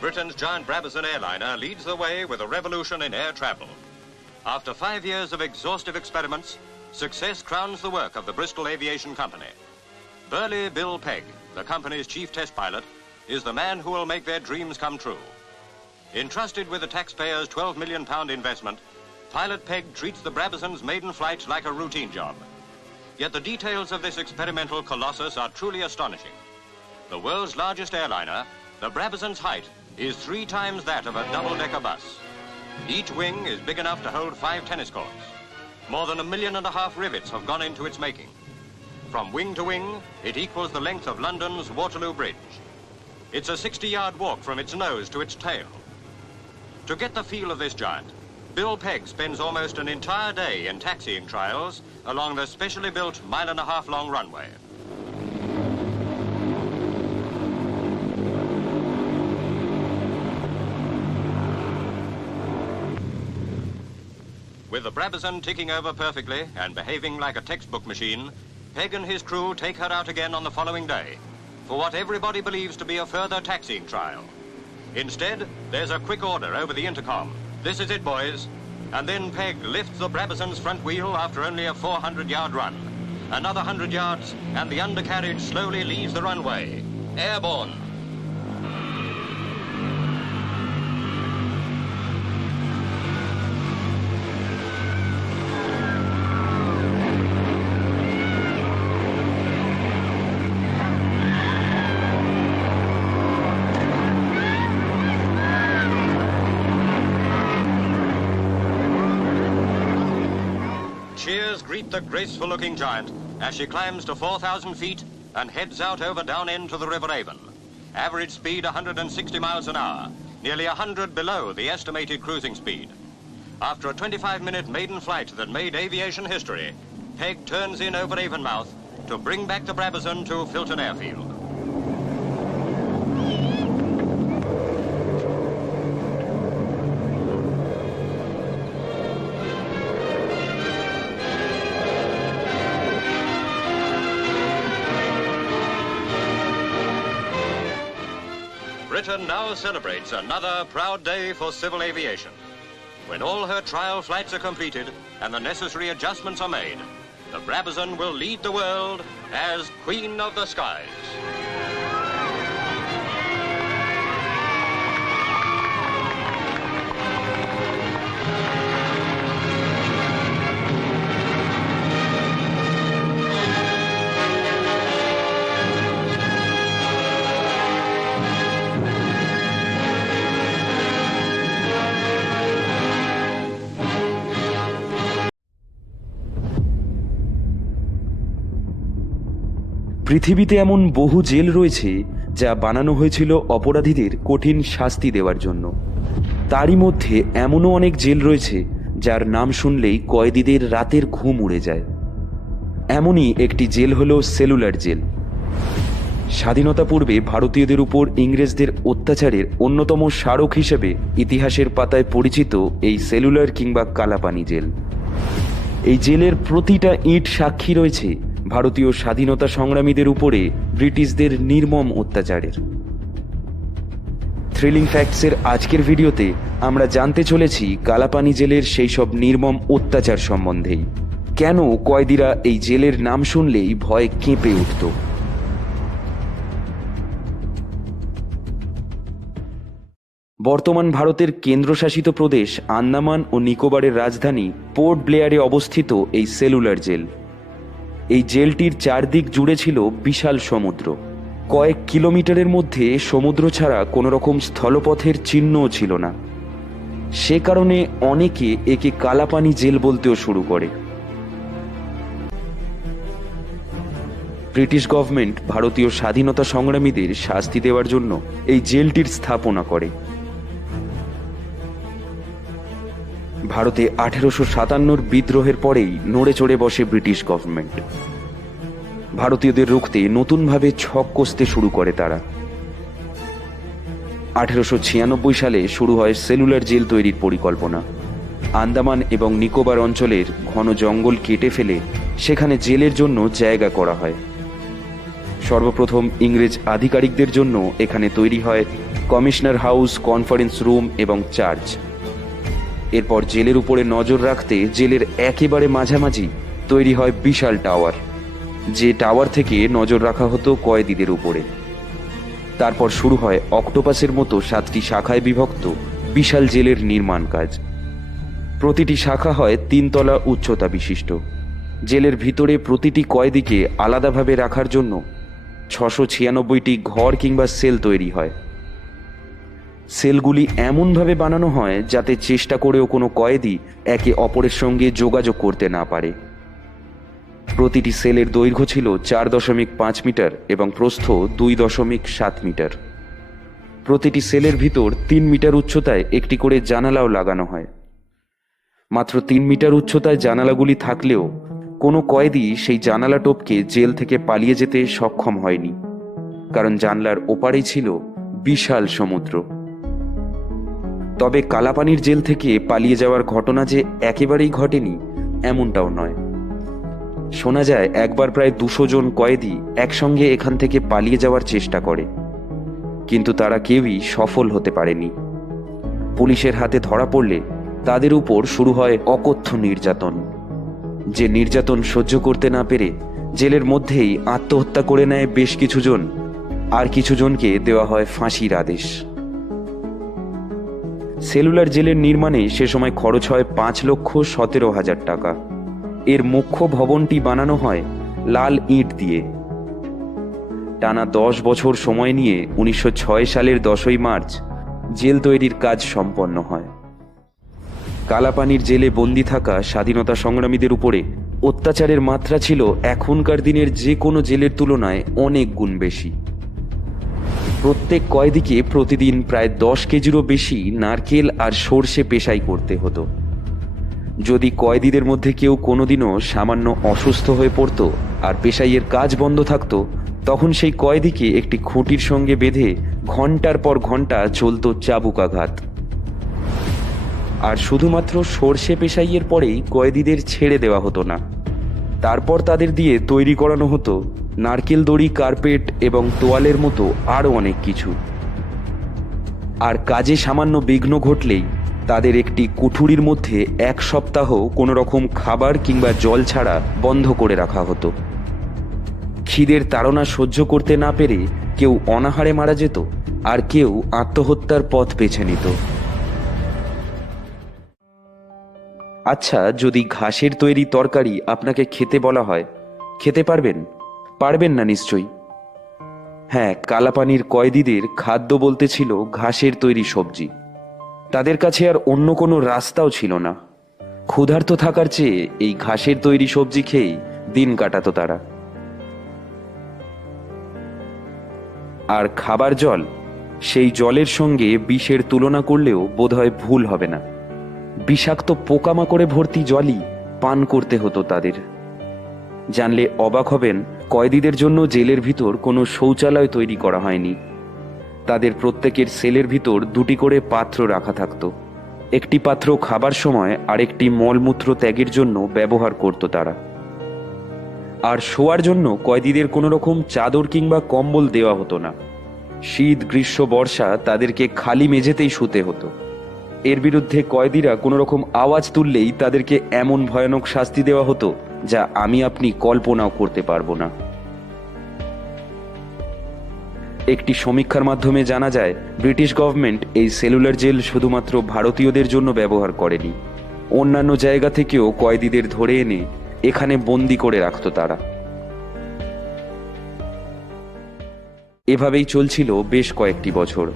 Britain's giant Brabazon airliner leads the way with a revolution in air travel. After 5 years of exhaustive experiments, success crowns the work of the Bristol Aviation Company. Burly Bill Pegg, the company's chief test pilot, is the man who will make their dreams come true. Entrusted with the taxpayers' £12 million investment, pilot Pegg treats the Brabazon's maiden flight like a routine job. Yet the details of this experimental colossus are truly astonishing. The world's largest airliner, the Brabazon's height is 3 times that of a double-decker bus. Each wing is big enough to hold 5 tennis courts. More than 1.5 million rivets have gone into its making. From wing to wing, it equals the length of London's Waterloo Bridge. It's a 60-yard walk from its nose to its tail. To get the feel of this giant, Bill Pegg spends almost an entire day in taxiing trials along the specially built 1.5 mile long runway. With the Brabazon ticking over perfectly and behaving like a textbook machine, Pegg and his crew take her out again on the following day for what everybody believes to be a further taxiing trial. Instead, there's a quick order over the intercom. This is it, boys. And then Pegg lifts the Brabazon's front wheel after only a 400-yard run. Another 100 yards, and the undercarriage slowly leaves the runway. Airborne. Cheers greet the graceful-looking giant as she climbs to 4,000 feet and heads out over Down End to the River Avon. Average speed 160 miles an hour, nearly 100 below the estimated cruising speed. After a 25-minute maiden flight that made aviation history, Pegg turns in over Avonmouth to bring back the Brabazon to Filton Airfield. Britain now celebrates another proud day for civil aviation. When all her trial flights are completed and the necessary adjustments are made, the Brabazon will lead the world as Queen of the Skies. পৃথিবীতে এমন বহু jail রয়েছে যা বানানো হয়েছিল অপরাধীদের কঠিন শাস্তি দেওয়ার জন্য। তারই মধ্যে এমনও অনেক জেল রয়েছে যার নাম শুনলেই কয়েদিদের রাতের ঘুম উড়ে যায়। এমনই একটি জেল হলো সেলুলার জেল। স্বাধীনতা পূর্বে ভারতীয়দের উপর ইংরেজদের অত্যাচারের অন্যতম স্মারক হিসেবে ইতিহাসের পাতায় পরিচিত এই সেলুলার কিংবা কালাপানি জেল। এই জেলের প্রতিটা ইট সাক্ষী রয়েছে ভারতীয় স্বাধীনতা সংগ্রামীদের উপরে ব্রিটিশদের নির্মম অত্যাচারের। থ্রিলিং ফ্যাক্টসের আজকের ভিডিওতে আমরা জানতে চলেছি কালাপানি জেলের সেই সব নির্মম অত্যাচার সম্বন্ধেই। কেন কয়েদিরা এই জেলের নাম শুনলেই ভয়ে কেঁপে উঠত। বর্তমান ভারতের কেন্দ্রশাসিত প্রদেশ আন্দামান ও নিকোবরের রাজধানী পোর্ট ব্লেয়ারে অবস্থিত এই সেলুলার জেল। এই জেলটির চারদিক জুড়ে ছিল বিশাল সমুদ্র। কয়েক কিলোমিটারের মধ্যে সমুদ্র ছাড়া কোনো রকম স্থলপথের চিহ্নও ছিল না। সে কারণে অনেকে একে কালাপানি জেল বলতেও শুরু করে। ব্রিটিশ গভর্নমেন্ট ভারতীয় স্বাধীনতা সংগ্রামীদের শাস্তি দেওয়ার জন্য এই জেলটির স্থাপনা করে। ভারতে 1857 বিদ্রোহের পরেই নড়ে চড়ে বসে ব্রিটিশ গভর্নমেন্ট। ভারতীয়দের রুখতে নতুনভাবে ছক কষতে শুরু করে তারা। 1896 সালে শুরু হয় সেলুলার জেল তৈরির পরিকল্পনা। আন্দামান এবং নিকোবর অঞ্চলের ঘন জঙ্গল কেটে ফেলে সেখানে জেলের জন্য জায়গা করা হয়। সর্বপ্রথম ইংরেজ আধিকারিকদের জন্য এখানে তৈরি হয় কমিশনার হাউস, কনফারেন্স রুম এবং চার্চ। এরপর জেলের উপরে নজর রাখতে জেলের একেবারে মাঝামাঝি তৈরি হয় বিশাল টাওয়ার, যে টাওয়ার থেকে নজর রাখা হতো কয়েদিদের উপরে। তারপর শুরু হয় অক্টোপাসের মতো 7টি শাখায় বিভক্ত বিশাল জেলের নির্মাণ কাজ। প্রতিটি শাখা হয় 3 তলা উচ্চতা বিশিষ্ট। জেলের ভিতরে প্রতিটি কয়েদিকে আলাদাভাবে রাখার জন্য 696টি ঘর কিংবা সেল তৈরি হয়। সেলগুলি এমনভাবে বানানো হয় যাতে চেষ্টা করেও কোনো কয়েদি একে অপরের সঙ্গে যোগাযোগ করতে না পারে। প্রতিটি সেলের দৈর্ঘ্য ছিল 4.5 মিটার এবং প্রস্থ 2.7 মিটার। প্রতিটি সেলের ভিতর 3 মিটার উচ্চতায় একটি করে জানালাও লাগানো হয়। মাত্র 3 মিটার উচ্চতায় জানালাগুলি থাকলেও কোনো কয়েদি সেই জানালা টপকে জেল থেকে পালিয়ে যেতে সক্ষম হয়নি, কারণ জানলার ওপারেই ছিল বিশাল সমুদ্র। তবে কালাপানির জেল থেকে পালিয়ে যাওয়ার ঘটনা যে একেবারেই ঘটেনি এমনটাও নয়। শোনা যায় একবার প্রায় 200 জন কয়েদি একসঙ্গে এখান থেকে পালিয়ে যাওয়ার চেষ্টা করে, কিন্তু তারা কেউই সফল হতে পারেনি। পুলিশের হাতে ধরা পড়লে তাদের উপর শুরু হয় অকথ্য নির্যাতন। যে নির্যাতন সহ্য করতে না পেরে জেলের মধ্যেই আত্মহত্যা করে নেয় বেশ কিছু জন, আর কিছু জনকে দেওয়া হয় ফাঁসির আদেশ। সেলুলার জেলের নির্মাণে সে সময় খরচ হয় 5,17,000 টাকা। এর মুখ্য ভবনটি বানানো হয় লাল ইট দিয়ে। টানা 10 বছর সময় নিয়ে 1906 সালের 10ই মার্চ জেল তৈরির কাজ সম্পন্ন হয়। কালাপানির জেলে বন্দী থাকা স্বাধীনতা সংগ্রামীদের উপরে অত্যাচারের মাত্রা ছিল এখনকার দিনের যে কোনো জেলের তুলনায় অনেক গুণ বেশি। প্রত্যেক কয়েদিকে প্রতিদিন প্রায় 10 কেজিরও বেশি নারকেল আর সর্ষে পেশাই করতে হতো। যদি কয়েদিদের মধ্যে কেউ কোনোদিনও সামান্য অসুস্থ হয়ে পড়তো আর পেশাইয়ের কাজ বন্ধ থাকতো, তখন সেই কয়েদিকে একটি খুঁটির সঙ্গে বেঁধে ঘন্টার পর ঘন্টা চলত চাবুকাঘাত। আর শুধুমাত্র সর্ষে পেশাইয়ের পরেই কয়েদিদের ছেড়ে দেওয়া হতো না। তারপর তাদের দিয়ে তৈরি করানো হতো নারকেল দড়ি, কার্পেট এবং তোয়ালের মতো আরও অনেক কিছু। আর কাজে সামান্য বিঘ্ন ঘটলেই তাদের একটি কুঠুরির মধ্যে 1 সপ্তাহ কোনো রকম খাবার কিংবা জল ছাড়া বন্ধ করে রাখা হতো। খিদের তাড়না সহ্য করতে না পেরে কেউ অনাহারে মারা যেত, আর কেউ আত্মহত্যার পথ বেছে নিত। আচ্ছা, যদি ঘাসের তৈরি তরকারি আপনাকে খেতে বলা হয়, খেতে পারবেন? পারবেন না নিশ্চয়ই। হ্যাঁ, কালাপানির কয়েদিদের খাদ্য বলতে ছিল ঘাসের তৈরি সবজি। তাদের কাছে আর অন্য কোনো রাস্তাও ছিল না। ক্ষুধার্ত থাকার চেয়ে এই ঘাসের তৈরি সবজি খেয়েই দিন কাটাতো তারা। আর খাবার জল, সেই জলের সঙ্গে বিষের তুলনা করলেও বোধহয় ভুল হবে না। বিষাক্ত পোকামাকড়ে ভর্তি জলই পান করতে হতো তাদের। জানলে অবাক হবেন, কয়েদিদের জন্য জেলের ভিতর কোনো শৌচালয় তৈরি করা হয়নি। তাদের প্রত্যেকের সেলের ভিতর 2টি করে পাত্র রাখা থাকত। একটি পাত্র খাবার সময় আরেকটি মলমূত্র ত্যাগের জন্য ব্যবহার করত তারা। আর শোয়ার জন্য কয়েদিদের কোনো রকম চাদর কিংবা কম্বল দেওয়া হতো না। শীত, গ্রীষ্ম, বর্ষা তাদেরকে খালি মেঝেতেই শুতে হতো। এর বিরুদ্ধে কয়েদিরা কোনো রকম আওয়াজ তুললেই তাদেরকে এমন ভয়ানক শাস্তি দেওয়া হতো যা আমি আপনি কল্পনাও করতে পারবো না। একটি সমীক্ষার মাধ্যমে জানা যায় ব্রিটিশ গভর্নমেন্ট এই সেলুলার জেল শুধুমাত্র ভারতীয়দের জন্য ব্যবহার করেনি, অন্যান্য জায়গা থেকেও কয়েদিদের ধরে এনে এখানে বন্দি করে রাখত তারা। এভাবেই চলছিল বেশ কয়েকটি বছর।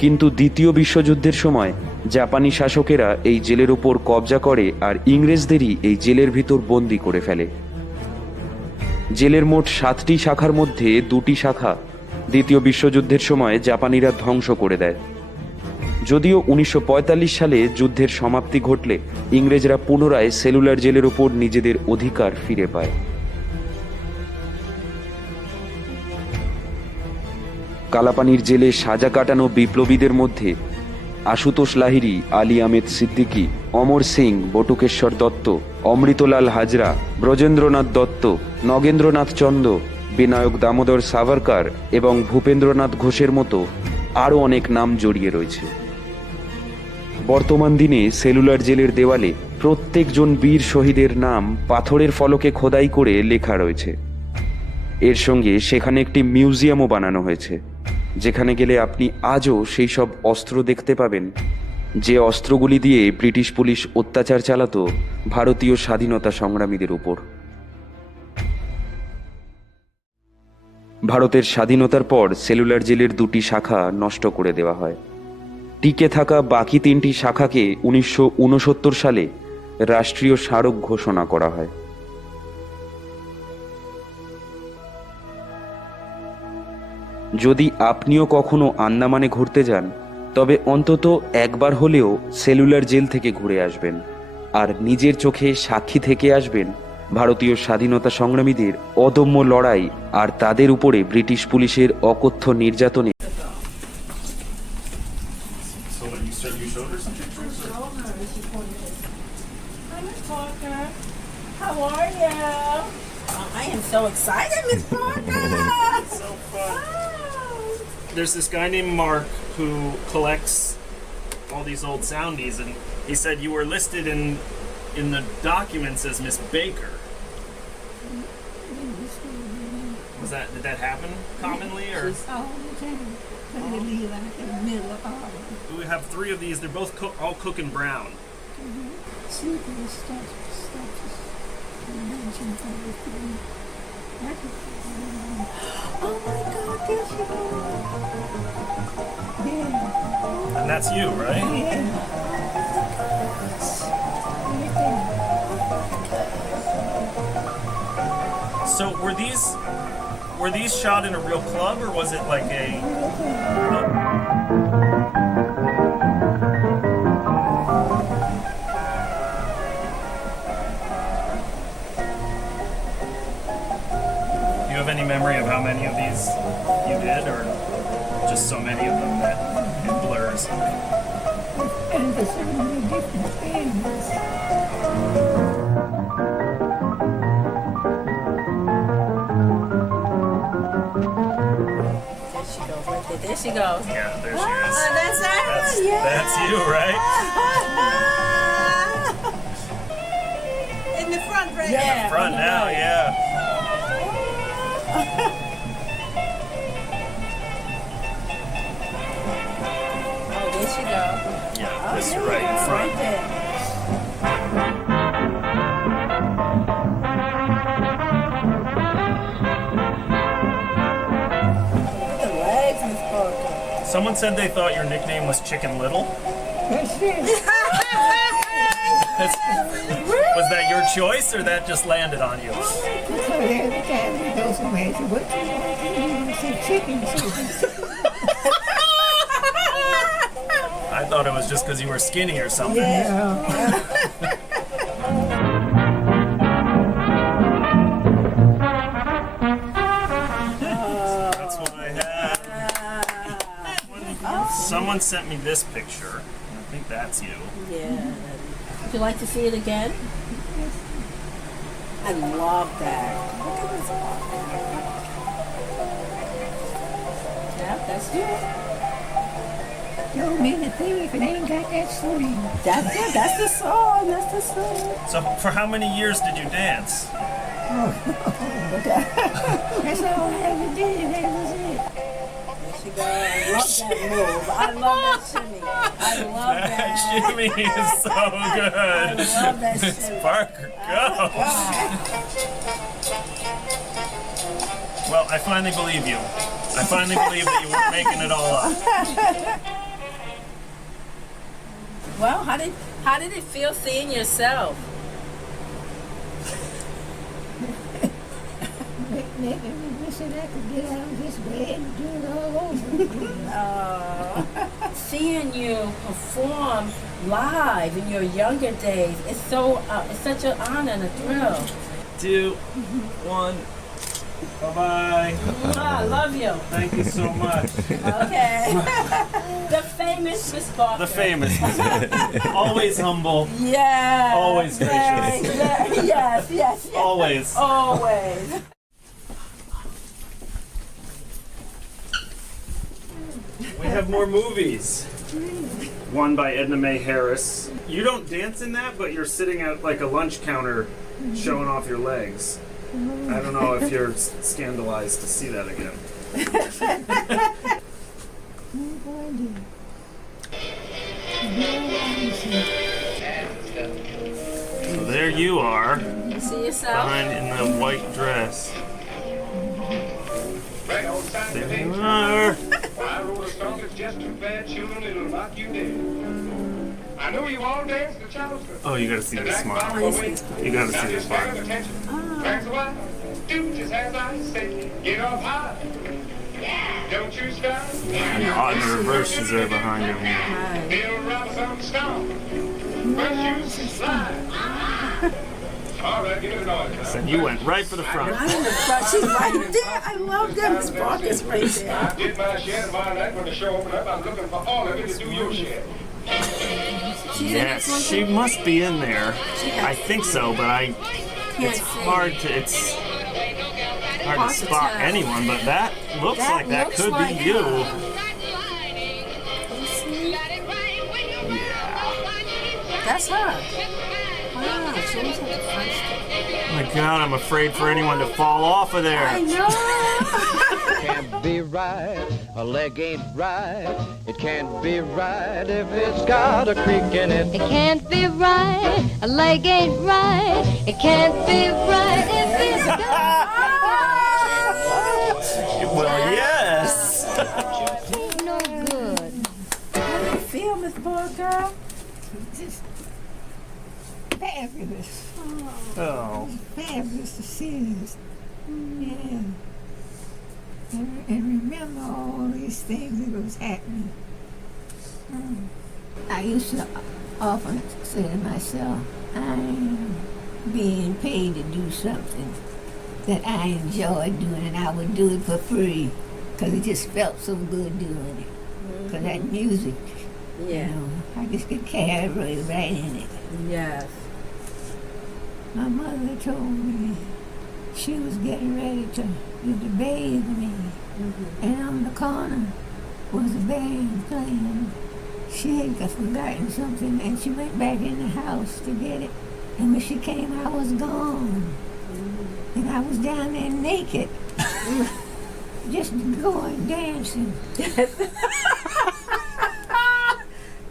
কিন্তু দ্বিতীয় বিশ্বযুদ্ধের সময় জাপানি শাসকেরা এই জেলের উপর কবজা করে আর ইংরেজদেরই এই জেলের ভিতর বন্দি করে ফেলে। জেলের মোট 7টি শাখার মধ্যে 2টি শাখা দ্বিতীয় বিশ্বযুদ্ধের সময় জাপানিরা ধ্বংস করে দেয়। যদিও 1945 সালে যুদ্ধের সমাপ্তি ঘটলে ইংরেজরা পুনরায় সেলুলার জেলের উপর নিজেদের অধিকার ফিরে পায়। কালাপানির জেলে সাজা কাটানো বিপ্লবীদের মধ্যে আশুতোষ লাহিড়ী, আলী আহমেদ সিদ্দিকী, অমর সিং, বটুকেশ্বর দত্ত, অমৃতলাল হাজরা, ব্রজেন্দ্রনাথ দত্ত, নগেন্দ্রনাথ চন্দ, বিনায়ক দামোদর সাভারকার এবং ভূপেন্দ্রনাথ ঘোষের মতো আরও অনেক নাম জড়িয়ে রয়েছে। বর্তমান দিনে সেলুলার জেলের দেওয়ালে প্রত্যেকজন বীর শহীদের নাম পাথরের ফলকে খোদাই করে লেখা রয়েছে। এর সঙ্গে সেখানে একটি মিউজিয়ামও বানানো হয়েছে, যেখানে গেলে আপনি আজও সেই সব অস্ত্র দেখতে পাবেন যে অস্ত্রগুলি দিয়ে ব্রিটিশ পুলিশ অত্যাচার চালাতো ভারতীয় স্বাধীনতা সংগ্রামীদের উপর। ভারতের স্বাধীনতার পর সেলুলার জেলের 2টি শাখা নষ্ট করে দেওয়া হয়। টিকে থাকা বাকি 3টি শাখাকে 1969 সালে রাষ্ট্রীয় স্মারক ঘোষণা করা হয়। যদি আপনিও কখনো আন্দামানে ঘুরতে যান, তবে অন্তত একবার হলেও সেলুলার জেল থেকে ঘুরে আসবেন আর নিজের চোখে সাক্ষী থেকে আসবেন ভারতীয় স্বাধীনতা সংগ্রামীদের অদম্য লড়াই আর তাদের উপরে ব্রিটিশ পুলিশের অকথ্য নির্যাতনে। How are you? I am so excited, Miss Parker. So fun. There's this guy named Mark who collects all these old soundies, and he said you were listed in the documents as Miss Baker. Did that happen commonly, or? All the time. Like in the middle of all of them. We have 3 of these. They're both all cooking brown. Sleeping stuff. Oh my God, there she goes. Yeah. And that's you, right? Yeah. So were these shot in a real club, or was it like a? Do you have any memory of how many of these you did, or just so many of them that it blurs? And there's so many different things. There she goes. Yeah, there she is. That's her. That's you, right? In the front, right? In the front now, yeah. Oh, there she goes. Yeah, this right in front. Right there. Someone said they thought your nickname was Chicken Little. Was that your choice, or that just landed on you? I thought it was just because you were skinny or something. That's what I had. Someone sent me this picture. I think that's you. Yeah. Would you like to see it again? I love that. Look at this. Yeah, that's you. Don't mean a thing if it ain't got that swing. That's it. That's the song. That's the song. So, for how many years did you dance? Oh, that's all I ever did. That was it. sexy girl. I love that move. I love that shimmy. I love that. Shimmy is so good. I love that shimmy. Parker, go. Well, I finally believe you. I finally believe that you weren't making it all up. Well, how did it feel seeing yourself? Making me wish that I could get out of this bed and do it all over again. Seeing you perform live in your younger days, it's such an honor and a thrill. 2, 1. Bye-bye. I love you. Thank you so much. Okay. The famous Miss Barker. The famous. Always humble. Yeah. Always gracious. Yes. Always. Always. We have more movies. One by Edna Mae Harris. You don't dance in that, but you're sitting at like a lunch counter showing off your legs. I don't know if you're scandalized to see that again. So there you are. You see yourself? Behind in the white dress. There you are. I wrote a song that's just too bad children it'll knock you dead. I know you all dance the Charleston. Oh, you gotta see this smile. You gotta see this smile. That's why, do just as I say, get up high. Don't you stop. And on the reverse is there behind you. Bill Robinson stomp. First you slide. All right, give it a noise. And you went right for the front. Right in the front. She's right there. I love that Miss Barker's right there. I did my share tomorrow night when the show opened up. I'm looking for all of you to do your share. Yes, she must be in there. I think so, but it's hard to spot anyone, but that looks like that could be you. Yeah. That's her. Wow, she always has the front stick. Oh my God, I'm afraid for anyone to fall off of there. I know. Can't be right, a leg ain't right. It can't be right if it's got a creak in it. It can't be right, a leg ain't right. It can't be right if it's got. Well, yes. No good. How do you feel, Miss Barker? Just fabulous. Oh. Fabulous to see this. Yeah. And remember all these things that was happening. I used to often say to myself, I am being paid to do something that I enjoy doing, and I would do it for free because it just felt so good doing it. Because that music, you know, I just could carry right in it. Yes. My mother told me she was getting ready to bathe me, and on the corner was a band playing. She had forgotten something, and she went back in the house to get it. And when she came, I was gone, and I was down there naked, just going dancing.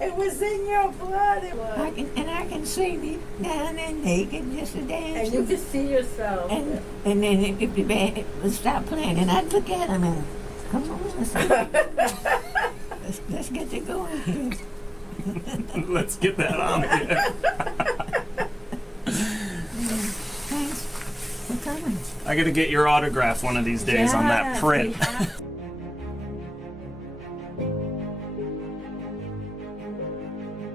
It was in your blood. It was. I can see me down there naked, just a dancing. And you can see yourself. And then if the band would stop playing, and I'd look at them and, come on, let's get to going here. Let's get that on here. Thanks for coming. I gotta get your autograph one of these days on that print.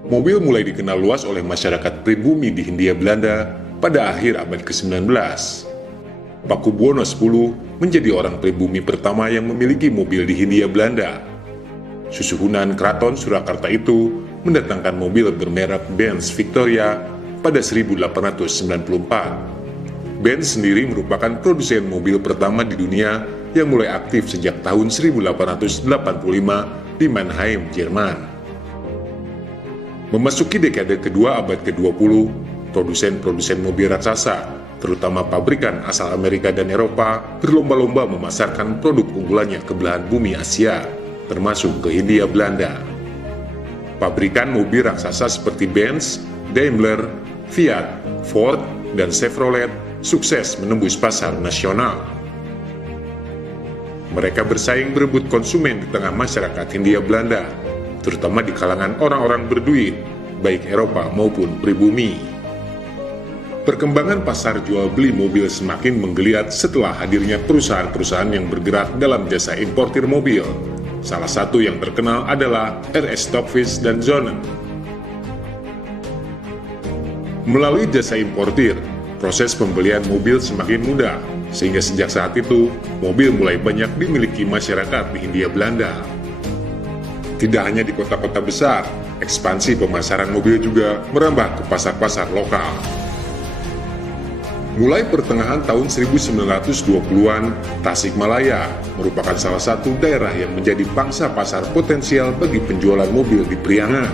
Mobil mulai dikenal luas oleh masyarakat pribumi di Hindia Belanda pada akhir abad ke-19. Pakubuwono X menjadi orang pribumi pertama yang memiliki mobil di Hindia Belanda. Susuhunan Keraton Surakarta itu mendatangkan mobil bermerek Benz Victoria pada 1894. Benz sendiri merupakan produsen mobil pertama di dunia yang mulai aktif sejak tahun 1885 di Mannheim, Jerman. Memasuki dekade kedua abad ke-20, produsen-produsen mobil raksasa, terutama pabrikan asal Amerika dan Eropa, berlomba-lomba memasarkan produk unggulannya ke belahan bumi Asia. termasuk ke Hindia Belanda. Pabrikan mobil raksasa seperti Benz, Daimler, Fiat, Ford, dan Chevrolet sukses menembus pasar nasional. Mereka bersaing berebut konsumen di tengah masyarakat Hindia Belanda, terutama di kalangan orang-orang berduit, baik Eropa maupun pribumi. Perkembangan pasar jual beli mobil semakin menggeliat setelah hadirnya perusahaan-perusahaan yang bergerak dalam jasa importir mobil. Salah satu yang terkenal adalah RS Stockfish dan Zonen. Melalui jasa importir, proses pembelian mobil semakin mudah, sehingga sejak saat itu, mobil mulai banyak dimiliki masyarakat di Hindia Belanda. Tidak hanya di kota-kota besar, ekspansi pemasaran mobil juga merambah ke pasar-pasar lokal. Mulai pertengahan tahun 1920-an, Tasikmalaya merupakan salah satu daerah yang menjadi pangsa pasar potensial bagi penjualan mobil di Priangan.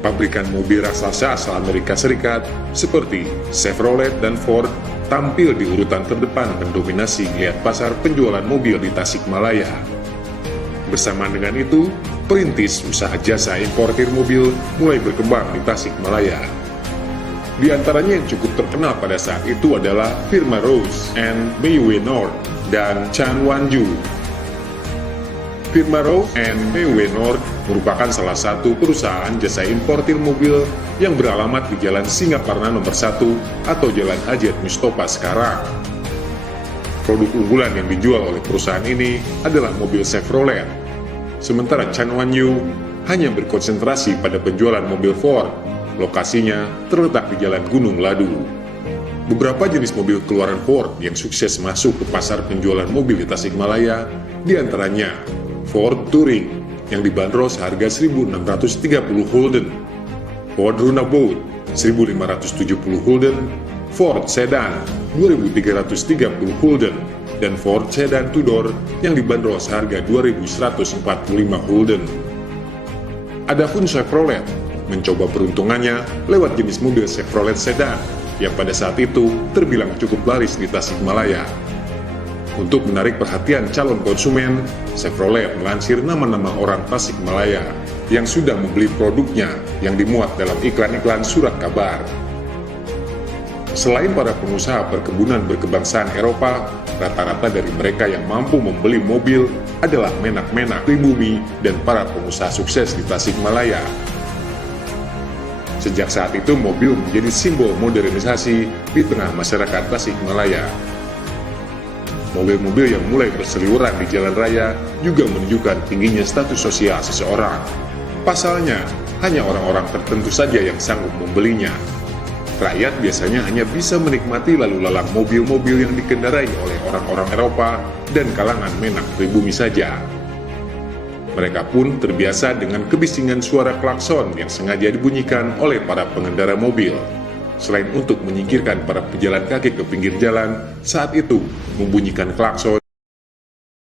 Pabrikan mobil raksasa asal Amerika Serikat seperti Chevrolet dan Ford tampil di urutan terdepan mendominasi geliat pasar penjualan mobil di Tasikmalaya. Bersamaan dengan itu, perintis usaha jasa importir mobil mulai berkembang di Tasikmalaya. Di antaranya yang cukup terkenal pada saat itu adalah firma Rose and Meiwe Nord dan Chan Wanju. Firma Rose and Meiwe Nord merupakan salah satu perusahaan jasa importir mobil yang beralamat di Jalan Singaparna nomor 1 atau Jalan Hajat Mustofa sekarang. Produk unggulan yang dijual oleh perusahaan ini adalah mobil Chevrolet. Sementara Chan Wanju hanya berkonsentrasi pada penjualan mobil Ford. Lokasinya terletak di Jalan Gunung Ladu. Beberapa jenis mobil keluaran Ford yang sukses masuk ke pasar penjualan mobil di Tasikmalaya, diantaranya Ford Touring yang dibanderol seharga 1.630 gulden, Ford Runabout 1.570 gulden, Ford Sedan 2.330 gulden, dan Ford Sedan Tudor yang dibanderol seharga 2.145 gulden. Adapun Chevrolet mencoba peruntungannya lewat jenis mobil Chevrolet Sedan yang pada saat itu terbilang cukup laris di Tasikmalaya. Untuk menarik perhatian calon konsumen, Chevrolet melansir nama-nama orang Tasikmalaya yang sudah membeli produknya yang dimuat dalam iklan-iklan surat kabar. Selain para pengusaha perkebunan berkebangsaan Eropa, rata-rata dari mereka yang mampu membeli mobil adalah menak-menak pribumi dan para pengusaha sukses di Tasikmalaya. Sejak saat itu mobil menjadi simbol modernisasi di tengah masyarakat Tasikmalaya. Mobil-mobil yang mulai berseliweran di jalan raya juga menunjukkan tingginya status sosial seseorang. Pasalnya, hanya orang-orang tertentu saja yang sanggup membelinya. Rakyat biasanya hanya bisa menikmati lalu lalang mobil-mobil yang dikendarai oleh orang-orang Eropa dan kalangan menak pribumi saja. Mereka pun terbiasa dengan kebisingan suara klakson yang sengaja dibunyikan oleh para pengendara mobil. Selain untuk menyingkirkan para pejalan kaki ke pinggir jalan, saat itu membunyikan klakson